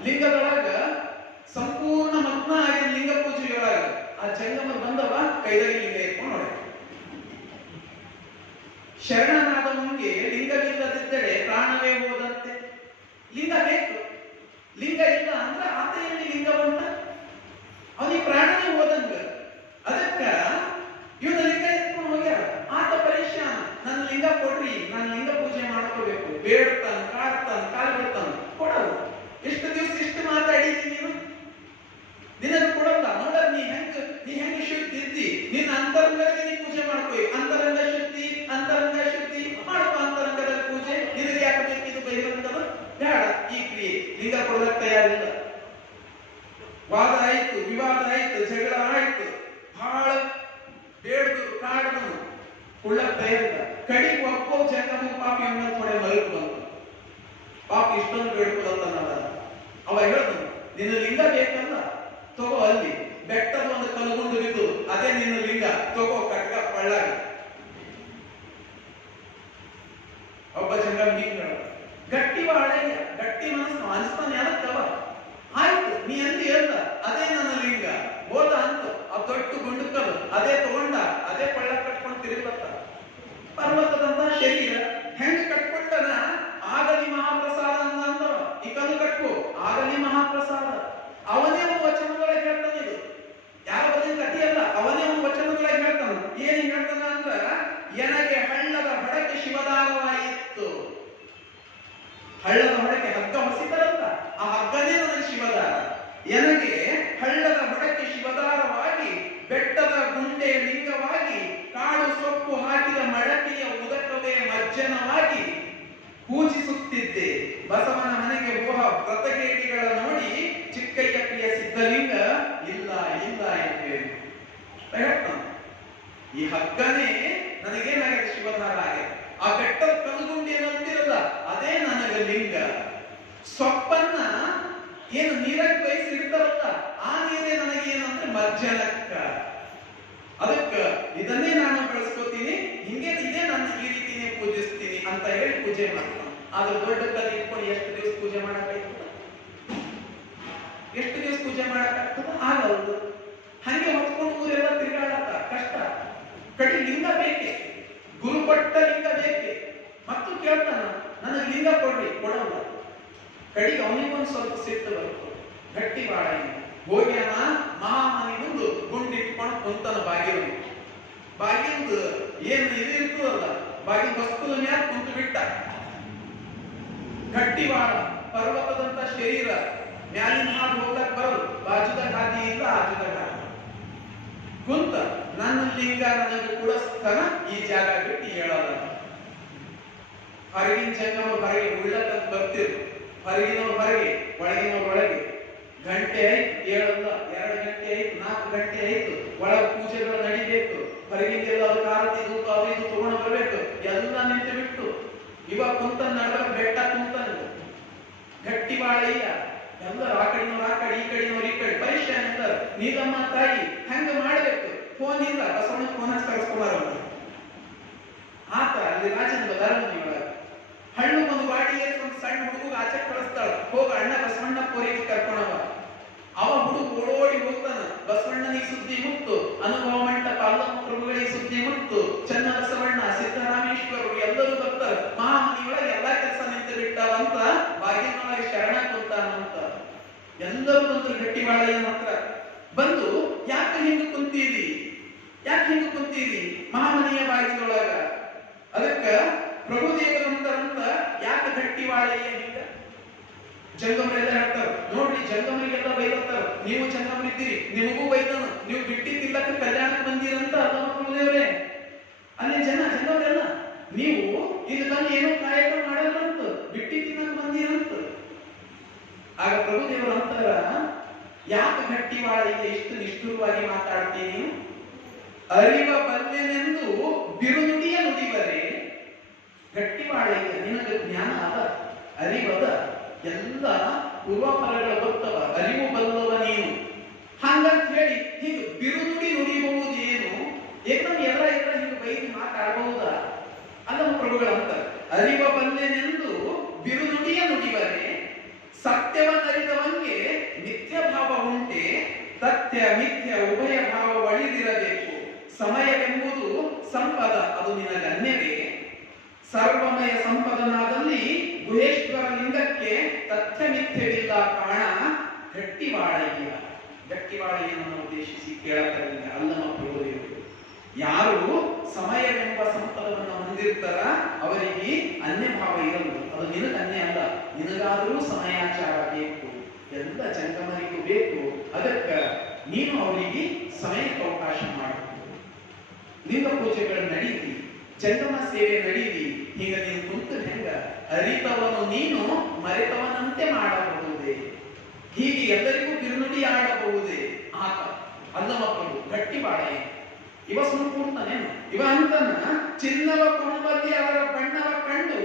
ಲಿಂಗದೊಳಗ ಸಂಪೂರ್ಣ ಮಗ್ನ ಆಗಿ ಲಿಂಗ ಪೂಜೆಯೊಳಗ ಆ ಜಂಗಮ ಬಂದವ ಕೈದಾಗ ಲಿಂಗ ಇಟ್ಕೊಂಡು ನೋಡಿ. ಶರಣನಾದವನಿಗೆ ಲಿಂಗವಿಲ್ಲದಿದ್ದರೆ ಪ್ರಾಣವೇ ಹೋದಂತೆ. ಲಿಂಗ ಬೇಕು. ಲಿಂಗ ಇಲ್ಲ ಅಂದ್ರೆ ಆತ ಎಲ್ಲಿ ಲಿಂಗ ಬಂತ? ಅವನಿಗೆ ಪ್ರಾಣವೇ ಹೋದಂಗ. ಅದಕ್ಕ ಇವನ ಲಿಂಗ ಎತ್ಕೊಂಡು ಹೋಗ್ಯಾರ. ಆತ ಪರಿಶ್ರಮ, ನನ್ನ ಲಿಂಗ ಕೊಡ್ರಿ, ನಾನು ಲಿಂಗ ಪೂಜೆ ಮಾಡ್ಕೋಬೇಕು. ಬೇಡ್ತಾನ, ಕಾಡ್ತಾನ, ಕಾಲು ಬಿಡ್ತಾನ, ಕೊಡಲ್ಲ. ಎಷ್ಟು ದಿವಸ ಇಷ್ಟು ಮಾತಾಡಿದ್ದೀನಿ ನೀನು, ನಿನಗೆ ಕೊಡಲ್ಲ. ನೋಡ ನೀ ಹೆಂಗ ಶುದ್ಧಿ ಇದ್ದಿ, ನಿನ್ನ ಅಂತರಂಗದಲ್ಲಿ ನೀ ಪೂಜೆ ಮಾಡ್ಕೋ. ಅಂತರಂಗ ಶುದ್ಧಿ ಮಾಡ್ಕೋ. ಅಂತರಂಗದಲ್ಲಿ ಪೂಜೆ ನಿನಗೆ ಯಾಕೆ ಬೇಕಿದು ಬಹಿರಂಗದ ಬೇಡ. ಈ ಕ್ರಿಯೆ ಲಿಂಗ ಕೊಡೋದಕ್ಕೆ ತಯಾರಿಲ್ಲ. ವಾದ ಆಯ್ತು, ವಿವಾದ ಆಯ್ತು, ಜಗಳ ಆಯ್ತು, ಬಹಳ ಬೇಡ್ದು ಕಾಡ್ದು ಕೊಳ್ಳಕ್ ತಯಾರಿಲ್ಲ. ಕಡಿಗೆ ಒಪ್ಪೋ ಜಂಗಮ ಪಾಪಿ ಅನ್ನೋ ಥೋಡೆ ಮಲಗು ಬಂತು. ಪಾಪ ಇಷ್ಟೊಂದು ಬೇಡ್ಕೋದಲ್ಲ. ಅವ ಹೇಳ್ದು, ನಿನ್ನ ಲಿಂಗ ಬೇಕಲ್ಲ, ತಗೋ. ಅಲ್ಲಿ ಬೆಟ್ಟದ ಒಂದು ಕಲ್ಗುಂಡು ಬಿದ್ದು ಅದೇ ನಿನ್ನ ಲಿಂಗ, ತಗೋ ಕಟ್ಕ ಪಳ್ಳಾಗ. ಒಬ್ಬ ಜಂಗಮ ಹಿಂಗ ಗಟ್ಟಿವಾಳಯ್ಯ ಅನಿಸ್ತಾನೆ ಅದಕ್ಕವ ಆಯ್ತು ನೀ ಅಂದಿ ಹೇಳ್ದ ಅದೇ ನನ್ನ ಲಿಂಗ ಹೋದ ಅಂತ ಆ ದೊಡ್ಡ ಗುಂಡುಕದು ಅದೇ ತಗೊಂಡ ಅದೇ ಕೊಳ್ಳ ಕಟ್ಕೊಂಡು ತಿರುಗತ್ತ ಪರ್ವತದಂತ ಶರೀರ ಹೆಂಗ್ ಕಟ್ಕೊಂಡನ ಆಗಲಿ ಮಹಾಪ್ರಸಾದ ಅಂದವ ಈ ಕಲ್ಲು ಕಟ್ಕೋ ಆಗಲಿ ಮಹಾಪ್ರಸಾದ ಅವನೇ ಒಂದು ವಚನದೊಳಗೆ ಹೇಳ್ತಾನೆ ಇದು ಯಾವ ಬರೀ ಕಥೆಯಲ್ಲ ಅವನೇ ಒಂದು ವಚನದೊಳಗೆ ಹೇಳ್ತಾನ ಏನ್ ಹೇಳ್ತಾನ ಅಂದ್ರ ಎನಗೆ ಹಳ್ಳದ ಹೊಡಕೆ ಶಿವದಾರವಾಯಿತು ಹಳ್ಳದ ಹೊಡಕೆ ಹಗ್ಗ ಹೊಸಿತಾರಲ್ಲ ಆ ಹಗ್ಗನೇ ನನಗೆ ಶಿವದಾರ ಎನಗೆ ಹಳ್ಳದ ಹೊಡಕೆ ಶಿವದಾರವಾಗಿ ಬೆಟ್ಟದ ಗುಂಡೆ ಲಿಂಗವಾಗಿ ಕಾಡು ಸೊಪ್ಪು ಹಾಕಿದ ಮಡಕೆಯ ಉದಕವೇ ಮಜ್ಜನವಾಗಿ ಪೂಜಿಸುತ್ತಿದ್ದೆ ಬಸವನ ಮನೆಗೆ ಹೋಹ ವ್ರತಗೇಟಿಗಳ ನೋಡಿ ಚಿಕ್ಕಯ್ಯ ಪ್ರಿಯ ಸಿದ್ಧಲಿಂಗ ಇಲ್ಲ ಇಲ್ಲ ಎಂದು ಹೇಳ್ತಾನೆ ಈ ಹಗ್ಗನೇ ನನಗೇನಾಗಿದೆ ಶಿವಧಾರ ಆಗಿದೆ ಆ ಬೆಟ್ಟದ ಕಲ್ಗುಂಡಿ ಏನಂತಿರಲ್ಲ ಅದೇ ನನಗೆ ಲಿಂಗ ಸೊಪ್ಪನ್ನ ಏನು ನೀರಾಗಿ ಬಯಸಿ ಇಡ್ತಾರಲ್ಲ ಆ ನೀರೇ ನನಗೇನಂದ್ರೆ ಮಜ್ಜನಕ್ಕ ಅದಕ್ಕ ಇದನ್ನೇ ನಾನು ಬೆಳೆಸ್ಕೋತೀನಿ ಹಿಂಗೆ ಇದೇ ನನ್ನ ಈ ರೀತಿನೇ ಪೂಜಿಸ್ತೀನಿ ಅಂತ ಹೇಳಿ ಪೂಜೆ ಮಾಡ್ತಾನೆ ಆದ್ರೆ ದೊಡ್ಡ ಕಲ್ಲು ಇಟ್ಕೊಂಡು ಎಷ್ಟು ದಿವಸ ಪೂಜೆ ಮಾಡಕ್ಕಾಗ್ತದ ಎಷ್ಟು ದಿವಸ ಪೂಜೆ ಮಾಡಕ್ಕಾಗ್ತದ ಆಗಲ್ದು ಹಂಗೆ ಹೊತ್ಕೊಂಡು ಊರೆಲ್ಲ ತಿರುಗಾಡತ್ತ ಕಷ್ಟ ಕಡಿ ಲಿಂಗ ಬೇಕೆ ಗುರು ಕೊಟ್ಟ ಲಿಂಗ ಬೇಕೆ ಮತ್ತು ಕೇಳ್ತಾನ ನನಗೆ ಲಿಂಗ ಕೊಡ್ರಿ ಕೊಡಲ್ಲ ಕಡಿಗೆ ಅವನಿಗೊಂದು ಸ್ವಲ್ಪ ಸಿಟ್ಟು ಬರುತ್ತೆ ಗಟ್ಟಿ ಬಾಳ ಹೋಗ್ಯಾನ ಮಹಾಮನಿ ಮುಂದು ಗುಂಡಿಟ್ಕೊಂಡು ಕುಂತನ ಬಾಗಿಲು ಏನು ಇದು ಇರ್ತದಲ್ಲ ಬಾಗಿಲು ವಸ್ತುದ ಮ್ಯಾಲ ಕುಂತು ಬಿಟ್ಟ ಗಟ್ಟಿ ಬಾಳ ಪರ್ವತದಂತ ಶರೀರ ಮ್ಯಾಲಿನ ಹಾಗೆ ಹೋಗ್ಲಕ್ ಬರಲು ಬಾಜುದ ಗಾದಿ ಇಲ್ಲ ಆಜುದ ಗಾದಿ ಕುಂತ ನನ್ನ ಲಿಂಗ ನನಗೆ ಕುಡಿಸ್ತಾನ ಈ ಜಾಗ ಬಿಟ್ಟು ಹೇಳಲ್ಲ ಹೊರಗಿನ ಜಂಗಮ ಹೊರಗೆ ಉಳ್ಳಕ್ಕಂತ ಬರ್ತಿರು ಹೊರಗಿನವ್ರು ಹೊರಗೆ ಒಳಗಿನವ್ರು ಒಳಗೆ ಗಂಟೆ ಆಯ್ತು ಏಳಲ್ಲ 2 ಗಂಟೆ ಆಯ್ತು 4 ಗಂಟೆ ಆಯ್ತು ಒಳಗ ಪೂಜೆಗಳು ನಡಿಬೇಕು ಹೊರಗಿಂದೆಲ್ಲ ಅದಕ್ಕೆ ಆರತಿ ಧೂಪ ಅದು ಇದು ತಗೊಂಡು ಬರ್ಬೇಕು ಎಲ್ಲ ನಿಂತು ಬಿಟ್ಟು ಇವಾಗ ಕುಂತ ನಡುವ ಬೆಟ್ಟ ಕುಂತನ ಗಟ್ಟಿ ಬಾಳಯ್ಯ ಎಲ್ಲರೂ ಆ ಕಡೆನವ್ರು ಆ ಕಡೆ ಈ ಕಡೆನವ್ರು ಈ ಕಡೆ ಪರೀಕ್ಷೆ ಅಂತಾರೆ ನೀಲಮ್ಮ ತಾಯಿ ಹೆಂಗ ಮಾಡ್ಬೇಕು ಫೋನ್ ಇಲ್ಲ ಬಸವಣ್ಣ ಫೋನ್ ಹಚ್ಚಿ ಕರ್ಸ್ಕೊಬಾರ ಆತ ಅಲ್ಲಿ ರಾಜನ ಬದಾರಮನಿ ಒಳಗ ಹಣ್ಣು ಒಂದು ಬಾಡಿಗೆ ಒಂದು ಸಣ್ಣ ಹುಡುಗ ಆಚೆ ಕಳಿಸ್ತಾಳ ಹೋಗ ಅಣ್ಣ ಬಸವಣ್ಣ ಕೋರಿಗೆ ಕರ್ಕೊಂಡವ ಅವ ಹುಡುಗ ಓಡೋಡಿ ಹೋಗ್ತಾನ ಬಸವಣ್ಣನಿಗೆ ಸುದ್ದಿ ಮುಟ್ಟು ಅನುಭವ ಮಂಟಪ ಅಲ್ಲಮ್ಮ ಪ್ರಭುಗಳಿಗೆ ಸುದ್ದಿ ಮುಟ್ಟು ಚನ್ನ ಬಸವಣ್ಣ ಸಿದ್ದರಾಮೇಶ್ವರರು ಎಲ್ಲರೂ ಬರ್ತಾರ ಮಹಾಮನಿ ಒಳಗೆ ಎಲ್ಲಾ ಕೆಲಸ ನಿಂತು ಬಿಟ್ಟಾವಂತ ಬಾಗಿಲೊಳಗೆ ಶರಣ ಕುಂತಾನಂತ ಎಲ್ಲರೂ ಬಂದ್ರು ಗಟ್ಟಿ ಬಾಳಯ್ಯನ ಹತ್ರ ಬಂದು ಯಾಕೆ ಹಿಂಗ ಕುಂತೀರಿ ಮಹಾಮನಿಯ ಬಾಗಿಲೊಳಗ ಅದಕ್ಕ ಪ್ರಭುದೇವರಂತ ಯಾಕೆ ಗಟ್ಟಿ ಬಾಳಯ್ಯ ಹಿಂಗ ಜಂಗಮರೆಲ್ಲ ಹೇಳ್ತಾರ ನೋಡ್ರಿ ಜಂಗಮರಿಗೆಲ್ಲ ಬೈದತ್ತಾರ ನೀವು ಜಂಗಮರಿದ್ದೀರಿ ನಿಮಗೂ ಬೈದನ ನೀವು ಬಿಟ್ಟಿದ್ದಿಲ್ಲಕ್ಕೆ ಕಲ್ಯಾಣಕ್ಕೆ ಬಂದಿರಂತ ಅದನ್ನ ಪ್ರಭುದೇವರೇ ಅಲ್ಲಿ ಜಂಗಮರೆಲ್ಲ ನೀವು ಇದು ಬಂದು ಏನೋ ಕಾಯಕ ಮಾಡಲ್ಲ ಅಂತ ಬಿಟ್ಟಿದ್ದಕ್ಕೆ ಬಂದಿರಂತ ಆಗ ಪ್ರಭುದೇವರು ಅಂತಾರ ಯಾಕೆ ಗಟ್ಟಿ ಬಾಳಯ್ಯ ಇಷ್ಟು ನಿಷ್ಠುರವಾಗಿ ಮಾತಾಡ್ತೀನಿ ಅರಿವ ಬಲ್ಲೆನೆಂದು ಬಿರುನುಡಿಯ ನುಡಿವರೇ ಗಟ್ಟಿ ಬಾಳಯ್ಯ ನಿನಗೆ ಜ್ಞಾನ ಅದ ಅರಿವದ ಎಲ್ಲ ಪೂರ್ವಾಪರಗಳ ಗೊತ್ತವ ಅರಿವು ಬಲ್ಲವ ನೀನು ಹಂಗಂತ ಹೇಳಿ ಹೀಗೆ ಬಿರುನುಡಿ ನುಡಿಬಹುದೇನು ಏಕದಮ್ ಎಲ್ಲ ಹೀಗೆ ಬೈದು ಮಾತಾಡಬಹುದಾ ಅದನ್ನು ಪ್ರಭುಗಳಂತ ಅರಿವ ಬಲ್ಲೆನೆಂದು ಬಿರುನುಡಿಯ ನುಡಿವರೇ ಸತ್ಯವನ್ನರಿದವನಿಗೆ ಮಿಥ್ಯ ಭಾವ ಉಂಟೆ ಸತ್ಯ ಮಿಥ್ಯ ಉಭಯ ಭಾವ ಒಳಿದಿರಬೇಕು ಸಮಯವೆಂಬುದು ಸಂಪದ ಅದು ನಿನಗೆ ಅನ್ಯವೇ ಸರ್ವಮಯ ಸಂಪದನಾದಲ್ಲಿ ಗುಹೇಶ್ವರ ಲಿಂಗಕ್ಕೆ ತಥ್ಯ ಮಿಥ್ಯವಿಲ್ಲ ಕಾರಣ ಗಟ್ಟಿ ಬಾಳಯ್ಯನನ್ನು ಉದ್ದೇಶಿಸಿ ಕೇಳತಾರೆ ಅಲ್ಲಮ ಪ್ರಭುದೇವರು ಯಾರು ಸಮಯವೆಂಬ ಸಂಪದವನ್ನು ಹೊಂದಿರ್ತಾರ ಅವರಿಗೆ ಅನ್ಯ ಭಾವ ಇರಲ್ಲ ಅದು ನಿನಗೆ ಅನ್ಯ ಅಲ್ಲ ನಿನಗಾದರೂ ಸಮಯಾಚಾರ ಬೇಕು ಎಲ್ಲ ಜಂಗಮರಿಗೂ ಬೇಕು ಅದಕ್ಕ ನೀನು ಅವರಿಗೆ ಸಮಯಕ್ಕೆ ಅವಕಾಶ ಮಾಡಬೇಕು ಲಿಂಗ ಪೂಜೆಗಳು ನಡೀತಿ ಜಂಗಮ ಸೇವೆ ನಡೀತಿ ಈಗ ನೀನು ಕುಂತು ಹೆಂಗ ಅರಿತವನು ನೀನು ಮರೆತವನಂತೆ ಮಾಡಬಹುದೇ ಹೀಗೆ ಎಲ್ಲರಿಗೂ ಬಿರುನುಡಿ ಆಡಬಹುದೇ ಆತ ಅಲ್ಲಮ ಪ್ರಭು ಗಟ್ಟಿ ಬಾಳಯ್ಯ ಇವ ಸುಮ್ಮನೆ ಇವ ಅಂತನ ಚಿನ್ನವ ಕೊಂಬಲ್ಲಿ ಅವರ ಬಣ್ಣವ ಕಂಡು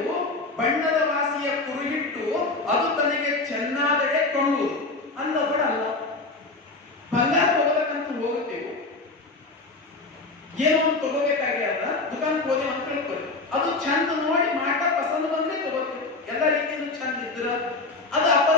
ಬಣ್ಣದ ವಾಸಿಯ ಕುರುಹಿಟ್ಟು ಅದು ತನಗೆ ಚೆನ್ನಾದಡೆ ಕೊಳ್ಳುವುದು ಅಲ್ಲ ಕೂಡ ಅಲ್ಲ ಬಂಗಾರ ತಗೋಬೇಕಂತ ಹೋಗುತ್ತೇವೆ ಏನೋ ಒಂದು ತಗೋಬೇಕಾಗ್ಯದ ದುಕಾನ್ಗೆ ಹೋಗಿ ಅಂತ ತಿಳ್ಕೊಳ್ಳಿ ಅದು ಚಂದ ನೋಡಿ ಮಾಟ ಪಸಂದ್ ಬಂದ್ರೆ ತಗೋತೀವಿ ಎಲ್ಲ ರೀತಿಯಿಂದ ಚಂದ ಇದ್ರ ಅದು ಅಪರ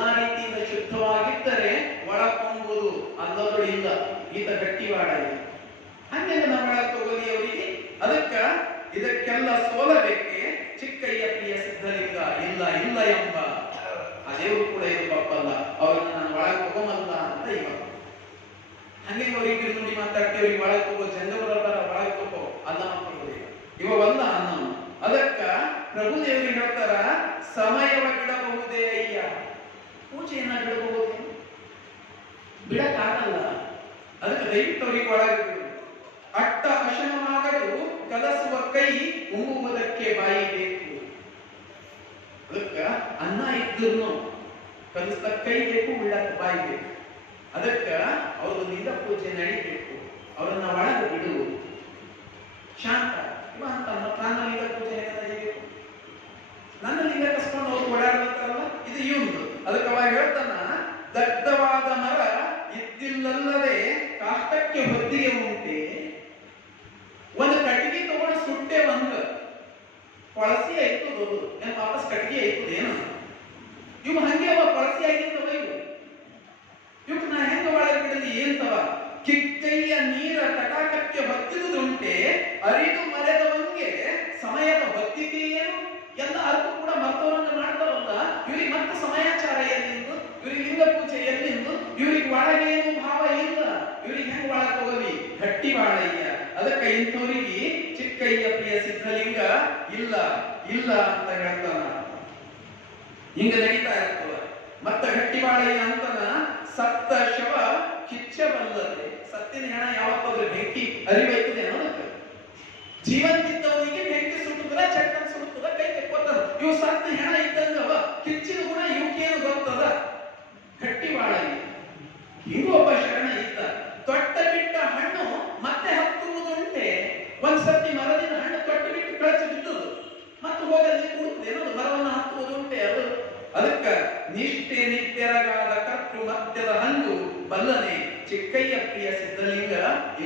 ಎಲ್ಲಾ ರೀತಿಯಿಂದ ಶುದ್ಧವಾಗಿದ್ದರೆ ಒಳಕೊಂಬುದು ಅಲ್ಲದೂ ಇಲ್ಲ. ಈತ ಗಟ್ಟಿವಾಡ ಇದೆ. ಹಂಗೆ ನಮ್ಮ ಒಳಗೆ ತಗೋಲಿ ಅವರಿಗೆ. ಅದಕ್ಕ ಇದಕ್ಕೆಲ್ಲ ಸೋಲಬೇಕೆ ಚಿಕ್ಕಯ್ಯ ಪ್ರಿಯ ಸಿದ್ಧಲಿಂಗ ಇಲ್ಲ ಇಲ್ಲ ಎಂಬ ಆ ದೇವರು ಕೂಡ ಇದು ತಪ್ಪಲ್ಲ, ಅವ್ರನ್ನ ನಾನು ಒಳಗೆ ತಗೋಮಲ್ಲ ಅಂತ ಇವ ಹಂಗೆ ಅವ್ರಿಗೆ ನುಡಿ ಮಾತಾಡ್ತಿ ಅವ್ರಿಗೆ ಒಳಗೆ ತಗೋ ಜಂಗಮರ ಒಳಗೆ ತಗೋ ಅಲ್ಲ ತಗೋದಿಲ್ಲ ಇವಲ್ಲ ಅನ್ನ. ಅದಕ್ಕ ಪ್ರಭುದೇವರಿಗೆ ಹೇಳ್ತಾರ ಸಮಯವ ಬಿಡಬಹುದೇ ಅಯ್ಯ, ಪೂಜೆಯನ್ನ ಬಿಡಬಹುದು, ಬಿಡಕ್ಕಾಗಲ್ಲ. ಅದಕ್ಕೆ ದಯವಿಟ್ಟು ಅವ್ರಿಗೆ ಒಳಗೆ ಅಟ್ಟ ಅಶನವಾಗಲು ಕಲಸುವ ಕೈ ಉಂಗುವುದಕ್ಕೆ ಬಾಯಿ ಬೇಕು. ಅದಕ್ಕ ಅನ್ನ ಇದ್ರೂ ಕಲಿಸ್ತ ಕೈ ಬೇಕು, ಉಳ್ಳಕ್ಕೆ ಬಾಯಿ ಬೇಕು. ಅದಕ್ಕ ಅವ್ರದ್ದು ಲಿಂಗ ಪೂಜೆ ನಡಿಬೇಕು, ಅವರನ್ನ ಒಳಗೆ ಬಿಡುವುದು ಶಾಂತ ಅಂತ. ನನ್ನ ಲಿಂಗ ಪೂಜೆ ನಡೀಬೇಕು, ನನ್ನ ಲಿಂಗ ಕಸ್ಕೊಂಡು ಅವ್ರು ಓಡಾಡ್ತಾರಲ್ಲ ಇದು ಇವಂದು. ಅದಕ್ಕೆ ಅವಾಗ ಹೇಳ್ತಾನ ದಗ್ಧವಾದ ಮರ ಇದ್ದಿಲ್ಲಲ್ಲದೆ ಕಾಷ್ಟಕ್ಕೆ ಹೊದ್ದಿಗೆ ಉಂಟೆ. ಒಂದು ಕಟ್ಟಿಗೆ ತಗೊಂಡು ಸುಟ್ಟೆ ಬಂದ ಕೊಳಸಿ ಆಯ್ತು ದೊಡ್ಡದು, ಏನ್ ವಾಪಸ್ ಕಟ್ಟಿಗೆ ಆಯ್ತದ ಏನು ಇವ್ ಹಂಗೆ ಅವ ಕೊಳಸಿ ಆಗಿರ್ತವ ಇವು. ಇವ್ ನಾ ಹೆಂಗ ಒಳಗೆ ಬಿಡಲಿ ಏನ್ತವ. ಕಿಕ್ಕಯ್ಯ ನೀರ ತಟಾಕಕ್ಕೆ ಹೊತ್ತಿದುದುಂಟೆ ಅರಿದು ಮರೆದವಂಗೆ ಸಮಯದ ಹೊತ್ತಿಗೆ ಏನು ಎಲ್ಲ ಅರ್ಥ ಕೂಡ ಮತ್ತವರನ್ನ ಮಾಡ್ತಾರಲ್ಲ. ಇವ್ರಿಗೆ ಮತ್ತೆ ಸಮಯಾಚಾರ ಎಲ್ಲಿಂದು, ಇವ್ರಿಗೆ ಲಿಂಗ ಪೂಜೆ ಎಲ್ಲಿಂದು, ಇವ್ರಿಗೆ ಒಳಗೇನು ಭಾವ ಇಲ್ಲ. ಇವ್ರಿಗೆ ಹೆಂಗ್ ಒಳಗೆ ತಗೋಲಿ ಗಟ್ಟಿ ಬಾಳಯ್ಯ. ಅದಕ್ಕೆ ಇಂಥವ್ರಿಗೆ ಚಿಕ್ಕಯ್ಯ ಪ್ರಿಯ ಸಿದ್ಧಲಿಂಗ ಇಲ್ಲ ಇಲ್ಲ ಅಂತ ಹೇಳ್ತಾನ. ಹಿಂಗ ನಡೀತಾ ಇರ್ತದ. ಮತ್ತ ಗಟ್ಟಿ ಬಾಳಯ್ಯ ಅಂತನ ಸತ್ತ ಶವ ಕಿಚ್ಚಬಲ್ಲದೆ. ಸತ್ತಿನ ಹೆಣ ಯಾವತ್ತಾದ್ರೂ ಬೆಂಕಿ ಅರಿವೈತದೆ ಅನ್ನೋದಕ್ಕೆ. ಜೀವಂತಿದ್ದವನಿಗೆ ಬೆಂಕಿ ಸುಟ್ಟುತ್ತದ, ಚಟ್ಟನ್ ಸುಡುತ್ತದ, ಕೈ ತೆಕ್ಕೋತದ. ಇವು ಸತ್ತ ಹೆಣ ಇದ್ದಂಗವ, ಕಿಚ್ಚಿನ ಗುಣ ಇವಕ್ಕೇನು ಗೊತ್ತದ. ಗಟ್ಟಿ ಬಾಳಯ್ಯ ಹಿಂಗೂ ಒಬ್ಬ ಶರಣ ಇದ್ದ. ತೊಟ್ಟ ಬಿಟ್ಟ ಹಣ್ಣು ಮತ್ತೆ ಹತ್ತುವುದುಂಟೆ. ಒಂದ್ಸತಿ ಮರದಿಂದ ಹಣ್ಣು ತೊಟ್ಟು ಬಿಟ್ಟು ಕಳಚಿ ಬಿದ್ದುದು ಮತ್ತು ಹೋಗಲ್ಲಿ ಕೂಡುತ್ತದೆ ಏನದು ಮರವನ್ನು ಹತ್ತುವುದುಂಟೆ ಅದು. ಅದಕ್ಕ ನಿಷ್ಠೆ ನಿತ್ಯರಗಾದ ಕರ್ತೃ ಮಧ್ಯದ ಹಂಗು ಬಲ್ಲನೆ ಚಿಕ್ಕಯ್ಯ ಪ್ರಿಯ ಸಿದ್ಧಲಿಂಗ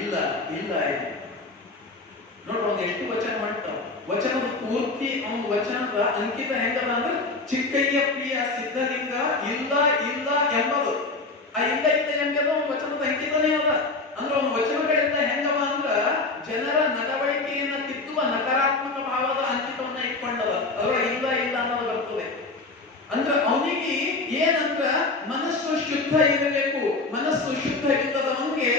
ಇಲ್ಲ ಇಲ್ಲ ಇದೆ. ನೋಡ್ರಿ ಒಂದು ಎಷ್ಟು ವಚನ ಮಾಡ್ತಾವ. ವಚನದ ಪೂರ್ತಿ ಅವನ ವಚನದ ಅಂಕಿತ ಹೆಂಗದ ಅಂದ್ರೆ ಚಿಕ್ಕಯ್ಯ ಪ್ರಿಯ ಸಿದ್ಧಲಿಂಗ ಇಲ್ಲ ಇಲ್ಲ ಎಂಬುದು. ಆ ಇಲ್ಲ ಇಲ್ಲ ಎಂಬುದು ಅವನ ವಚನದ ಅಂಕಿತನೇ ಅದ. ಅಂದ್ರೆ ಅವನ ವಚನಗಳಿಂದ ಹೆಂಗವ ಅಂದ್ರ ಜನರ ನಡವಳಿಕೆಯನ್ನ ತಿದ್ದುವ ನಕಾರಾತ್ಮಕ ಭಾವದ ಅಂಕಿತವನ್ನ ಇಟ್ಕೊಂಡದ. ಅದರೊಳಗೆ ಇಲ್ಲ ಇಲ್ಲ ಅನ್ನೋದು ಬರ್ತದೆ. ಅಂದ್ರೆ ಅವನಿಗೆ ಏನಂದ್ರ ಮನಸ್ಸು ಶುದ್ಧ ಇರಬೇಕು. ಮನಸ್ಸು ಶುದ್ಧ ಇಲ್ಲದವನಿಗೆ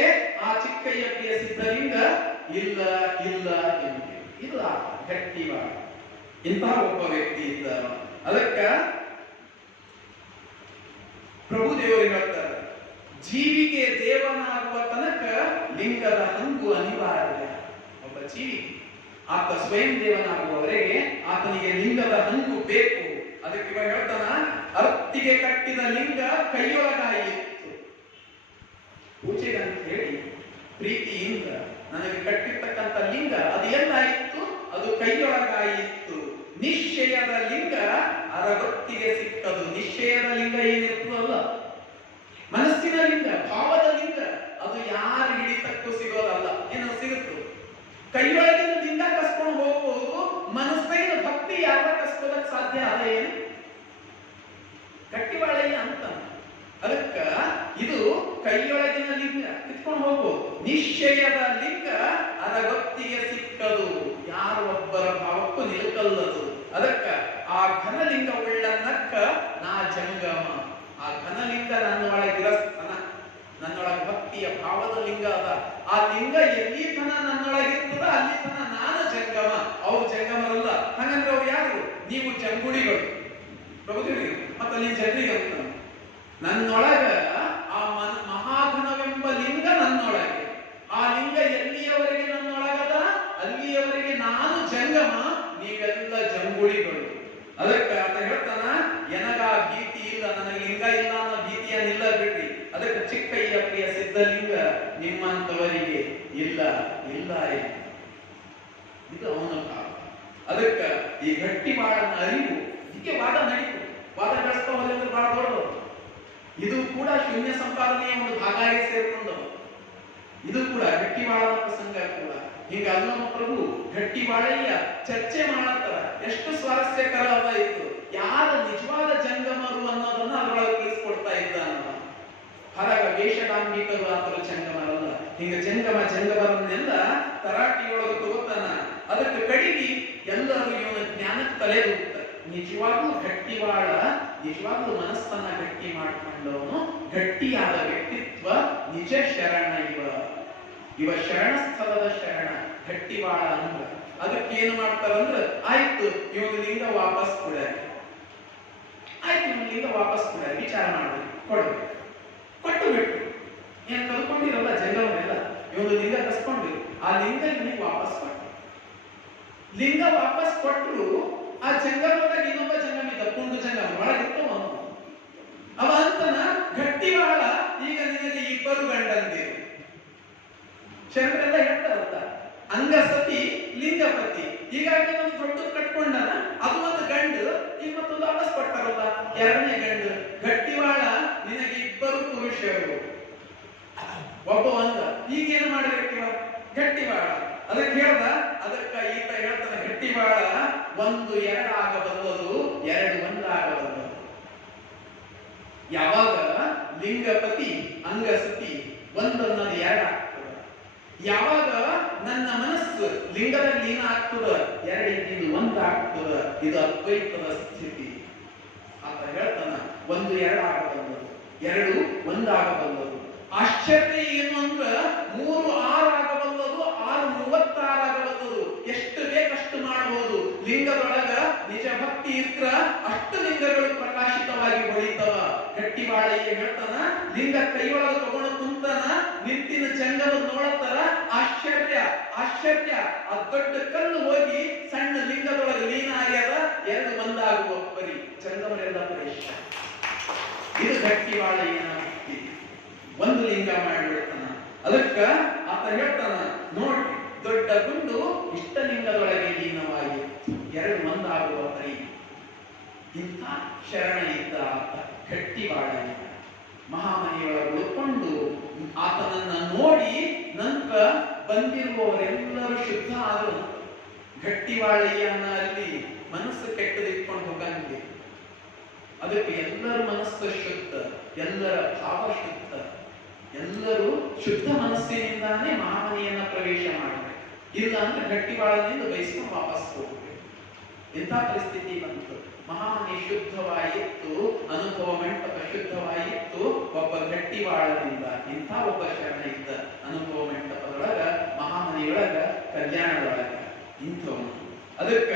ಆ ಚಿಕ್ಕಯ್ಯ ಪ್ರಿಯ ಸಿದ್ಧಲಿಂಗ ಇಲ್ಲ ಇಲ್ಲ ಎಂಬುದು ಇಲ್ಲ ಗಟ್ಟಿವ. ಇಂತಹ ಒಬ್ಬ ವ್ಯಕ್ತಿ ಇದ್ದ. ಅದಕ್ಕ ಪ್ರಭುದೇವರು ಹೇಳ್ತಾರೆ ಜೀವಿಗೆ ದೇವನಾಗುವ ತನಕ ಲಿಂಗದ ಹಂಗು ಅನಿವಾರ್ಯ. ಒಬ್ಬ ಜೀವಿ ಆತ ಸ್ವಯಂ ದೇವನಾಗುವವರೆಗೆ ಆತನಿಗೆ ಲಿಂಗದ ಹಂಗು ಬೇಕು. ಅದಕ್ಕೆ ಇವಾಗ ಹೇಳ್ತಾನ ಅರ್ತಿಗೆ ಕಟ್ಟಿದ ಲಿಂಗ ಕೈಯೊಳಗಾಯಿತು. ಪೂಜೆಗೆ ಅಂತ ಹೇಳಿ ಪ್ರೀತಿಯಿಂದ ನನಗೆ ಕಟ್ಟಿರ್ತಕ್ಕಂಥ ಲಿಂಗ ಅದು ಎಲ್ಲಾಯಿತು, ಅದು ಕೈಯೊಳಗಾಯಿತು. ನಿಶ್ಚಯದ ಲಿಂಗ ಅರಗೊತ್ತಿಗೆ ಸಿಕ್ಕದು. ನಿಶ್ಚಯದ ಲಿಂಗ ಏನಿರ್ತದಲ್ಲ, ಮನಸ್ಸಿನ ಲಿಂಗ, ಭಾವದ ಲಿಂಗ, ಅದು ಯಾರ ಹಿಡಿತಕ್ಕೂ ಸಿಗೋದಲ್ಲ. ಏನೋ ಸಿಗುತ್ತು. ಕೈಯೊಳಗಿನ ಲಿಂಗ ಕಸ್ಕೊಂಡು ಹೋಗ್ಬೋದು, ಮನಸ್ಸಿನ ಭಕ್ತಿ ಯಾರ ಕಸ್ಕೋದಕ್ಕೆ ಸಾಧ್ಯ ಅದ ಏನು? ಗಟ್ಟಿಬಾಳಯ್ಯ ಅಂತ. ಅದಕ್ಕ ಇದು ಕೈಯೊಳಗಿನ ಲಿಂಗ ಕಿತ್ಕೊಂಡು ಹೋಗ್ಬೋದು. ನಿಶ್ಚಯದ ಲಿಂಗ ಅರಗೊತ್ತಿಗೆ ಸಿಕ್ಕದು. ಯಾರ ಒಬ್ಬರ ಭಾವಕ್ಕೂ ನಿಲುಕಲ್ಲದು. ಅದಕ್ಕ ಆ ಘನಲಿಂಗ ಉಳ್ಳನ್ನಕ್ಕ ನಾ ಜಂಗಮ. ಆ ಘನಲಿಂಗ ನನ್ನೊಳಗಿರಸ್ತನ, ನನ್ನೊಳಗ ಭಕ್ತಿಯ ಭಾವದ ಲಿಂಗ ಅದ. ಆ ಲಿಂಗ ಎಲ್ಲಿ ತನ ನನ್ನೊಳಗಿರ್ತದ ಅಲ್ಲಿ ತನ ನಾನು ಜಂಗಮ. ಅವ್ರು ಜಂಗಮರಲ್ಲ. ಹಾಗಂದ್ರೆ ಅವ್ರು ಯಾರು? ನೀವು ಜಂಗುಳಿಗಳು ಪ್ರಭುದೇವರಿಗೆ ಮತ್ತೆ ಅಲ್ಲಿ ಜನರಿಗೆ ಅಂತ. ನನ್ನೊಳಗ ಆ ಮಹಾಘನವೆಂಬ ಲಿಂಗ ನನ್ನೊಳಗೆ. ಆ ಲಿಂಗ ಎಲ್ಲಿಯವರೆಗೆ ನನ್ನೊಳಗದ ಅಲ್ಲಿಯವರೆಗೆ ನಾನು ಜಂಗಮ, ನೀವೆಲ್ಲ ಜಂಗುಳಿಗಳು. ಅದಕ್ಕ ಅಂತ ಹೇಳ್ತಾನ ಎನಗ ಭೀತಿ ಇಲ್ಲ, ನನಗೆ ಲಿಂಗ ಇಲ್ಲ ಅನ್ನೋ ಭೀತಿಯನ್ನಿಲ್ಲ ಬಿಡ್ರಿ. ಅದಕ್ಕೆ ಚಿಕ್ಕಯ್ಯ ಪ್ರಿಯ ಸಿದ್ಧಲಿಂಗ ನಿಮ್ಮಂತವರಿಗೆ ಇಲ್ಲ ಇಲ್ಲ ಇದು ಅವನ ಭಾವ. ಅದಕ್ಕ ಈ ಗಟ್ಟಿ ಬಾಳನ ಅರಿವು ಹೀಗೆ ವಾದ ನಡೀತು. ವಾದ ಬೆಳೆಸ್ತಾ ಹೋದ್ರೆ ಬಹಳ ದೊಡ್ಡದು. ಇದು ಕೂಡ ಶೂನ್ಯ ಸಂಪಾದನೆಯ ಒಂದು ಭಾಗ ಆಗಿ ಸೇರ್ಕೊಂಡವು. ಇದು ಕೂಡ ಗಟ್ಟಿ ಬಾಳನ ಪ್ರಸಂಗ ಕೂಡ ಹಿಂಗ ಅಲ್ಲಮ ಪ್ರಭು ಗಟ್ಟಿ ಬಾಳಯ್ಯ ಚರ್ಚೆ ಮಾಡತ್ತಾರ. ಎಷ್ಟು ಸ್ವಾರಸ್ಯಕರ ಅದ ಇದು. ಯಾರ ನಿಜವಾದ ಜಂಗಮರು ಅನ್ನೋದನ್ನ ಅದರೊಳಗೆ ತಿಳಿಸ್ಕೊಡ್ತಾ ಇದ್ದಾನಲ್ಲ. ಹೊರಗ ವೇಷಡಾಂಬಿಕರು ಆತರ ಜಂಗಮರಲ್ಲ. ಹಿಂಗ ಜಂಗಮರನ್ನೆಲ್ಲ ತರಾಟಿಯೊಳಗೆ ತಗೋತಾನ. ಅದಕ್ಕೆ ಕಡಿಗಿ ಎಲ್ಲರೂ ಇವನ ಜ್ಞಾನಕ್ಕೆ ತಲೆದೂಗ್ತಾರೆ. ನಿಜವಾಗ್ಲೂ ಗಟ್ಟಿವಾಳ, ನಿಜವಾಗ್ಲೂ ಮನಸ್ಸನ್ನ ಗಟ್ಟಿ ಮಾಡ್ಕೊಂಡವನು, ಗಟ್ಟಿಯಾದ ವ್ಯಕ್ತಿತ್ವ ನಿಜ ಶರಣ. ಇವ ಶರಣ ಸ್ಥಳದ ಶರಣ ಗಟ್ಟಿವಾಳ ಅಂದ್ರ. ಅದಕ್ಕೆ ಏನು ಮಾಡ್ತಾರಂದ್ರ, ಆಯ್ತು ಇವನು ಲಿಂಗ ವಾಪಸ್ ಕೊಡ, ಆಯ್ತು ಇವನು ಲಿಂಗ ವಾಪಸ್ ಕೊಡ, ವಿಚಾರ ಮಾಡ್ಬೇಕು, ಕೊಡ್ಬೇಕು. ಕೊಟ್ಟು ಬಿಟ್ಟು ಏನ್ ಕಲ್ಕೊಂಡಿರಲ್ಲ ಜಂಗಮನೆಲ್ಲ, ಇವನು ಲಿಂಗ ಕಸ್ಕೊಂಡು ಆ ಲಿಂಗ ಇವನಿಗೆ ವಾಪಸ್ ಕೊಟ್ಟು. ಲಿಂಗ ವಾಪಸ್ ಕೊಟ್ಟರು ಆ ಜಂಗಮದಾಗ ಇನ್ನೊಬ್ಬ ಜಂಗಮ ಇದ್ದ, ಪುಂಡು ಜಂಗಮ ಒಳಗಿತ್ತು ಅವನು. ಅವ ಅಂತನ ಗಟ್ಟಿವಾಳ, ಈಗ ನಿನಗೆ ಇಬ್ಬರು ಗಂಡಂದಿರು. ಶರಣರೆಲ್ಲ ಹೇಳ್ತಾರಲ್ಲ, ಅಂಗಸತಿ ಲಿಂಗಪತಿ. ಹೀಗಾಗಿ ಒಂದು ದೊಡ್ಡದು ಕಟ್ಕೊಂಡನ, ಅದು ಒಂದು ಗಂಡು, ಈಗ ಮತ್ತೊಂದು ವಾಪಸ್ ಕೊಟ್ಟಾರಲ್ಲ ಎರಡನೇ ಗಂಡು. ಗಟ್ಟಿವಾಳ, ನಿನಗೆ ಇಬ್ಬರು ಪುರುಷರು, ಒಬ್ಬ ಅಂಗ. ಈಗೇನು ಮಾಡಬೇಕಿವ ಗಟ್ಟಿವಾಳ? ಅದಕ್ಕೆ ಹೇಳ್ದ, ಅದಕ್ಕ ಈತ ಹೇಳ್ತಾನೆ, ಗಟ್ಟಿವಾಳ ಒಂದು ಎರಡಾಗಬಲ್ಲದು, ಎರಡು ಒಂದಾಗಬಲ್ಲದು. ಯಾವಾಗ ಲಿಂಗಪತಿ ಅಂಗಸತಿ ಒಂದೊಂದನ್ನು ಎರಡಾಗ್ತದೆ. ಯಾವಾಗ ನನ್ನ ಮನಸ್ಸು ಲಿಂಗದಲ್ಲಿ ಲೀನ ಆಗ್ತದ, ಎರಡಿದ್ದು ಒಂದಾಗ್ತದ. ಇದು ಅದ್ವೈತದ ಸ್ಥಿತಿ. ಆತ ಹೇಳ್ತಾನ, ಒಂದು ಎರಡಾಗಬಲ್ಲದು, ಎರಡು ಒಂದಾಗಬಲ್ಲದು. ಆಶ್ಚರ್ಯ ಏನು ಅಂದ್ರ, 3 6 ಆಗಬಲ್ಲದು, 6 36 ಆಗಬಲ್ಲದು. ಎಷ್ಟು ಬೇಕಷ್ಟು ಮಾಡಬಹುದು. ಲಿಂಗದೊಳಗ ನಿಜ ಭಕ್ತಿ ಇದ್ರ ಅಷ್ಟು ಲಿಂಗಗಳು ಪ್ರಕಾಶಿತವಾಗಿ ಹೊಳಿತವ. ಗಟ್ಟಿವಾಳ ಹೇಳ್ತಾನ, ಲಿಂಗ ಕೈಯೊಳಗೆ ತಗೊಂಡು ಕುಂತಾನ, ನಿಂತಿನ ಜಂಗಮ ನೋಡತ್ತಾರ, ಆಶ್ಚರ್ಯ ಆಶ್ಚರ್ಯ. ಆ ದೊಡ್ಡ ಕಲ್ಲು ಹೋಗಿ ಸಣ್ಣ ಲಿಂಗದೊಳಗೆ ಲೀನ ಆಗ್ಯದ, ಎರಡು ಒಂದಾಗುವ ಬರೀ ಜಂಗಮರೆಲ್ಲ ಪ್ರವೇಶ. ಇದು ಗಟ್ಟಿವಾಳ ಭಕ್ತಿ. ಒಂದು ಲಿಂಗ ಮಾಡಿಬಿಡ್ತಾನ. ಅದಕ್ಕ ಆತ ಹೇಳ್ತಾನ, ನೋಡಿ ದೊಡ್ಡ ಗುಂಡು ಇಷ್ಟಲಿಂಗದೊಳಗೆ ಲೀನವಾಗಿ ಎರಡು ಒಂದಾಗುವ ಪರಿ. ಇಂಥ ಶರಣ ಇದ್ದ ಆತ ಗಟ್ಟಿವಾಳ. ಮಹಾಮನೆಯೊಳಗೆ ಉಳ್ಕೊಂಡು ಆತನನ್ನ ನೋಡಿ ನಂತರ ಬಂದಿರುವವರೆಲ್ಲರೂ ಶುದ್ಧ ಆದರು. ಗಟ್ಟಿವಾಳೆಯನ್ನ ಅಲ್ಲಿ ಮನಸ್ಸು ಕೆಟ್ಟದಿಟ್ಕೊಂಡು ಹೋಗಂಗೆ. ಅದಕ್ಕೆ ಎಲ್ಲರ ಮನಸ್ಸು ಶುದ್ಧ, ಎಲ್ಲರ ಭಾವ ಶುದ್ಧ, ಎಲ್ಲರೂ ಶುದ್ಧ ಮನಸ್ಸಿನಿಂದಾನೇ ಮಹಾಮನೆಯನ್ನ ಪ್ರವೇಶ ಮಾಡಬೇಕು. ಇಲ್ಲ ಅಂದ್ರೆ ಗಟ್ಟಿವಾಳದಿಂದ ಬಯಸ್ಕೊಂಡು ವಾಪಸ್ ಹೋಗ್ಬೇಕು. ಇಂಥ ಪರಿಸ್ಥಿತಿ ಬಂತು. ಮಹಾಮನೆ ಶುದ್ಧವಾಯಿತು, ಅನುಭವ ಮಂಟಪ ಶುದ್ಧವಾಯಿತು ಒಬ್ಬ ಗಟ್ಟಿವಾಳದಿಂದ. ಇಂಥ ಒಬ್ಬ ಶರಣ ಇದ್ದ ಅನುಭವ ಮಂಟಪದೊಳಗ, ಮಹಾಮನೆಯೊಳಗ, ಕಲ್ಯಾಣದೊಳಗ ಇಂಥವನು. ಅದಕ್ಕ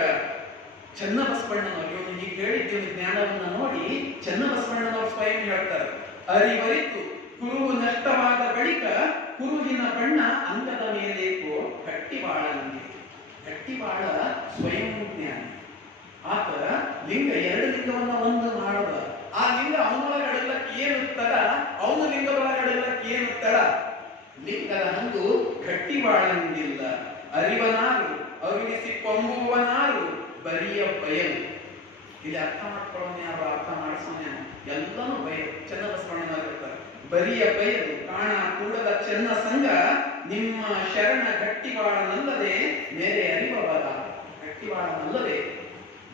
ಚನ್ನಬಸವಣ್ಣನವರು ಇವನು ಹೀಗೆ ಹೇಳಿದ್ದೀವಿ ಜ್ಞಾನವನ್ನ ನೋಡಿ ಚನ್ನಬಸವಣ್ಣನವರು ಸ್ವಯಂ ಹೇಳ್ತಾರೆ, ಅರಿವರಿತು ಕುರುಹು ನಷ್ಟವಾದ ಬಳಿಕ ಕುರುಹಿನ ಬಣ್ಣ ಅಂಗದ ಮೇಲೇಕೋ ಗಟ್ಟಿವಾಳನಿಗೆ. ಗಟ್ಟಿವಾಳ ಸ್ವಯಂ ಜ್ಞಾನಿ. ಆತ ಲಿಂಗ ಎರಡು ಲಿಂಗವನ್ನ ಒಂದು ಮಾಡದ. ಆ ಲಿಂಗ ಅವನೊಳಗೆ ಅಡಲಕ್ಕೆ ಏನು ತಡ, ಅವನ ಲಿಂಗದೊಳಗೆ ಅಡಲಕ್ಕೆ ಏನು ತಡ. ಲಿಂಗದ ಹಂದು ಗಟ್ಟಿವಾಳನಿಗಿಲ್ಲ. ಅರಿವನಾರು ಅರುಣಿಸಿ ಕೊಂಬುವನಾರು ಬರಿಯ ಬಯಲು. ಇಲ್ಲಿ ಅರ್ಥ ಮಾಡ್ಕೊಳ್ಳೋಣ, ಯಾರು ಅರ್ಥ ಮಾಡಿಸೋಣ, ಎಲ್ಲನೂ ಬಯಲು. ಚನ್ನಬಸವಣ್ಣನವರು ಬರಿಯ ಬಯಲು ಕಾಣ ಕೂಡದ ಚೆನ್ನ ಸಂಘ ನಿಮ್ಮ ಶರಣ ಗಟ್ಟಿವಾಳನಲ್ಲದೆ ಬೇರೆ ಅರಿವವರ. ಗಟ್ಟಿವಾಳನಲ್ಲದೆ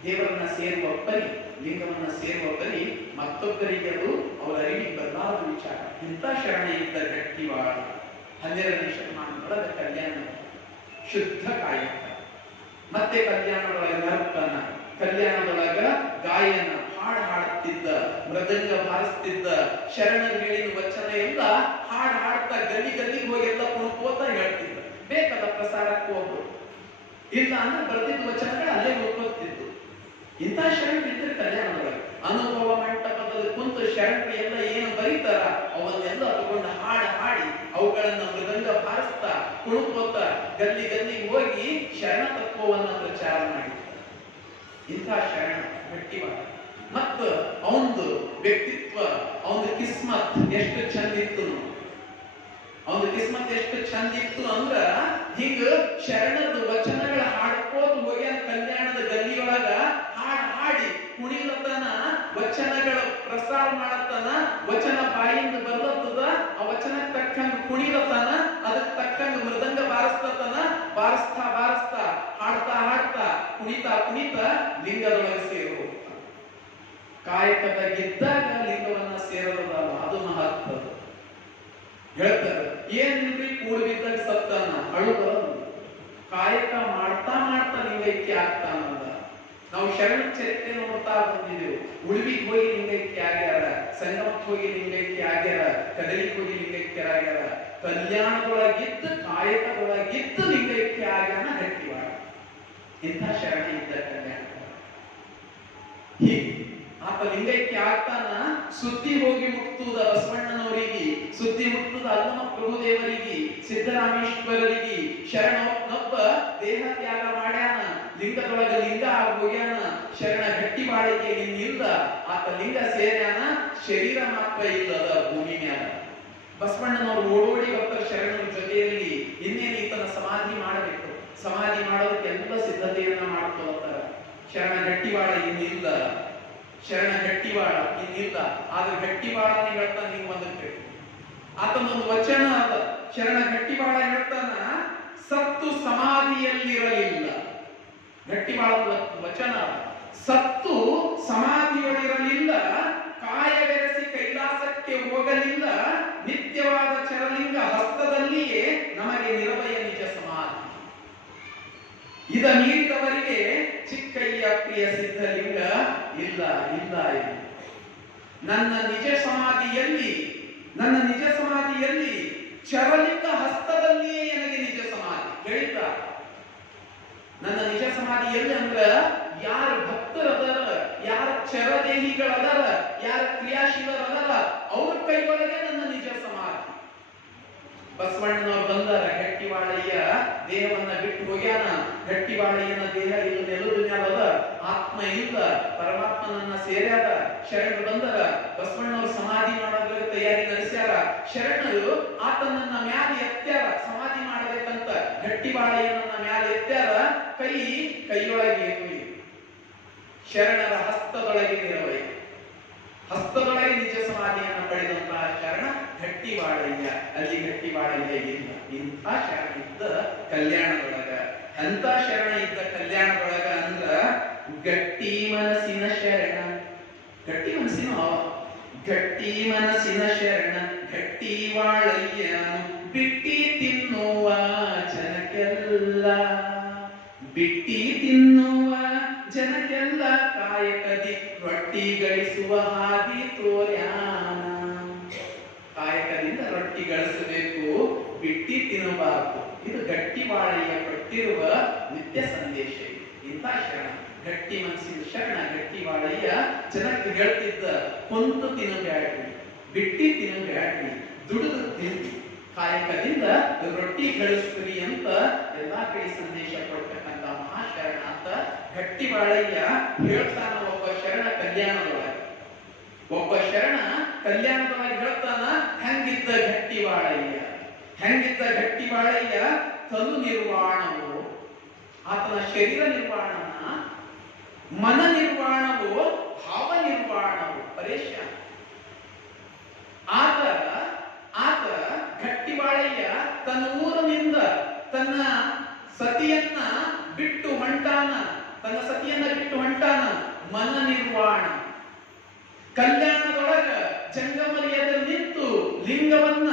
ದೇವರನ್ನ ಸೇರುವ ಪರಿ, ಲಿಂಗವನ್ನ ಸೇರುವ ಪರಿ ಮತ್ತೊಬ್ಬರಿಗೆ ಅದು ಅವರ ಅರಿವಿಗೆ ಬದಲಾದ ವಿಚಾರ. ಇಂಥ ಶರಣ ಇದ್ದ ಗಟ್ಟಿವಾಳ 12ನೇ ಶತಮಾನದೊಳಗ ಕಲ್ಯಾಣ ಶುದ್ಧ ಕಾಯಕ. ಮತ್ತೆ ಕಲ್ಯಾಣದೊಳಗ ನರ್ತನ, ಕಲ್ಯಾಣದೊಳಗ ಗಾಯನ, ಹಾಡು ಹಾಡುತ್ತಿದ್ದ, ಮೃದಂಗ ಬಾರಿಸ್ತಿದ್ದ, ಶರಣರ ಹೇಳಿದ ವಚನ ಎಲ್ಲ ಹಾಡು ಹಾಡ್ತಾ ಗಲ್ಲಿ ಗಲ್ಲಿಗೆ ಹೋಗಿ ಎಲ್ಲ ಕುಣಕೋತ ಹೇಳ್ತಿದ್ದ. ಬೇಕಲ್ಲ ಪ್ರಸಾರಕ್ಕೆ ಹೋಗ್ರು. ಇಲ್ಲ ಅಂದ್ರೆ ಬರ್ತಿದ್ದ ವಚನಗಳು ಅಲ್ಲೇ ಉಳ್ಕೊತಿದ್ದು. ಇಂಥ ಶರಣರು ಇದ್ರೆ ಕಲ್ಯಾಣದೊಳಗೆ ಅನುಭವ ಮಂಟಪದಲ್ಲಿ ಕುಂತು ಶರಣರು ಎಲ್ಲ ಏನು ಬರೀತಾರ ಅವನ್ನೆಲ್ಲ ತಗೊಂಡು ಹಾಡು ಹಾಡಿ ಅವುಗಳನ್ನ ಮೃದಂಗ ಬಾರಿಸ್ತಾ ಕುಣಕೋತ ಗಲ್ಲಿ ಗಲ್ಲಿಗೆ ಹೋಗಿ ಶರಣ ತತ್ವವನ್ನ ಪ್ರಚಾರ ಮಾಡಿದ್ದ. ಇಂಥ ಶರಣ ಗಟ್ಟಿವಾಳ. ಮತ್ತು ಅವನದು ವ್ಯಕ್ತಿತ್ವ, ಅವನ ಕಿಸ್ಮತ್ ಎಷ್ಟು ಚಂದ ಇತ್ತು. ಅವನ ಕಿಸ್ಮತ್ ಎಷ್ಟು ಚಂದ ಇತ್ತು ಅಂದ್ರ, ಹಿಂಗ ಶರಣದ ವಚನಗಳ ಹಾಡ್ಕೋದು ಹೋಗಿ ಕಲ್ಯಾಣದ ಗಲ್ಲಿಯೊಳಗ ಹಾಡು ಹಾಡಿ ಕುಣಿಲತನ, ವಚನಗಳ ಪ್ರಸಾರ ಮಾಡತನ, ವಚನ ಬಾಯಿಂದ ಬರ್ಲತ್ತದ, ಆ ವಚನಕ್ಕೆ ತಕ್ಕಂಗ ಕುಣಿಲತನ, ಅದಕ್ಕೆ ತಕ್ಕಂಗ ಮೃದಂಗ ಬಾರಿಸ್ತತನ, ಬಾರಿಸ್ತಾ ಬಾರಿಸ್ತಾ ಹಾಡ್ತಾ ಹಾಡ್ತಾ ಕುಣಿತಾ ಕುಣಿತಾ ಲಿಂಗದೊಳಗೆ ಸೇರು. ಕಾಯಕದಾಗಿದ್ದಾಗ ಲಿಂಗವನ್ನ ಸೇರೋದಲ್ಲ, ಅದು ಮಹತ್ವ. ಹೇಳ್ತಾರೆ ಏನಿಲ್ರಿ ಕೂಡಿದ್ದಾಗ ಸತ್ತಾನ, ಅಳು ಬರೋದು. ಕಾಯಕ ಮಾಡ್ತಾ ಮಾಡ್ತಾ ಲಿಂಗೈಕ್ಯ ಆಗ್ತಾನಂದ. ನಾವು ಶರಣ ಚರಿತ್ರೆ ನೋಡ್ತಾ ಬಂದಿದ್ದೇವೆ. ಉಳಿವಿಗೆ ಹೋಗಿ ಲಿಂಗೈಕ್ಯ ಆಗ್ಯಾರ, ಸಂಗಮಕ್ಕೆ ಹೋಗಿ ಲಿಂಗೈಕ್ಯ ಆಗ್ಯಾರ, ಕದಲಿಗೆ ಹೋಗಿ ಲಿಂಗೈಕ್ಯ ಆಗ್ಯಾರ. ಕಲ್ಯಾಣದೊಳಗಿದ್ದು ಕಾಯಕದೊಳಗಿದ್ದು ಲಿಂಗೈಕ್ಯ ಆಗ್ಯಾನ ಗಟ್ಟಿವಾಡ. ಇಂಥ ಶರಣ ಇದ್ದ ಕಲ್ಯಾಣ. ಹೀಗೆ ಆತ ಲಿಂಗೈಕ್ಯ ಆಗ್ತಾನ. ಸುದ್ದಿ ಹೋಗಿ ಮುಟ್ಟುದ ಬಸವಣ್ಣನವರಿಗೆ, ಸುದ್ದಿ ಮುಟ್ಟುದ ಅಲ್ಲಮ ಪ್ರಭುದೇವರಿಗೆ, ಸಿದ್ದರಾಮೇಶ್ವರರಿಗೆ. ಶರಣನೊಬ್ಬ ದೇಹ ತ್ಯಾಗ ಮಾಡ್ಯಾನ, ಲಿಂಗದೊಳಗ ಲಿಂಗ ಹೋಗ್ಯಾನ. ಶರಣ ಗಟ್ಟಿವಾಳಿಗೆ ಇನ್ನಿಲ್ಲ, ಆತ ಲಿಂಗ ಸೇರ್ಯಾನ, ಶರೀರ ಮಾತ್ರ ಇಲ್ಲದ ಭೂಮಿ ಮ್ಯಾಲ. ಬಸವಣ್ಣನವರು ಓಡೋಡಿ ಬರ್ತಾರೆ ಶರಣರ ಜೊತೆಯಲ್ಲಿ. ಇನ್ನೇನು ಈತನ ಸಮಾಧಿ ಮಾಡಬೇಕು, ಸಮಾಧಿ ಮಾಡೋದಕ್ಕೆ ಎಲ್ಲ ಸಿದ್ಧತೆಯನ್ನ ಮಾಡ್ಕೊಳ್ತಾರ. ಶರಣ ಗಟ್ಟಿವಾಳ ಇನ್ನಿಲ್ಲ, ಶರಣ ಗಟ್ಟಿವಾಳ ಇನ್ನಿಲ್ಲ. ಆದ್ರೆ ಗಟ್ಟಿವಾಳನೇ ಹೇಳ್ತಾನೆ ನೀವು ಒಂದಕ್ಕೆ. ಆತನೊಂದು ವಚನ ಅದ, ಶರಣ ಗಟ್ಟಿವಾಳ ಹೇಳ್ತಾನ, ಸತ್ತು ಸಮಾಧಿಯಲ್ಲಿರಲಿಲ್ಲ. ಗಟ್ಟಿವಾಳ ವಚನ ಅದ, ಸತ್ತು ಸಮಾಧಿಯಲ್ಲಿರಲಿಲ್ಲ, ಕಾಯವೆರಸಿ ಕೈಲಾಸಕ್ಕೆ ಹೋಗಲಿಲ್ಲ, ನಿತ್ಯವಾದ ಚರಲಿಂಗ ಹಸ್ತದಲ್ಲಿಯೇ ನಮಗೆ ನಿರವಯ ನಿಜ ಸಮಾಧಿ. ಇದ ಮೀರಿದವರಿಗೆ ಚಿಕ್ಕಯ್ಯ ಪ್ರಿಯ ಸಿದ್ಧಲಿಂಗ ಇಲ್ಲ ಇಲ್ಲ. ನನ್ನ ನಿಜ ಸಮಾಧಿಯಲ್ಲಿ, ನನ್ನ ನಿಜ ಸಮಾಧಿಯಲ್ಲಿ ಚರಲಿಂಗ ಹಸ್ತದಲ್ಲಿಯೇ ನನಗೆ ನಿಜ ಸಮಾಧಿ ಹೇಳಿದ್ದ. ನನ್ನ ನಿಜ ಸಮಾಧಿಯಲ್ಲಿ ಅಂದ್ರ ಯಾರ ಭಕ್ತರದರ, ಯಾರ ಚರದೇಹಿಗಳದರ, ಯಾರ ಕ್ರಿಯಾಶೀಲರದರ, ಅವ್ರ ಕೈಯೊಳಗೆ ನನ್ನ ನಿಜ ಸಮಾಧಿ. ಬಸವಣ್ಣನವರು ಬಂದಾರ, ಗಟ್ಟಿವಾಳಯ್ಯ ದೇಹವನ್ನ ಬಿಟ್ಟು ಹೋಗ್ಯಾನ. ಗಟ್ಟಿವಾಳಯ್ಯನ ದೇಹ ಇದು ನೆಲದ ಮ್ಯಾಲದ, ಆತ್ಮ ಇಲ್ಲ, ಪರಮಾತ್ಮನನ್ನ ಸೇರ್ಯಾದ. ಶರಣರು ಬಂದರ, ಬಸವಣ್ಣನವರು ಸಮಾಧಿ ಮಾಡೋದ್ರ ತಯಾರಿ ನಡೆಸ್ಯಾರ. ಶರಣರು ಆತನನ್ನ ಮ್ಯಾಲ ಎತ್ತ್ಯಾರ, ಸಮಾಧಿ ಮಾಡಬೇಕಂತ. ಗಟ್ಟಿವಾಳಯ್ಯನನ್ನ ಮ್ಯಾಲ ಎತ್ತ್ಯಾರ. ಕೈಯೊಳಗೆ ಶರಣರ ಹಸ್ತದೊಳಗೆ ನಿರವಯ, ಹಸ್ತದೊಳಗೆ ನಿಜ ಸಮಾಧಿಯನ್ನು ಪಡೆದಂತಹ ಶರಣ ಗಟ್ಟಿವಾಳಯ್ಯ. ಅಲ್ಲಿ ಗಟ್ಟಿವಾಳಯ್ಯ ಇಲ್ಲ. ಇಂಥ ಶರಣ ಇದ್ದ ಕಲ್ಯಾಣದೊಳಗ. ಎಂತ ಶರಣ ಇದ್ದ ಕಲ್ಯಾಣದೊಳಗ ಅಂದ್ರ ಗಟ್ಟಿ ಮನಸ್ಸಿನ ಶರಣ. ಗಟ್ಟಿ ಮನಸ್ಸಿನ ಗಟ್ಟಿ ಮನಸ್ಸಿನ ಶರಣ ಗಟ್ಟಿವಾಳಯ್ಯ. ಬಿಟ್ಟಿ ತಿನ್ನುವ ಜನಕ್ಕೆಲ್ಲ, ಬಿಟ್ಟಿ ತಿನ್ನುವ ಜನಕ್ಕೆಲ್ಲ, ಕಾಯಕದಿ ರೊಟ್ಟಿ ಗಳಿಸುವ ಹಾದಿ ತೋರ್ಯಾನ. ಕಾಯಕದಿಂದ ರೊಟ್ಟಿ ಗಳಿಸಬೇಕು, ಬಿಟ್ಟಿ ತಿನ್ನಬಾರದು. ಇದು ಗಟ್ಟಿವಾಳಯ್ಯ ಕೊಟ್ಟಿರುವ ನಿತ್ಯ ಸಂದೇಶ. ಇಂಥ ಶರಣ ಗಟ್ಟಿ ಮನಸ್ಸಿನ ಶರಣ ಗಟ್ಟಿವಾಳಯ್ಯ ಜನಕ್ಕೆ ಹೇಳ್ತಿದ್ದ, ಕುಂತು ತಿನ್ನಬ್ಯಾಡ್ರಿ, ಬಿಟ್ಟಿ ತಿನ್ನಬ್ಯಾಡ್ರಿ, ದುಡಿದು ತಿನ್ನಿ, ಕಾಯಕದಿಂದ ರೊಟ್ಟಿ ಗಳಿಸ್ತೀರಿ ಅಂತ ಎಲ್ಲಾ ಕಡೆ ಸಂದೇಶ ಕೊಡ್ತಕ್ಕಂಥ ಮಹಾಶರಣ ಅಂತ ಗಟ್ಟಿವಾಳಯ್ಯ ಹೇಳ್ತಾನ. ಒಬ್ಬ ಶರಣ ಕಲ್ಯಾಣದೊಳಗೆ, ಒಬ್ಬ ಶರಣ ಕಲ್ಯಾಣದೊಳಗೆ ಹೇಳ್ತಾನ, ಹೆಂಗಿದ್ದ ಗಟ್ಟಿವಾಳಯ್ಯ, ಹೆಂಗಿದ್ದ ಗಟ್ಟಿವಾಳಯ್ಯ. ತನು ನಿರ್ವಾಣವು, ಆತನ ಶರೀರ ನಿರ್ವಾಣನ, ಮನ ನಿರ್ವಾಣವು, ಭಾವ ನಿರ್ವಾಣವು ಪರೇಶಾನ. ಆತ ಗಟ್ಟಿವಾಳಯ್ಯ ತನ್ನ ಊರಿನಿಂದ ತನ್ನ ಸತಿಯನ್ನ ಬಿಟ್ಟು ಹೊಂಟಾನ, ತನ್ನ ಸತಿಯನ್ನ ಬಿಟ್ಟು ಹೊಂಟಾನ. ಮನ ನಿರ್ವಾಣ. ಕಲ್ಯಾಣದೊಳಗ ಜಂಗಮರಿಯದ ನಿಂತು ಲಿಂಗವನ್ನ,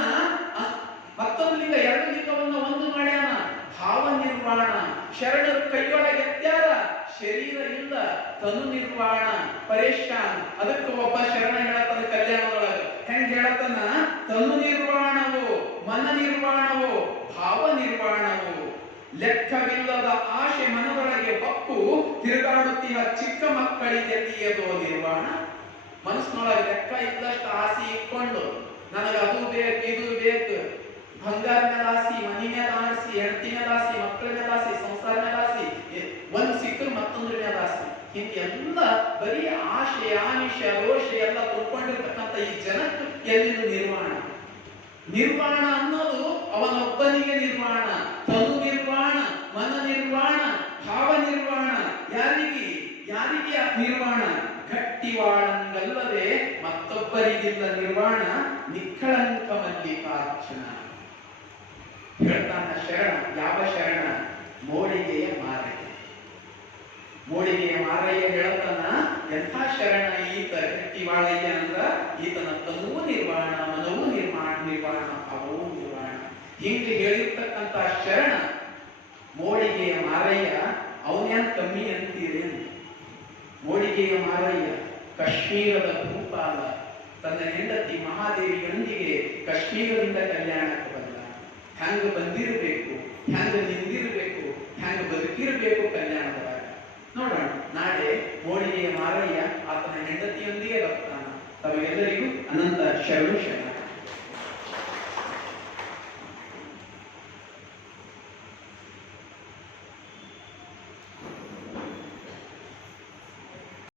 ಮತ್ತೊಂದು ಲಿಂಗ, ಎರಡು ಲಿಂಗವನ್ನ ಒಂದು ಮಾಡ್ಯಾನ. ಭಾವ ನಿರ್ವಾಣ. ಶರಣರು ಕೈಯೊಳಗೆ ಎತ್ತ್ಯಾರ, ಶರೀರ ಇಲ್ಲ, ತನು ನಿರ್ವಾಣ ಪರೇಶಾನ್. ಅದಕ್ಕೆ ಒಬ್ಬ ಶರಣ ಹೇಳತನ ಕಲ್ಯಾಣದೊಳಗ. ಹೆಂಗ್ ಹೇಳತನ? ತನು ನಿರ್ವಾಣವು, ಮನ ನಿರ್ವಾಣವು, ಭಾವ ನಿರ್ವಾಣವು. ಲೆಕ್ಕವಿಲ್ಲದ ಆಶೆ ಮನದೊಳಗೆ ಪಪ್ಪು ತಿರುಗಾಡುತ್ತೀಯ ಚಿಕ್ಕ ಮಕ್ಕಳಿಗೆಲ್ಲಿಯದೋ ನಿರ್ವಾಣ. ಮನಸ್ಸಿನೊಳಗೆ ಲೆಕ್ಕ ಇದ್ದಷ್ಟು ಆಸೆ ಇಟ್ಕೊಂಡು, ನನಗೆ ಅದು ಬೇಕು, ಇದು ಬೇಕು, ಬಂಗಾರ ಮೇಲೆ ಆಸೆ, ಮನಿ ಮೇಲೆ ಆಸೆ, ಹೆಂಡತಿ ಮೇಲೆ ಆಸೆ, ಮಕ್ಕಳ ಮೇಲೆ ಆಸೆ, ಸಂಸಾರ ಮೇಲೆ ಆಸೆ, ಒಂದು ಸಿಕ್ಕರು ಮತ್ತೊಂದ್ರ ಮೇಲೆ ಆಸೆ. ಹಿಂಗೆಲ್ಲ ಬರೀ ಆಶೆ, ಆಮಿಷ, ರೋಷ ಎಲ್ಲ ತುಂಬಿಕೊಂಡಿರ್ತಕ್ಕಂಥ ಈ ಜನಕ್ಕೆ ಎಲ್ಲಿಂದ ನಿರ್ವಾಣ? ನಿರ್ವಾಣ ಅನ್ನೋದು ಅವನೊಬ್ಬನಿಗೆ ನಿರ್ವಾಣ. ತನು ನಿರ್ವಾಣ, ಮನ ನಿರ್ವಾಣ, ಭಾವ ನಿರ್ವಾಣ. ಯಾರಿಗೆ ನಿರ್ವಾಣ? ಗಟ್ಟಿವಾಳಂಗಲ್ಲದೆ ಮತ್ತೊಬ್ಬರಿಗಿಲ್ಲ ನಿರ್ವಾಣ. ನಿಕ್ಕಳಂಕ ಮಲ್ಲಿಕಾರ್ಜುನ ಹೇಳ್ತಾನ ಶರಣ. ಯಾವ ಶರಣ? ಮೋಳಿಗೆಯ ಮಾರಯ್ಯ. ಮೋಳಿಗೆಯ ಮಾರಯ್ಯ ಹೇಳತನ ಎಂಥ ಶರಣ ಈತ ಗಟ್ಟಿವಾಳಯ್ಯ ಅಂದ್ರ ಈತನ ತನುವು ನಿರ್ವಾಣ, ಮನವೂ ನಿರ್ವಾಣ, ಅವೂ ನಿರ್ವಾಣ. ಹಿಂಗೆ ಹೇಳಿರ್ತಕ್ಕಂಥ ಶರಣ ಮೋಳಿಗೆಯ ಮಾರಯ್ಯ ಅವನ್ಯಾನ್ ಕಮ್ಮಿ ಅಂತೀರೇನು? ಮೋಳಿಗೆಯ ಮಾರಯ್ಯ ಕಾಶ್ಮೀರದ ಭೂಪಾಲ, ತನ್ನ ಹೆಂಡತಿ ಮಹಾದೇವಿಯೊಂದಿಗೆ ಕಾಶ್ಮೀರದಿಂದ ಕಲ್ಯಾಣಕ್ಕೆ ಬಂದ. ಹ್ಯಾಂಗ ಬಂದಿರಬೇಕು, ಹ್ಯಾಂಗ ನಿಂದಿರಬೇಕು, ಹ್ಯಾಂಗ ಬದುಕಿರಬೇಕು ಕಲ್ಯಾಣದೊಳಗ ನೋಡೋಣ. ನಾಳೆ ಮೋಳಿಗೆಯ ಮಾರಯ್ಯ ಆತನ ಹೆಂಡತಿಯೊಂದಿಗೆ ಬರ್ತಾನ. ತಮಗೆಲ್ಲರಿಗೂ ಅನಂತ ಶರಣು ಶರಣ.